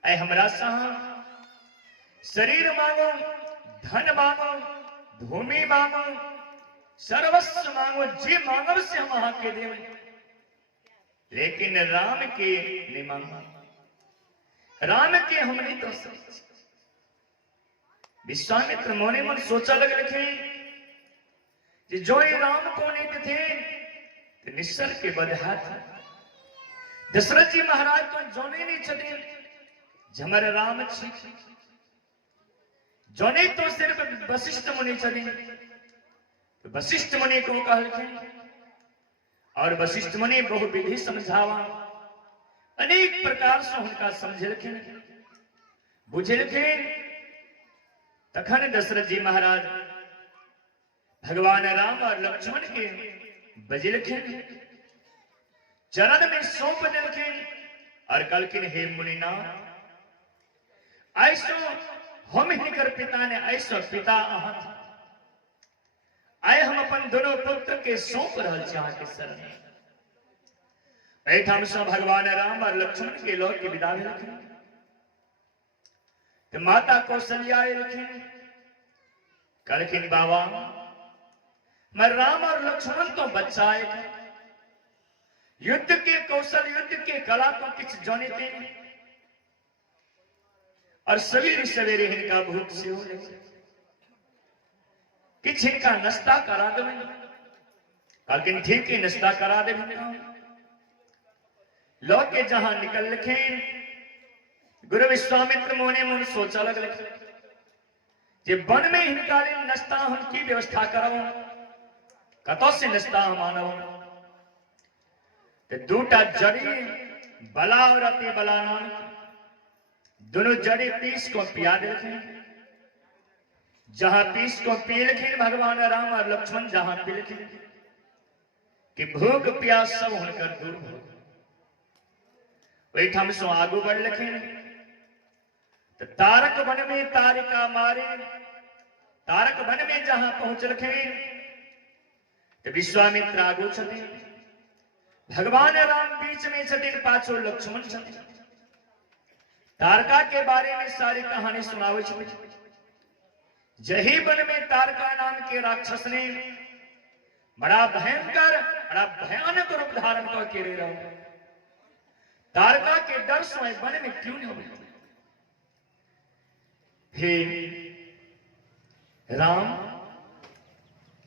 ऐ हमरा साहब शरीर मांगो, धन मांगो, भूमि मांगो, सर्वस्व मांगो, जी मांगव से हम वहां के देव, लेकिन राम के नहीं मांगो, राम के हम नहीं तो सकते। विश्वामित्र मोने मन सोचा लग रखे कि जो ये राम को नहीं थे तो निश्चर के बधा था। दशरथ जी महाराज तो जोने नहीं छे जमर राम छी, जोने तो सिर्फ वशिष्ठ मुनि छे, तो वशिष्ठ मुनि को कहलखिन और वशिष्ठ मुनि बहु विधि समझावा, अनेक प्रकार से उनका समझलखिन बुझलखिन। तखन दशरथ जी महाराज भगवान राम और लक्ष्मण के बजलखिन, चरण में सौंप दिलखिन और कहलखिन, हे मुनिनाथ, ऐसो हम हिनकर पिता ने, ऐसो पिता अहाँ था, आए हम अपन दोनों पुत्र के सौंप रहल छी अहाँ के शरण। एठाम से भगवान राम और लक्ष्मण के लोग के विदा भेलखिन, तो माता कौशल्या लिखिन, कहलखिन बाबा मैं राम और लक्ष्मण तो बच्चाए थे, युद्ध के कौशल, युद्ध के कला को किछ जानते और सवेरे सवेरे इनका भूख से हो जाए, किछ इनका नाश्ता करा दे, लेकिन ठीक ही नाश्ता करा दे। लोग के जहां निकल लिखे, गुरु विश्वामित्र मोने मुन सोचा लग लिखे जे वन में इनका नाश्ता उनकी व्यवस्था करो, कतो से नाश्ता मानो, तो दूटा जड़ी बला और अति बला नाम दोनों जड़ी पीस को पिया देखे, जहां पीस को पी लिखिन भगवान राम और लक्ष्मण जहां पी लिखिन कि भूख प्यास सब होकर दूर हो। वही सो आगू बढ़ लिखिन, तो तारक वन में तारिका मारे, तारक वन में जहां पहुंच लिखिन तो विश्वामित्र आगू छथिन, भगवान राम बीच में छथिन, पाछो लक्ष्मण छथिन। तारका के बारे में सारी कहानी सुनावे छथिन। जही वन में तारका नाम के राक्षस ने बड़ा भयंकर, बड़ा धारण करके रह रहा तारका के डर से वन में क्यों नहीं हो? हे राम,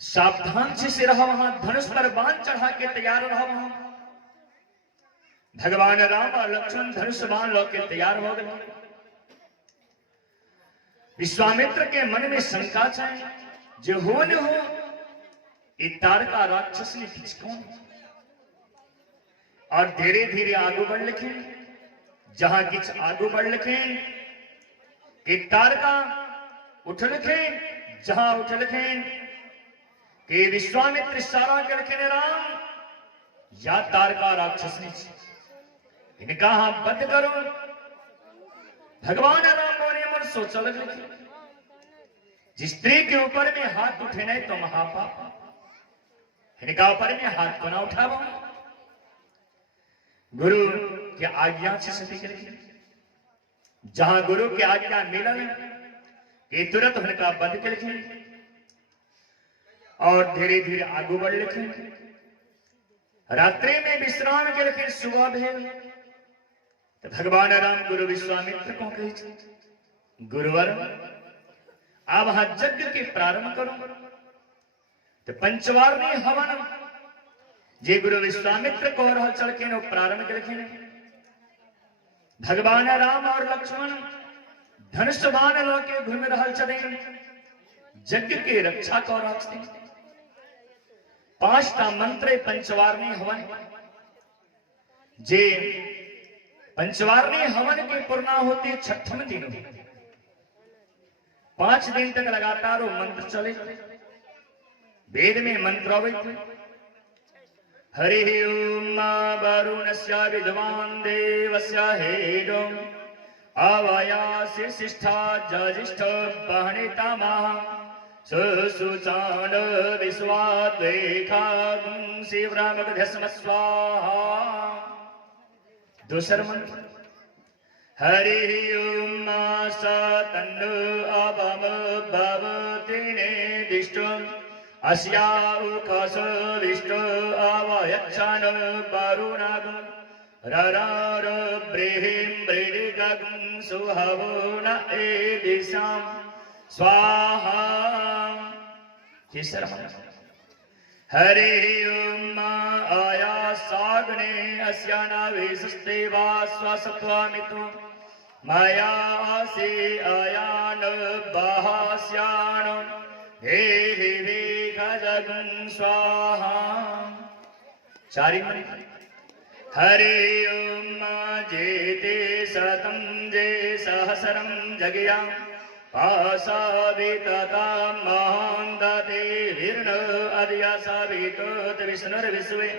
सावधान से रहा, वहां धनुष पर बाण चढ़ा के तैयार रहा। वहां भगवान राम और लक्ष्मण धनुष बाण लो के तैयार हो गए। विश्वामित्र के मन में शंका छे, जो हो न हो ये तारका राक्षस ने किस कौन? और धीरे धीरे आगू बढ़ लिखे, जहां किच आगू बढ़ लिखे कि तारका उठ लिखे, जहां उठ लिखे कि विश्वामित्र इशारा कर लिखे राम या तारका राक्षस ने इनका हाथ बंद करो। भगवान राम ने मन सोचा लगे, जिस स्त्री के ऊपर में हाथ उठे नहीं तो महापाप, इनका ऊपर में हाथ को ना उठाओ। गुरु की आज्ञा से सती करके, जहां गुरु की आज्ञा मिलन ये तुरंत उनका बंद कर लिखे और धीरे धीरे आगू बढ़ लिखे। रात्रि में विश्राम के लिखे, सुबह भेल तो भगवान राम गुरु विश्वामित्र को कहे, गुरुवर आप वहां यज्ञ के प्रारंभ करो। तो पंचवार्णी हवन जे गुरु विश्वामित्र को रह चढ़ के नो प्रारंभ करके भगवान राम और लक्ष्मण धनुष बाण लो के घूम रहा चले, यज्ञ के रक्षा को रखते। 5टा मंत्र पंचवार्णी हवन, जे पंचवार्णी हवन की पूर्णा होती 6ठम दिन। 5 दिन तक लगातार वो मंत्र चले। वेद में मंत्र हरि ओम वरुणस्य विद्वान् देवस्य हेडो अवयासि शिष्ठा जजिष्ठ बहनितामः सुसुचान विश्वाद्वेखा शिवरामगधस्म स्वाहा। दूसरा मंत्र हरि ओम सतन्नो अवम भवति नेदिष्टो अस्याउकस विष्टो अवयच्छन वरुणगं ररार ब्रीहिं ब्रीडिगं सुहवो न एदिशां स्वाहा। तीसरा मंत्र हरि ओम आयासाग्ने अस्यानावेशस्ते वा स्वसत्वामितो मायासे अयान बहास्यान हे वेगजगं स्वाहा। चारि मंत्र हरि ओम जेते शतं जे सहस्रं जगयां पासावितता महान्दते वीर्ण अद्यासावितोत विष्णुर्विश्वे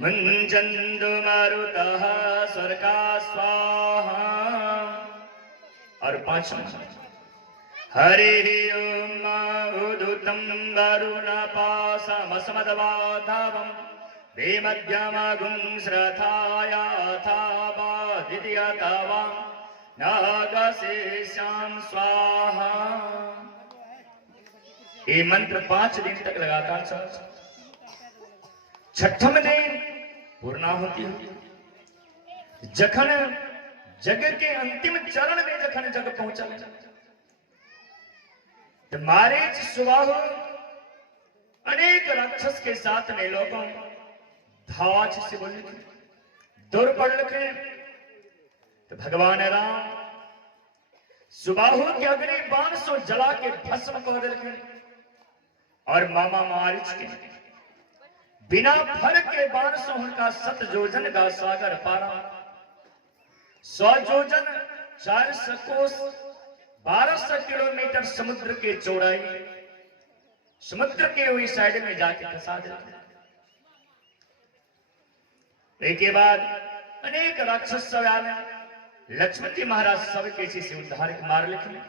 मुञ्चन्तु मारुतः स्वर्गा स्वाहा। और 5 हरि ओम उदुतं वरुणपाशमसमदवाधावं वेमध्यमगुं श्रथायाथावादित्यतवा नागशेषां स्वाहा। ये मंत्र 5 दिन तक लगातार चल। 6ठम दिन पूर्णा होती है, जखन जग के अंतिम चरण में जखन जग पहुंचा तो मारीच सुबाहु अनेक राक्षस के साथ में लोगों धावाच से बोले दूर पड़ लगे। तो भगवान राम सुबाहु के अग्नि बाण सो जला के भस्म कर दिले और मामा मारिच के बिना फर के बाण सो उनका 7 योजन का सागर पारा। 100 योजन 400 कोस 1200 किलोमीटर समुद्र के चौड़ाई, समुद्र के वही साइड में जाके फंसा दिया। इसके बाद अनेक राक्षस सब आए, लक्ष्मण जी महाराज सब कैसे से उद्धार मार लिखे।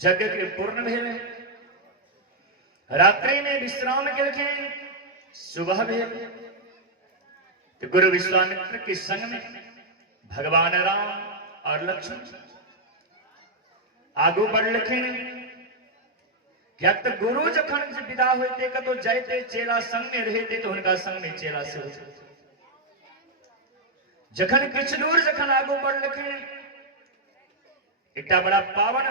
जग के पूर्ण भेल, रात्रि में विश्राम के लिखे, सुबह भेल तो गुरु विश्वामित्र के संग में भगवान राम और लक्ष्मण आगू बढ़ लिखे। क्या तो गुरु जखन जे विदा होते कतो जाते चेला संग में रहते तो उनका संग में चेला से हो जखन किछ दूर जखन आगू बढ़ लखिन एकटा बड़ा पावन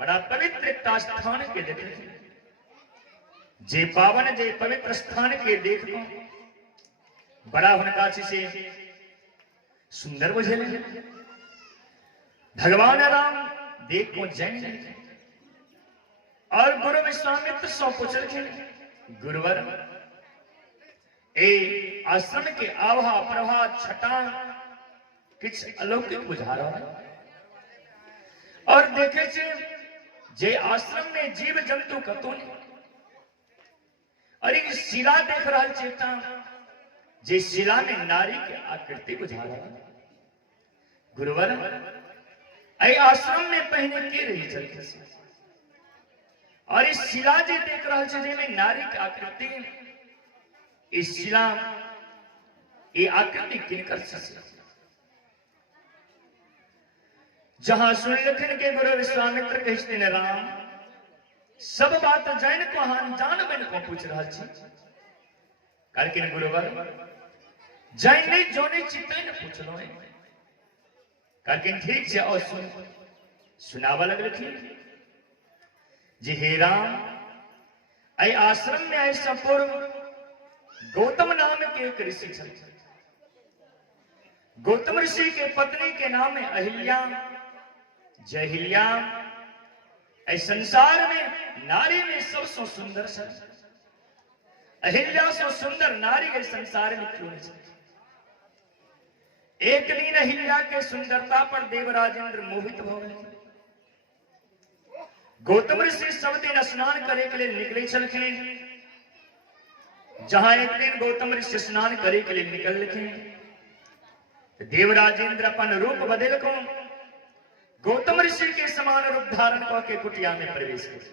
बड़ा पवित्र एकटा स्थान के देखे जे पावन जे पवित्र स्थान के देख को बड़ा हुनका से सुंदर बुझे भगवान राम देख को जैन और गुरु विश्वामित्र सौ पूछलखिन गुरुवर ए आश्रम के आभा प्रभा छटा किछ अलौकिक बुझा रहा है और देखे छे जे आश्रम में जीव जंतु कतो नहीं और एक शिला देख रहा चेता जे शिला में नारी के आकृति बुझा रहा है गुरुवर ऐ आश्रम में पहने के रही चलते से और इस शिला जे देख रहा छे जे में नारी के आकृति इस शिला ये आकृति किनकर से जहां सुन लखन के गुरु विश्वामित्र कहते ने राम सब बात जान को हान जान बन को पूछ रहा छी करकिन गुरुवर जान नहीं जोने चित्ते न पूछलो है करकिन ठीक से और सुनावा लग रखी जी हे राम ऐ आश्रम में ऐसा पूर्व गौतम नाम के एक ऋषि थे गौतम ऋषि के पत्नी के नाम है अहिल्या जहिल्या इस संसार में नारी में सबसे सुंदर सर अहिल्या से सुंदर नारी इस संसार में क्यों नहीं एक दिन अहिल्या के सुंदरता पर देवराजेंद्र मोहित हो गए गौतम ऋषि सब दिन स्नान करे के लिए निकले चलखे जहां एक दिन गौतम ऋषि स्नान करे के लिए निकल लिखे देवराजेंद्र अपन रूप बदल को गौतम ऋषि के समान रूप धारण करके कुटिया में प्रवेश किए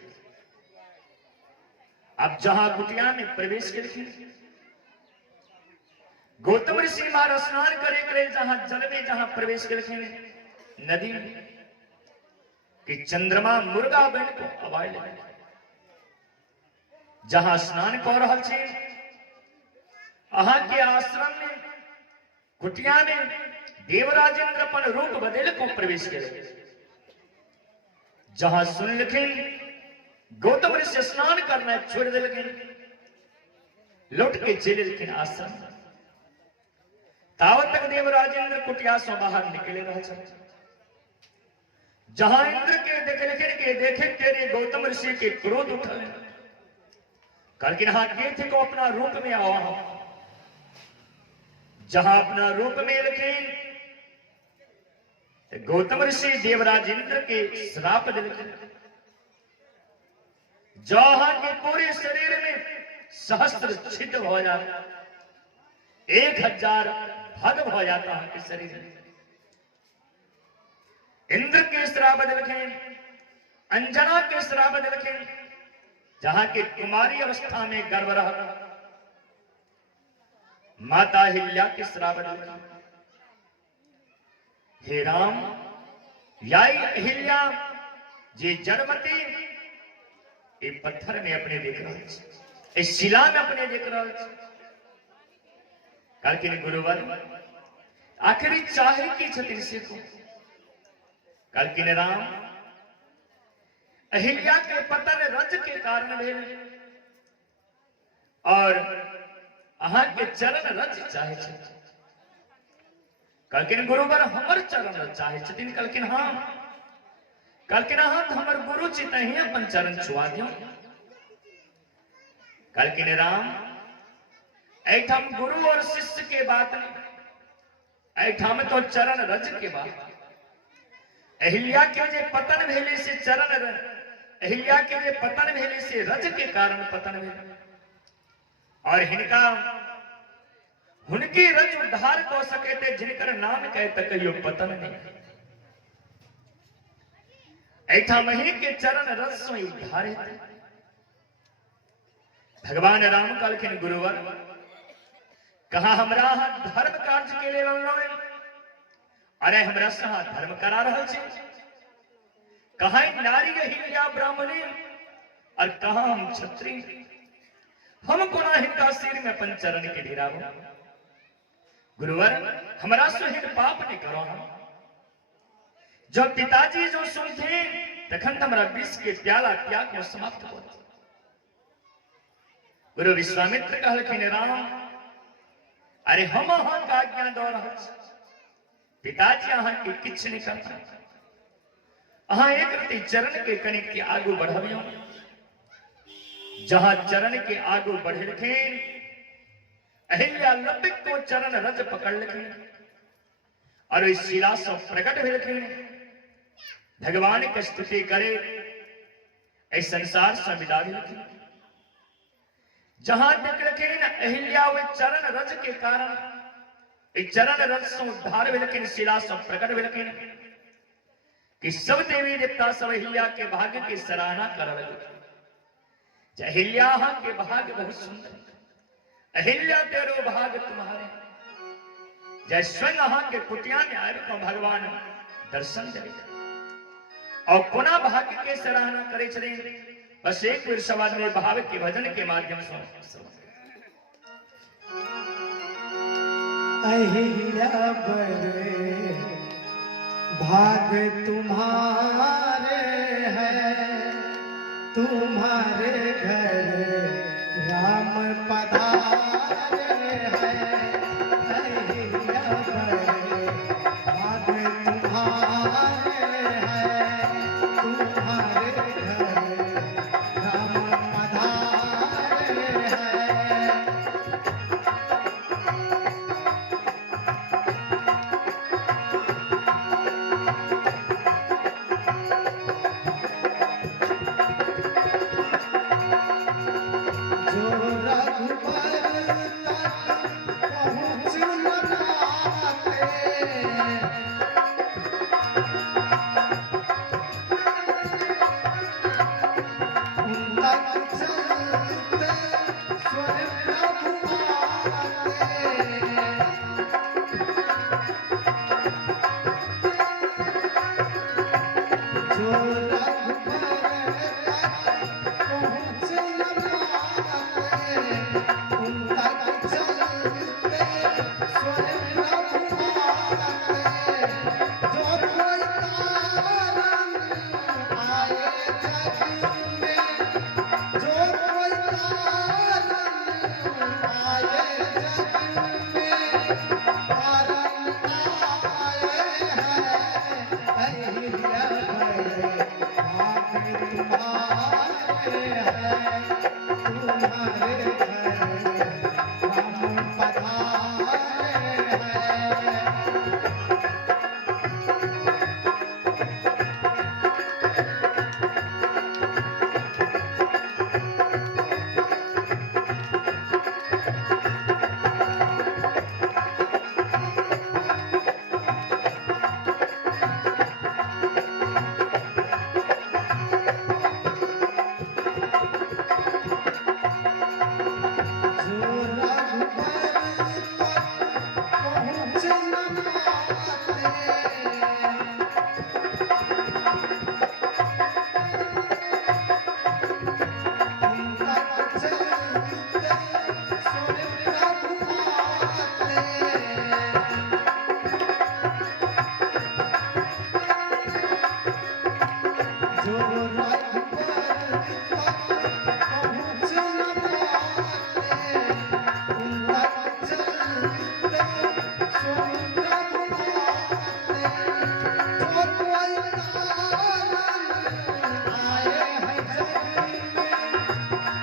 अब जहां कुटिया में प्रवेश किए गौतम ऋषि महाराज स्नान करे करे जहां जल में जहां प्रवेश किए नदी में कि चंद्रमा मुर्गा बन को आवाज लगे जहां स्नान कर रहा छे अहां के आश्रम में कुटिया में देवराजेंद्र अपन रूप बदल को प्रवेश करे जहां सुन लिखिन गौतम ऋषि स्नान करना छोड़ दे लेकिन लौट के चले लेकिन आश्रम तावत तक देवराजेंद्र कुटिया से बाहर निकले रहे जहां इंद्र के देखे लेकिन के देखे तेरे गौतम ऋषि के क्रोध उठा करके हाँ के थे को अपना रूप में आवा जहां अपना रूप में लेकिन गौतम ऋषि देवराजेंद्र के श्राप दिल जहां के पूरे शरीर में सहस्त्र छिद्र हो जाता 1000 भग हो जाता है कि शरीर में इंद्र के श्राप दिलखे अंजना के श्राप दिलखे जहां के कुमारी अवस्था में गर्भ रहा माता अहिल्या के श्राप दिलखे हे राम याई अहिल्या जे जड़मती ये पत्थर में अपने देख रहा है इस शिला में अपने देख रहा है करके गुरुवर आखिरी चाहे की छत्री से को करके राम अहिल्या के पतन रज के कारण भेल और अहां के चरण रज चाहे छे कलकिन गुरुवर हमर चरण चाहे छथिन कलकिन हाँ कलकिन हाँ हमर गुरु चित ही अपन चरण छुआ दियो कलकिन राम ऐठम गुरु और शिष्य के बात नहीं ऐठम तो चरण रज के बात अहिल्या के जे पतन भेले से चरण अहिल्या के जे पतन भेले से रज के कारण पतन भेले और हिनका उनकी रज उद्धार को सके थे जिनकर नाम कहे तक यो पतन नहीं ऐठा मही के चरण रज से उद्धार थे भगवान राम कहलखिन गुरुवर कहा हमरा धर्म कार्य के लिए लड़लो अरे हमरा से धर्म करा रहा छे कहा नारी अहिल्या ब्राह्मणी और कहा हम छत्री हमको ना हिंदा सिर में अपन चरण के ढिरावो गुरुवर हमारा सुहित पाप नहीं करो हम जब पिताजी जो सुनते तखन हमारा विष के प्याला त्याग में समाप्त हो गुरु विश्वामित्र कहलखिन राम अरे हम अहाँ का आज्ञा दो रहा पिताजी अहाँ के किछ नहीं करता अहाँ एक रति चरण के कनिक के आगू बढ़ावियो जहां चरण के आगू बढ़लखिन अहिल्या लंबिक को चरण रज पकड़ लखिन और इस शिला से प्रकट भेलखिन भगवान की स्तुति करे इस संसार से विदा भेलखिन जहां निकलखिन अहिल्या वे चरण रज के कारण इस चरण रज से उद्धार भेलखिन शिला से प्रकट भेलखिन कि सब देवी देवता सब अहिल्या के भाग्य की सराहना कर लगे अहिल्या के भाग्य बहुत सुंदर अहिल्या तेरो भाग्य तुम्हारे जय स्वयं अहाँ के कुटिया में आए तो भगवान दर्शन दे और पुनः भाग्य के सराहना करे चले बस एक बार समाज में भाव के भजन के माध्यम से अहिल्या बड़े भाग तुम्हारे हैं तुम्हारे घर राम पधारे हैं अहिल्या बड़े भाग तुम्हारे हैं तुम्हारे घर राम पधारे हैं जो रघुबर तक पहुँच न पाते उन तक चलते स्वयं प्रभु आते जो रघुबर तक पहुँच न पाते उन तक चलते स्वयं प्रभु आते जो कोई कारण आए जग में जो कोई कारण आए जग में कारण आए हैं अहिल्या बड़े भाग तुम्हारे हैं तुम्हारे घर राम पधारे हैं जो रघुबर तक पहुँच न पाते उन तक चलते स्वयं प्रभु आते जो रघुबर तक पहुँच न पाते उन तक चलते स्वयं प्रभु आते जो कोई कारण आए हैं जग में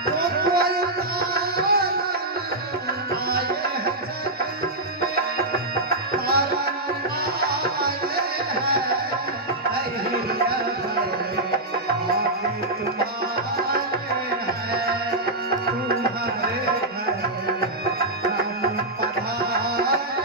जो कोई कारण आए हैं जग में कारण आए हैं अहिल्या बड़े भाग तुम्हारे हैं तुम्हारे घर राम पधारे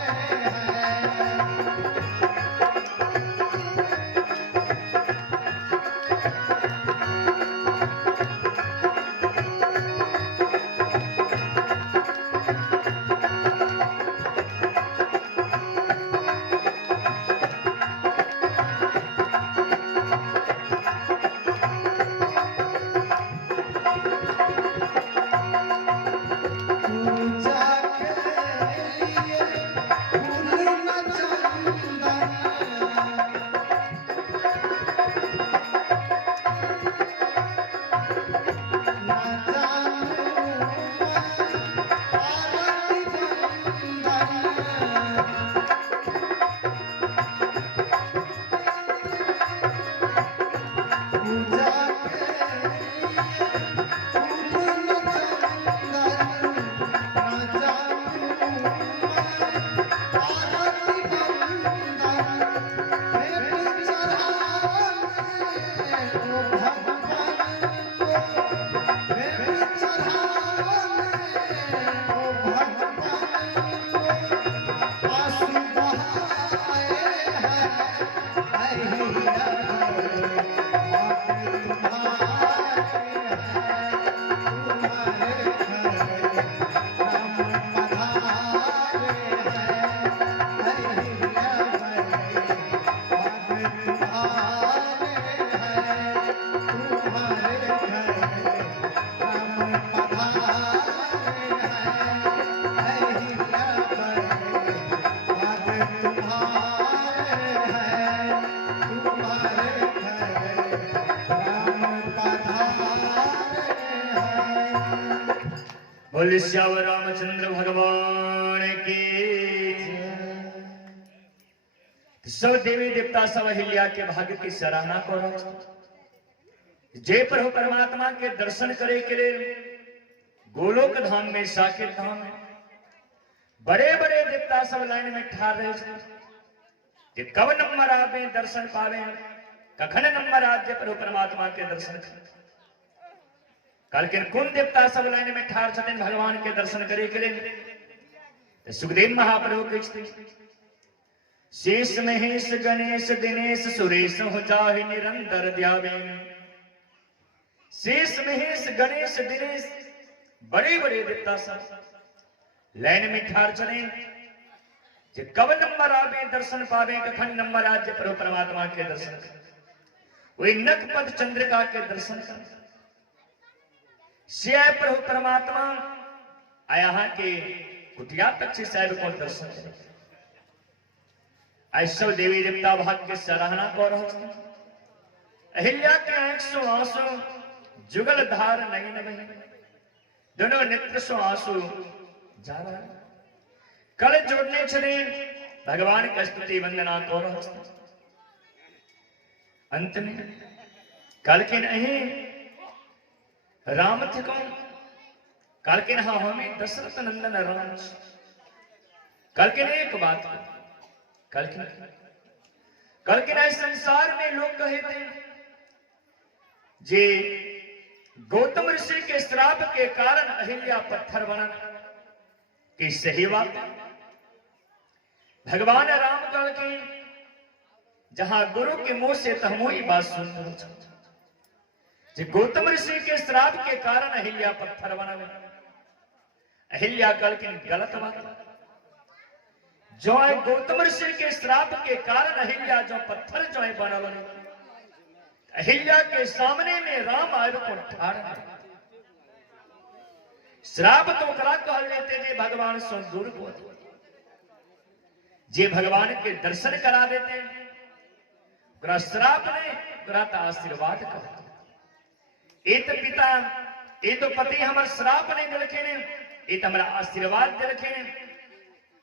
बोल श्याम रामचंद्र भगवान की। सब देवी देवता सब अहिल्या के भाग्य की सराहना करो। जय प्रभु परमात्मा के दर्शन करे के लिए गोलोक धाम में, साकेत धाम में बड़े बड़े देवता सब लाइन में ठार रहे थे। कब नंबर आवे दर्शन पावे, कखन नंबर आज प्रभु परमात्मा के दर्शन कल के कौन देवता सब लाइन में ठार छथिन भगवान के दर्शन करे के लिए। सुखदेव महाप्रभु के शेष महेश गणेश दिनेश सुरेश हो चाहे निरंतर ध्यावे। शेष महेश गणेश दिनेश बड़े बड़े देवता सब लाइन में ठार चले। कब नंबर आवे दर्शन पावे, कखन नंबर आज प्रभु परमात्मा के दर्शन वही नखपद चंद्रिका के दर्शन कर से प्रभु परमात्मा आया के कुटिया तक से साहब को दर्शन करे। ऐसा देवी देवता भाग के सराहना कर रहे। अहिल्या के आंख सो आंसू जुगल धार नयन बहे, दोनों नेत्र सो आंसू जा रहा है। कल जोड़ने चले भगवान का स्तुति वंदना कर रहे। अंत में कल के नहीं राम थे कौन, कल के नहा हमें दशरथ नंदन राम। कल के नहीं एक बात को कल के ना संसार में लोग कहे थे जे गौतम ऋषि के श्राप के कारण अहिल्या पत्थर बना कि सही बात। भगवान राम कल के जहां गुरु के मुंह से तमोई बात सुन जे गौतम ऋषि के श्राप के कारण अहिल्या पत्थर बना। अहिल्या कल की गलत बात जो है गौतम ऋषि के श्राप के कारण अहिल्या जो पत्थर जो है बना बने। अहिल्या के सामने में राम आए को ठाड़ श्राप तो करा कह लेते थे भगवान सो दूर को जे भगवान के दर्शन करा देते श्राप ने आशीर्वाद कर। ये तो पिता ये तो पति हमारे श्राप नहीं दिलखे ने, ये तो हमारा आशीर्वाद दिलखे ने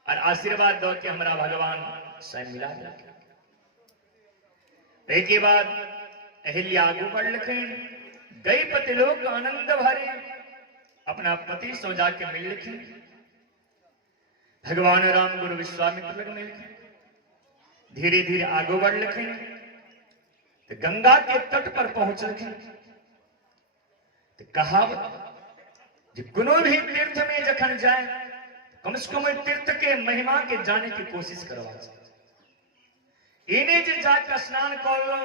और आशीर्वाद दो के हमारा भगवान स्वयं मिला दिया। एक के बाद अहिल्या आगू बढ़ लिखे गई पति लोग आनंद भरे अपना पति सो जाके मिल लिखे। भगवान राम गुरु विश्वामित्र मिल लिखे धीरे धीरे आगू बढ़ लिखे तो गंगा के तट पर पहुंच लिखे। तो कहावत कोनो भी तीर्थ में जखन जाए कम से कम तीर्थ के महिमा के जाने की कोशिश करवा। इन्हें जो जाकर स्नान कर लो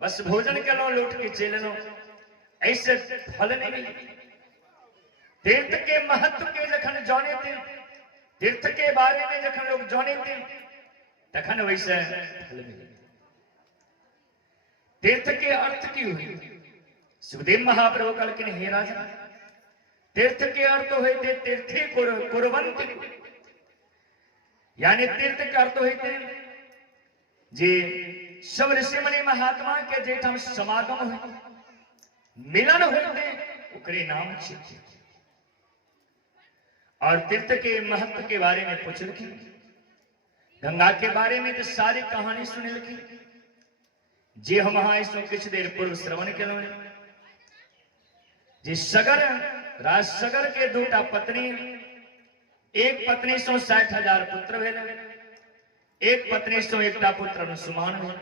बस भोजन के लो लौट के चल लो ऐसे फल नहीं मिले। तीर्थ के महत्व के जखन जाने थे, तीर्थ के बारे में जखन लोग जाने थे तखन वैसे फल मिले। तीर्थ के अर्थ की हुई सुखदेव महाप्रभु कल के हे राजा तीर्थ के अर्थ हुए थे तीर्थी कुरवंत यानी तीर्थ के अर्थ हुए थे जे सब ऋषि मुनि महात्मा के जेठ हम समागम हुए मिलन होते उकरे नाम छिपे। और तीर्थ के महत्व के बारे में पूछ लिखी, गंगा के बारे में तो सारी कहानी सुन लिखी जे हम वहां इसो कुछ देर पूर्व श्रवण के लो। जे सगर राज सगर के दूटा पत्नी, एक पत्नी सो 60,000 पुत्र भेल, एक पत्नी सो एकटा पुत्र अनुसुमान भेल।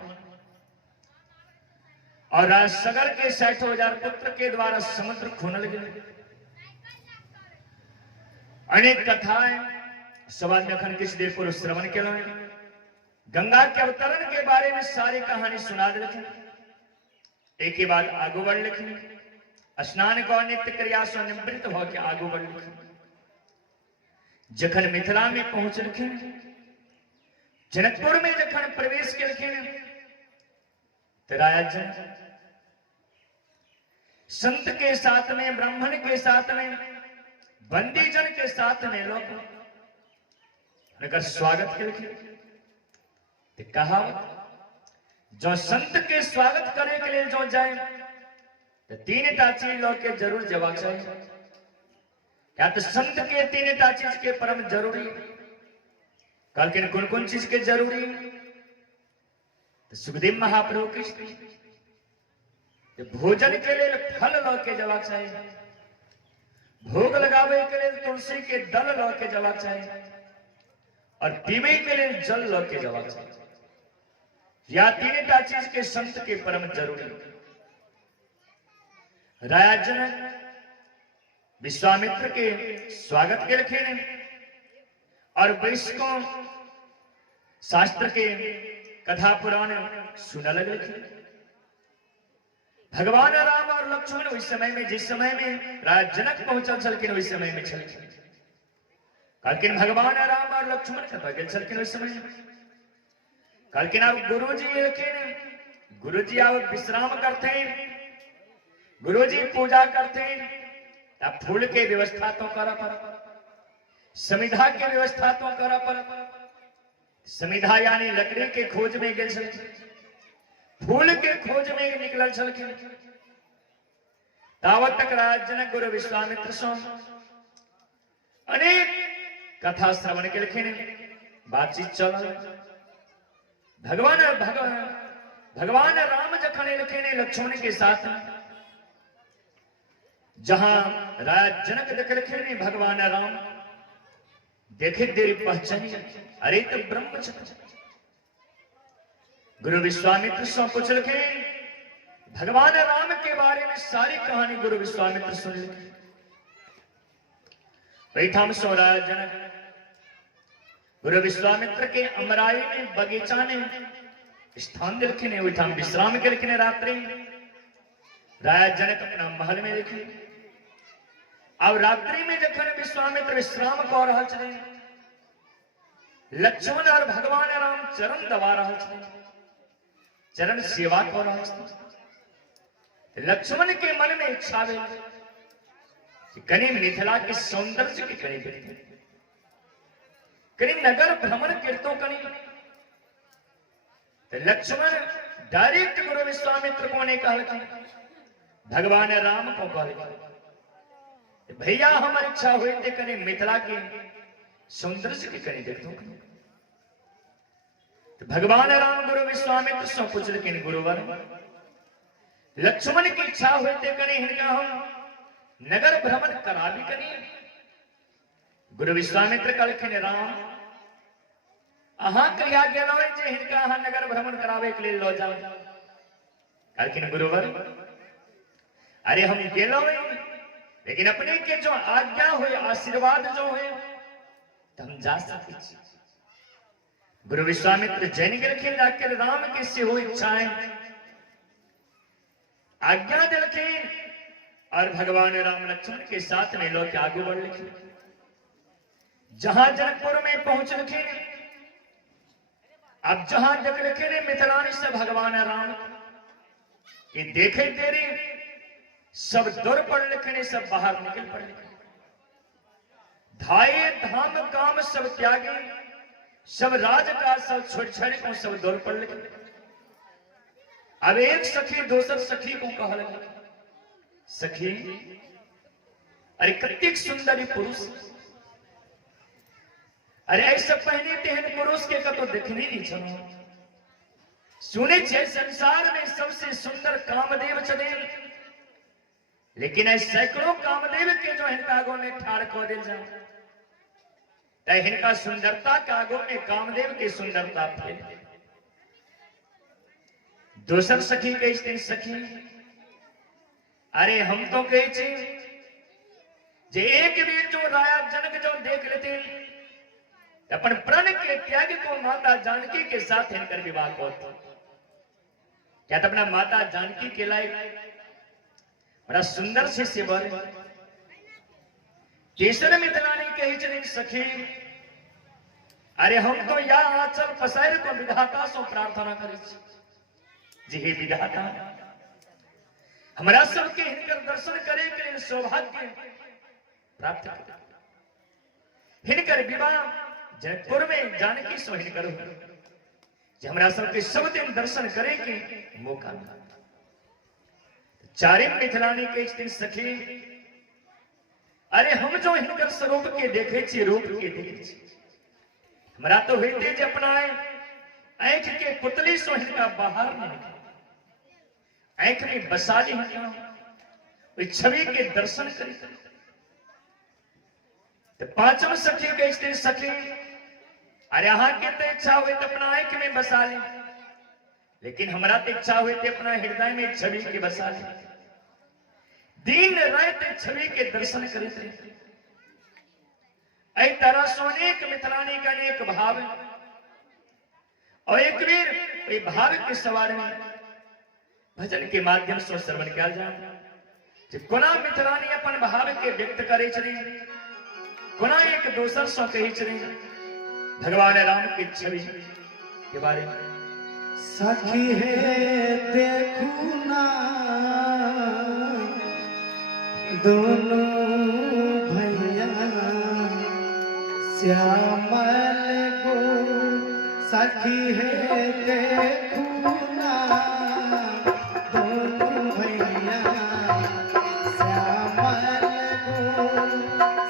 और राज सगर के 60,000 पुत्र के द्वारा समुद्र खोनल गए। अनेक कथाएं सवाल में किस देर पूर्व श्रवण के लो। गंगा के अवतरण के बारे में सारी कहानी सुना दे लिखी। एक के बाद आगू बढ़ लिखी, स्नान को नित्य क्रिया से निवृत्त होकर आगू बढ़ लिखी। जखन मिथिला में पहुंच लिखे, जनकपुर में जखन प्रवेश के लिखे तो राजा जन संत के साथ में, ब्राह्मण के साथ में, बंदी जन के साथ में लोग अगर स्वागत के लिखे तो कहा जो संत के स्वागत करने के लिए जो जाए तो 3 चीज लोग के जरूर जवाब चाहिए। क्या तो संत के तीन टा चीज के परम जरूरी। कल के कौन कौन चीज के जरूरी? तो सुखदेव महाप्रभु कृष्ण भोजन के लिए फल लो के जवाब चाहिए, भोग लगावे के लिए तुलसी के दल लो के जवाब चाहिए, और पीवे के लिए जल लो के जवाब चाहिए। या तीन टा चीज के संत के परम जरूरी। राजा जनक विश्वामित्र के स्वागत के लिखे ने और वैश्यों शास्त्र के कथा पुराण सुना लगे। भगवान राम और लक्ष्मण उस समय में, जिस समय में राजा जनक पहुंचल छलकिन उस समय में छलकिन, लेकिन भगवान राम और लक्ष्मण कथा गेल छलकिन उस समय में। लेकिन अब गुरुजी लिखिन, गुरुजी अब विश्राम करते हैं, गुरुजी पूजा करते हैं। अब फूल के व्यवस्था तो करा पर, समिधा के व्यवस्था तो करा पर। समिधा यानी लकड़ी के खोज में गेल छलकिन, फूल के खोज में निकलल छलकिन। तावत तक राजा जनक गुरु विश्वामित्र सो अनेक कथा श्रवण के लिखे, बातचीत चल। भगवान राम जखन लिखे ने लक्ष्मण के साथ, जहां राजा जनक देख लिखे ने भगवान राम देखे देरी पहचानी, अरे तो ब्रह्म छत्र। गुरु विश्वामित्र से पूछ लिखे भगवान राम के बारे में सारी कहानी गुरु विश्वामित्र सुन लिखे। बैठाम सो राजा जनक गुरु विश्वामित्र के अमराई में बगीचा में स्थान लिखे ने, बैठाम विश्राम के लिखे रात्रि। राजा जनक अपना महल में लिखे। अब रात्रि में जखन विश्वामित्र विश्राम कर रहा छे, लक्ष्मण और भगवान राम चरण दबा रहा छे, चरण सेवा कर रहा छे। लक्ष्मण के मन में इच्छा भेल कि कनी मिथिला के सौंदर्य के कनी देखते, कनी नगर भ्रमण करतो कनी। तो लक्ष्मण डायरेक्ट गुरु विश्वामित्र को ने कहा कि भगवान राम को कहा, भैया हमारी इच्छा हुई थे कने मिथिला के सौंदर्य के कने देखतो। तो भगवान राम गुरु विश्वामित्र से पूछ लेकिन गुरुवर लक्ष्मण की इच्छा हुई थे कने इनका हम नगर भ्रमण करा भी करी। गुरु विश्वामित्र कहलखिन राम अहां कहिया गेलो जे इनका अहां नगर भ्रमण करावे के लिए लो जाओ। कहलखिन गुरुवर अरे हम गेलो, लेकिन अपने के जो आज्ञा हुई, आशीर्वाद जो है तो हम जा सकते। गुरु विश्वामित्र जैन के लिखे आखिर राम की से हुई इच्छाएं आज्ञा दिलखे और भगवान राम लक्ष्मण के साथ में लोग आगे बढ़ लिखे। जहां जनकपुर में पहुंच लिखे, अब जहां जग लिखे ने मिथिलानी से भगवान राम ये देखे तेरे सब दूर पड़ लिखने, सब बाहर निकल पड़े। धाये धाम काम सब त्यागे, सब राज का सब छोड़ छाड़े को सब दूर पड़ लिखे। अब एक सखी दूसर सखी को कह लगे, सखी अरे कतिक सुंदरी पुरुष, अरे ऐसा पहने तेहन पुरुष के कतो देखने नहीं छनो। सुने छे संसार में सबसे सुंदर कामदेव छे, लेकिन ऐसे सैकड़ों कामदेव के जो हिनका आगो में ठाड़ खो दे जाए, हिनका सुंदरता का आगो में कामदेव की सुंदरता थे। दूसर सखी के स्त्री सखी अरे हम तो कहे छे जे एक बेर जो राया जनक जो देख लेते अपन प्रण के त्याग को माता जानकी के साथ इनकर विवाह को, क्या तो अपना माता जानकी के लायक बड़ा सुंदर से सेवा। केसर मिथिलानी कही चली सखी अरे हम तो या आंचल पसार को विधाता सो प्रार्थना करे जी, हे विधाता हमारा सबके हिनकर दर्शन करे के लिए सौभाग्य प्राप्त करे। हिनकर विवाह जनकपुर में जानकी सो हिनकर जो हमारा सबके सब दिन दर्शन करे के मौका मिला। चारिम मिथिलानी के दिन सखी अरे हम जो हिनकर स्वरूप के देखे छी, रूप के देखे छी, हमरा तो होते जे अपना आंख के पुतली सो हिनका बाहर नहीं निकले, आंख में बसा ली हिनका छवि के दर्शन करी। तो पांचों सखी के स्त्री सखी, अरे अहाँ के तो इच्छा हुई तो अपना आंख में बसा ले, लेकिन हमरा तो इच्छा हुई तो अपना हृदय में छवि के बसा ले। दिन रात छवि के दर्शन करते रहे। ऐ तरह सोनेक मिथिलानी का अनेक भाव है, और एक वीर भाव के सवार में भजन के माध्यम से श्रवण किया जाए। कोना मिथिलानी अपन भाव के व्यक्त करे चली, कोना एक दोसर सो कही चली भगवान राम की छवि के बारे में। सखी है देखू ना दोनों भैया श्यामल को, सखी है देखू ना दोनों भैया श्यामल को,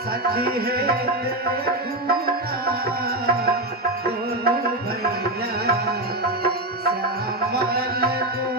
सखी है देखू ना दोनों भैया श्यामल को।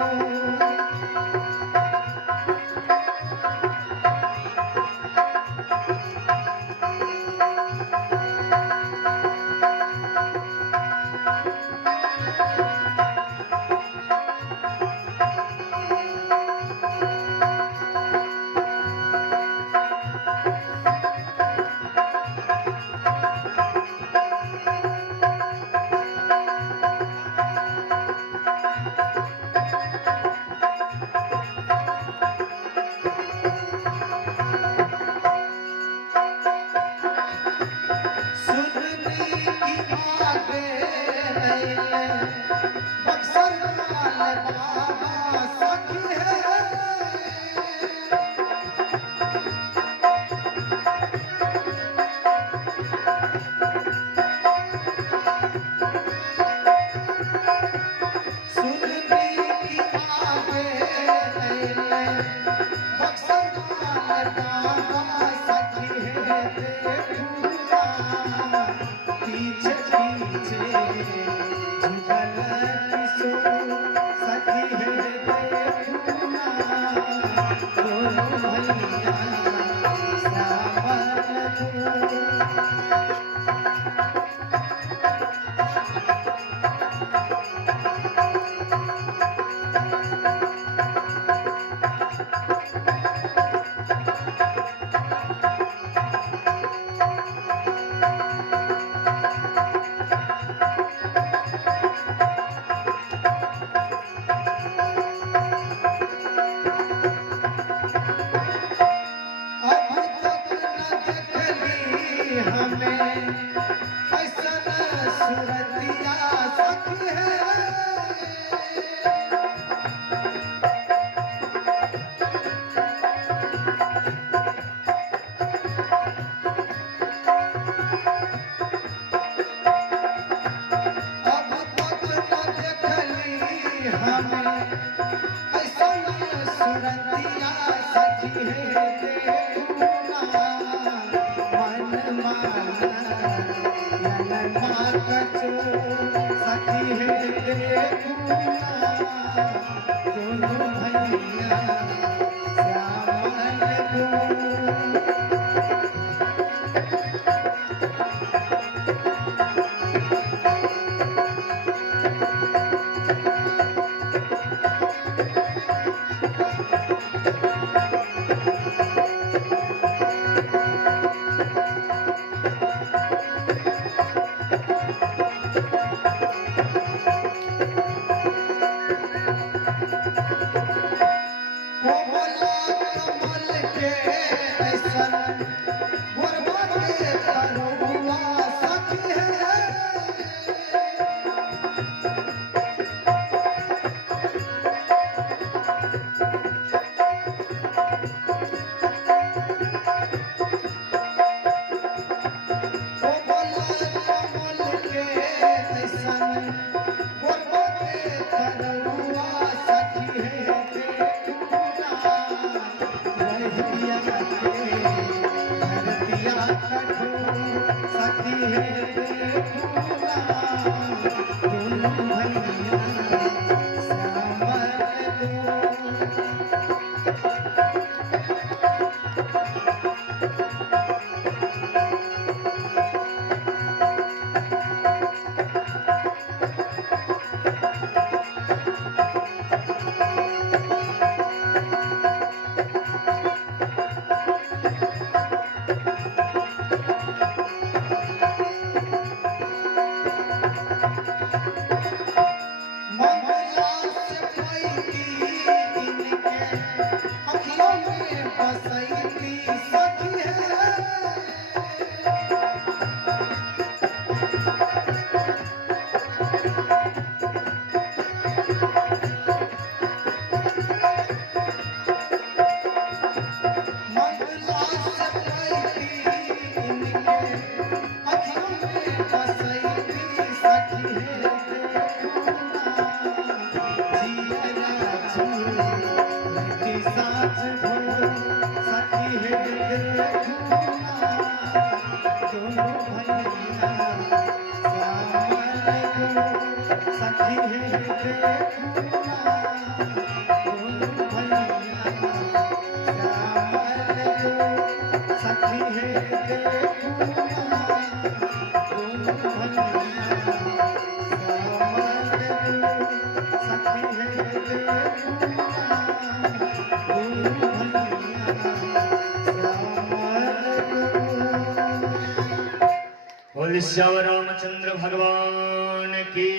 बोल श्याम रामचंद्र भगवान की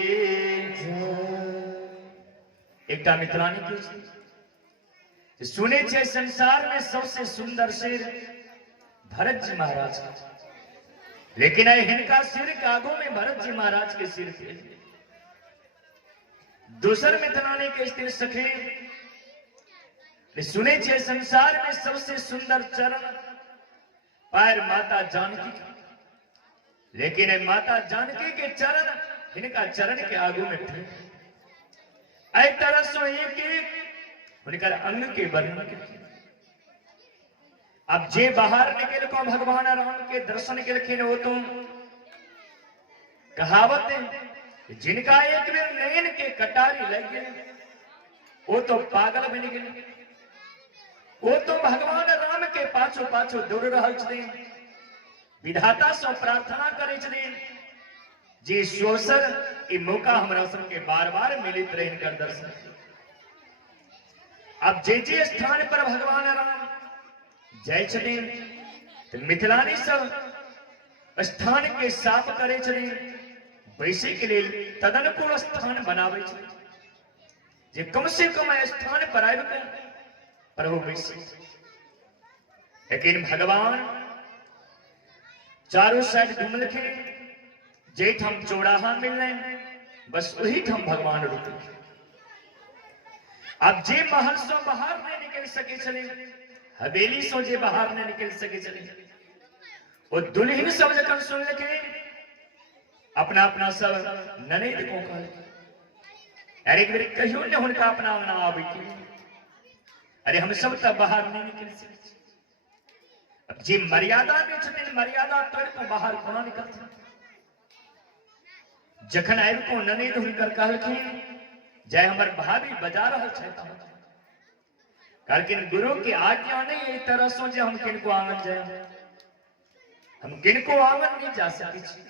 एकटा मित्रानी की सुने छे संसार में सबसे सुंदर सिर भरत जी महाराज, लेकिन हिनका सिर के आगू में भरत जी महाराज के सिर थे। दूसर मित्रानी के स्त्री सखी सुने छे संसार में सबसे सुंदर चरण पैर माता जानकी, लेकिन माता जानकी के चरण इनका चरण के आगू में थे। ऐ तरह सो एक उनकर अंग के वर्णन के। अब जे बाहर निकल को भगवान राम के दर्शन के लिखिन हो तो कहावत है जिनका एक बेर नयन के कटारी लग गए वो तो पागल बन गए, वो तो भगवान राम के पाछो पाछो दौड़ रहा छे। विधाता से प्रार्थना करे छे जे ईश्वर ई मौका हमरा सबके बार बार मिलित रहे इनकर दर्शन। अब जे स्थान पर भगवान राम जय छे तो मिथिलानी सब स्थान के साफ करे छे, वैसे के लिए तदनुकूल स्थान बनावे छे जे कम से कम स्थान पर आए को प्रभु वैसे। लेकिन भगवान चारों साइड घूम के जेठ हम चौराहा मिलने बस वही हम भगवान रुके। अब जे महल सो बाहर नहीं निकल सके चले, हवेली सो जे बाहर नहीं निकल सके चले, वो दुल्हन सब जखन सुन लगे अपना अपना सब ननद को कहे अरे एक बार कहियो ने उनका अपना अंगना आवे के, अरे हम सब तब बाहर नहीं निकल सके। अब जे मर्यादा में छथिन मर्यादा तोड़ को बाहर कोना निकलते। जखन आबि को ननद हुनकर कहलखिन जय हमर भाभी बजा रहल छै, कहलखिन गुरु की आज्ञा नहीं एहि तरह सो जे हम किनको आंगन जाए, हम किनको आंगन नहीं जा सकै छी।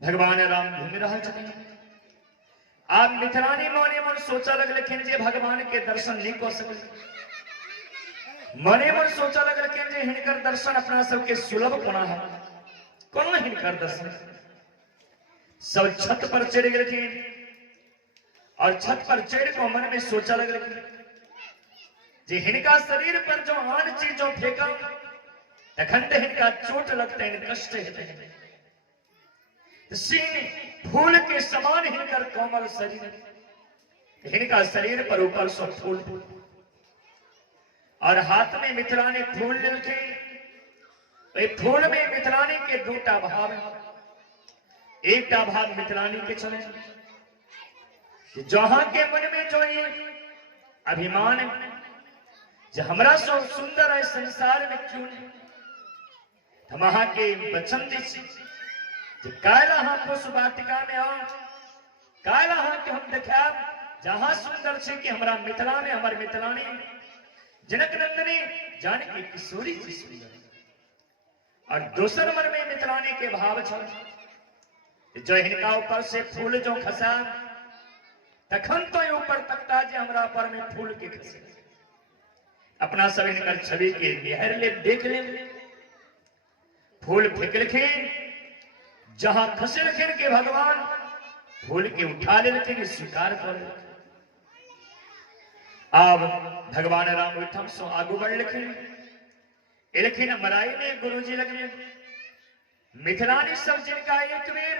भगवान राम घूम रहल छथिन। आप मिथिलानी मने मन सोचा लगलखिन जे भगवान के दर्शन नहीं कर सकल, मने मन सोचा लगलखिन जे हिनकर दर्शन अपना सबके सुलभ कोना है, कोना हिनकर दर्शन। सब छत पर चढ़ गए और छत पर चढ़ को मन में सोचा लगलखिन जे हिनका शरीर पर जो आन चीजों फेंका तखन हिनका चोट लगते कष्ट हेतै। सिंह फूल के समान हिनकर कोमल शरीर, हिनका शरीर पर ऊपर से फूल और हाथ में मिथिलानी फूल लेके। फूल में मिथिलानी के दूटा भाव, एकटा भाव मिथिलानी के चले जहां के मन में जो ये अभिमान है जो हमरा सो सुंदर है संसार में क्यों नहीं, हम अहाँ के वचन दी जे काल्हि अहाँ पुष्प वाटिका में आओ, काल्हि अहाँ के हम देखाब जहाँ सुंदर छै कि हमरा मिथिला में हमर मिथिलानी जनक नंदनी जानकी किशोरी जी सुंदर, और दोसर मन में मिथिलानी के भाव छल जो हिनका ऊपर से फूल जो खसा तखन तो ऊपर तकता जे हमरा पर में फूल के खसे। अपना सब इनकर छवि के निहार ले देख ले, फूल फेंकलखिन जहां खसलखिन के भगवान फूल के उठा लेलखिन, स्वीकार कर लेलखिन। अब भगवान राम ओहिठाम से आगू बढ़लखिन, एलखिन मराई में गुरुजी लगने मिथिलानी सब जिनका एक बेर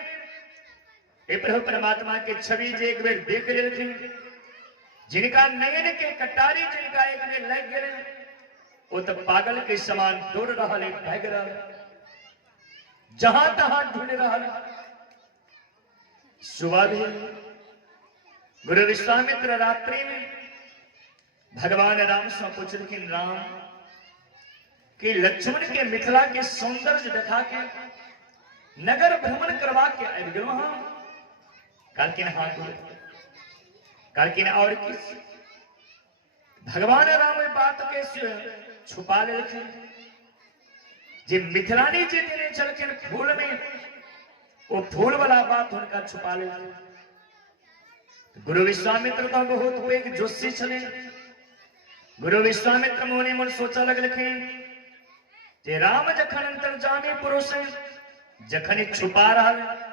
प्रभु परमात्मा के छवि जे एक बेर देख लेलखिन, जिनका नयन के कटारी जिनका एक बेर लग गए वो तो पागल के समान दौड़ रहा है, भाग रहा है, जहां तहां ढूंढ रहा है। सुबह भी गुरु विश्वामित्र रात्रि में भगवान राम से पूछलखिन राम कि लक्ष्मण के मिथिला के सौंदर्य दिखा के नगर भ्रमण करवा के आबि गेलहुं हां। कहलखिन हाँ गुरु, कहलखिन और किस? भगवान राम बात के छुपा लेलखिन जे मिथिलानी जी देने चलखिन फूल में, वो फूल वाला बात उनका छुपा लेलखिन। गुरु विश्वामित्र तो बहुत हुए कि जोशी छले। गुरु विश्वामित्र मोने मन सोचा लगलखिन जे राम जखन अंतर्जामी पुरुष है, जखन छुपा रहा है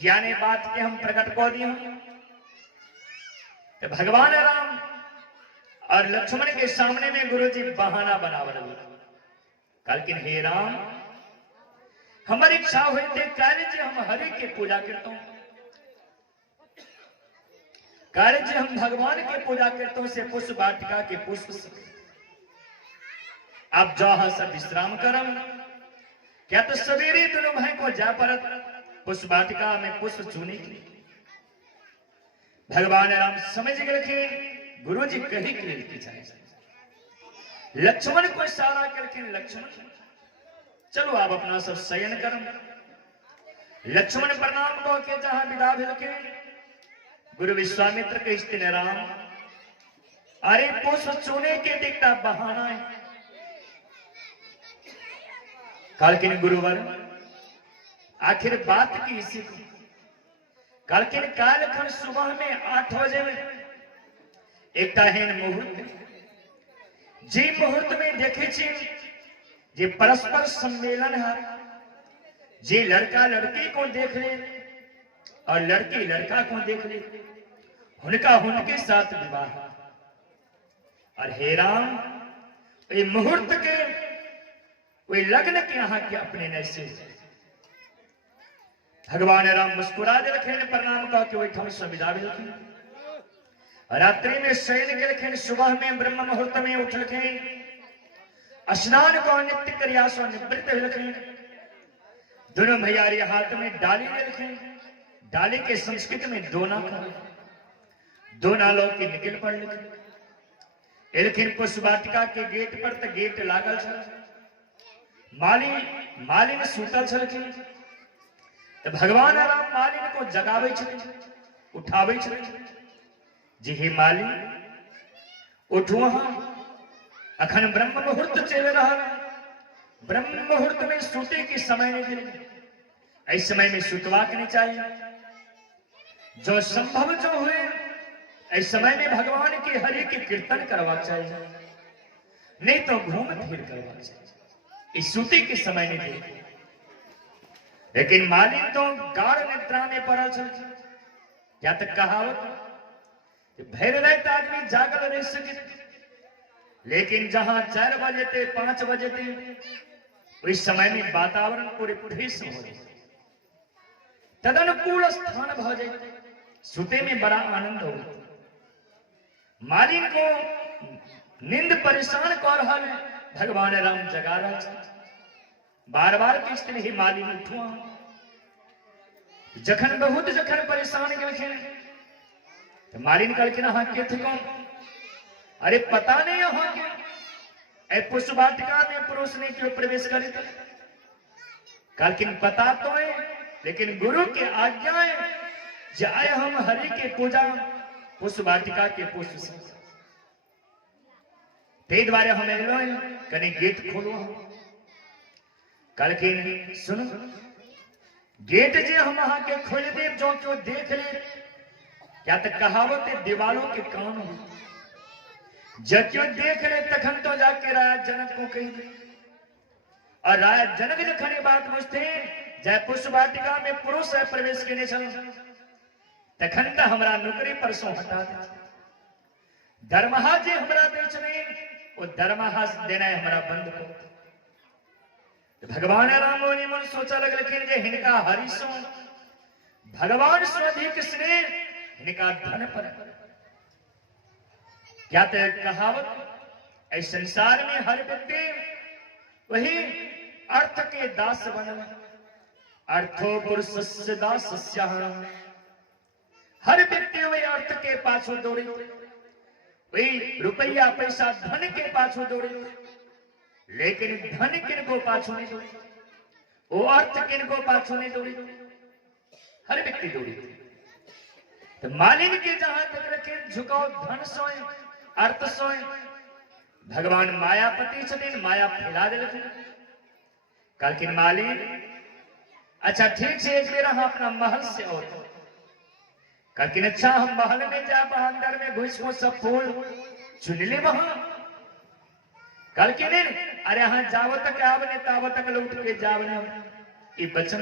ज्ञाने बात के हम प्रकट कर दिया। तो भगवान राम और लक्ष्मण के सामने में गुरु जी बहाना बनावल, कहलखिन हे राम हमारी इच्छा हुई थे कार्य जी हम हरि के पूजा करता हूं, कार्य जी हम भगवान के पूजा करता हूं से पुष्प वाटिका के पुष्प से आप जहां सब विश्राम करम, क्या तो सवेरे दोनों भाई को जा परत पुष्प वाटिका में पुष्प चुनी की। भगवान राम समझ गए गुरु जी कही की जाए। लक्ष्मण को इशारा करके लक्ष्मण चलो आप अपना सब शयन करम। लक्ष्मण प्रणाम को के जहां विदा भेल के गुरु विश्वामित्र के स्थिन राम अरे पुष्प चुने के दिखता बहाना है। कालकिन गुरुवर आखिर बात की इसी को, कालकिन काल खन सुबह में 8 बजे में एक मुहूर्त, जी मुहूर्त में देखे जे परस्पर सम्मेलन है, जे लड़का लड़की को देख ले और लड़की लड़का को देख ले, उनका उनके साथ विवाह। और हे राम ये मुहूर्त के वे लग्न के यहाँ के अपने नैसे भगवान राम मुस्कुरा दिलखिन, प्रणाम कह के वही से विदा भेलखिन। रात्रि में शयन केलखिन, सुबह में ब्रह्म मुहूर्त में उठलखिन, स्नान को नित्य क्रिया से निवृत्त भेलखिन। दोनों भैयारी हाथ में डाली लेलखिन, डाली के संस्कृत में दोना कहा, दोना लोग के निकल पड़लखिन। एलखिन पुष्प वाटिका के गेट पर तो गेट लागल छल, मालिन सुतल छलखिन। तो भगवान राम मालिन को जगावे छथिन, उठावे छथिन, जी हे मालिन उठो, अखन ब्रह्म मुहूर्त चल रहा है, ब्रह्म मुहूर्त में सूते के समय नहीं दिले, इस समय में सुतवाक नहीं चाहिए। जो संभव जो हुए इस समय में भगवान के हरि के कीर्तन करवा चाहिए, नहीं तो घूम फिर करवा चाहिए, इस सूते के समय नहीं दिले। लेकिन मालिन तो गाढ़ निद्रा में पड़ल छल। क्या तक कहावत भैर रात आदमी जागल रह सके, लेकिन जहां 4 बजे थे 5 बजे थे उस समय में वातावरण पूरे फ्रेश हो जाए, तदनुकूल स्थान भ जाए, सुते में बड़ा आनंद हो। मालिन को नींद परेशान कर रहा है, भगवान राम जगा रहा है, बार बार किस ही मालिन उठुआ। जखन बहुत जखन परेशान गेलखिन तो मालिन कहलखिन अहाँ के थे कौन? अरे पता नहीं अहाँ के पुष्प वाटिका में पुरुष ने क्यों प्रवेश करे, लेकिन पता तो है, लेकिन गुरु के आज्ञा है जाए हम हरि के पूजा पुष्प वाटिका के पुष्प से ते द्वारे हम एलो कने गेट खोलो। लेकिन सुनो गेट जे हम वहां के खोल दे जो क्यों देख ले क्या तो कहावत है दीवालों के कान हो जब क्यों देख ले तखन तो जाके राजा जनक को कही दे और राजा जनक जखने बात पूछते जय पुष्प वाटिका में पुरुष है प्रवेश के चल तखन तो हमारा नौकरी परसों हटा दे धर्महा जे हमारा बेच में वो धर्महा देना है हमारा बंद को। भगवान राम ने मन सोचा लग लेकिन जे हिनका हरिशो भगवान स्वधिक स्नेह हिनका धन पर क्या तो कहावत इस संसार में हर व्यक्ति वही अर्थ के दास बन अर्थो पुरुष दास हर व्यक्ति वही अर्थ के पाछो दौड़े वही रुपया पैसा धन के पाछो दौड़े लेकिन धन किनको पाछो नहीं दौड़े वो अर्थ किनको पाछो नहीं दौड़े हर व्यक्ति दौड़े। तो मालिन के जहां तक रखे झुकाओ धन सोए अर्थ सोए भगवान मायापति छथिन माया फैला दे लेकिन मालिन अच्छा ठीक से एक बेर हम अपना महल से और लेकिन अच्छा हम महल में जा अंदर में घुस को सब फूल चुन ले वहां कल के नहीं अरे हाँ जावो तक आवने तावो तक लौट के जावने ये बचन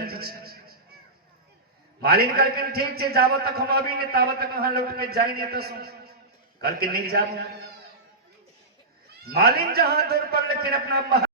मालिन कल के ठीक से जावो तक हम अभी ने तावो तक वहां लौट के जाए नहीं तो कल के नहीं जाओ मालिन जहां दूर पर लेकिन अपना महल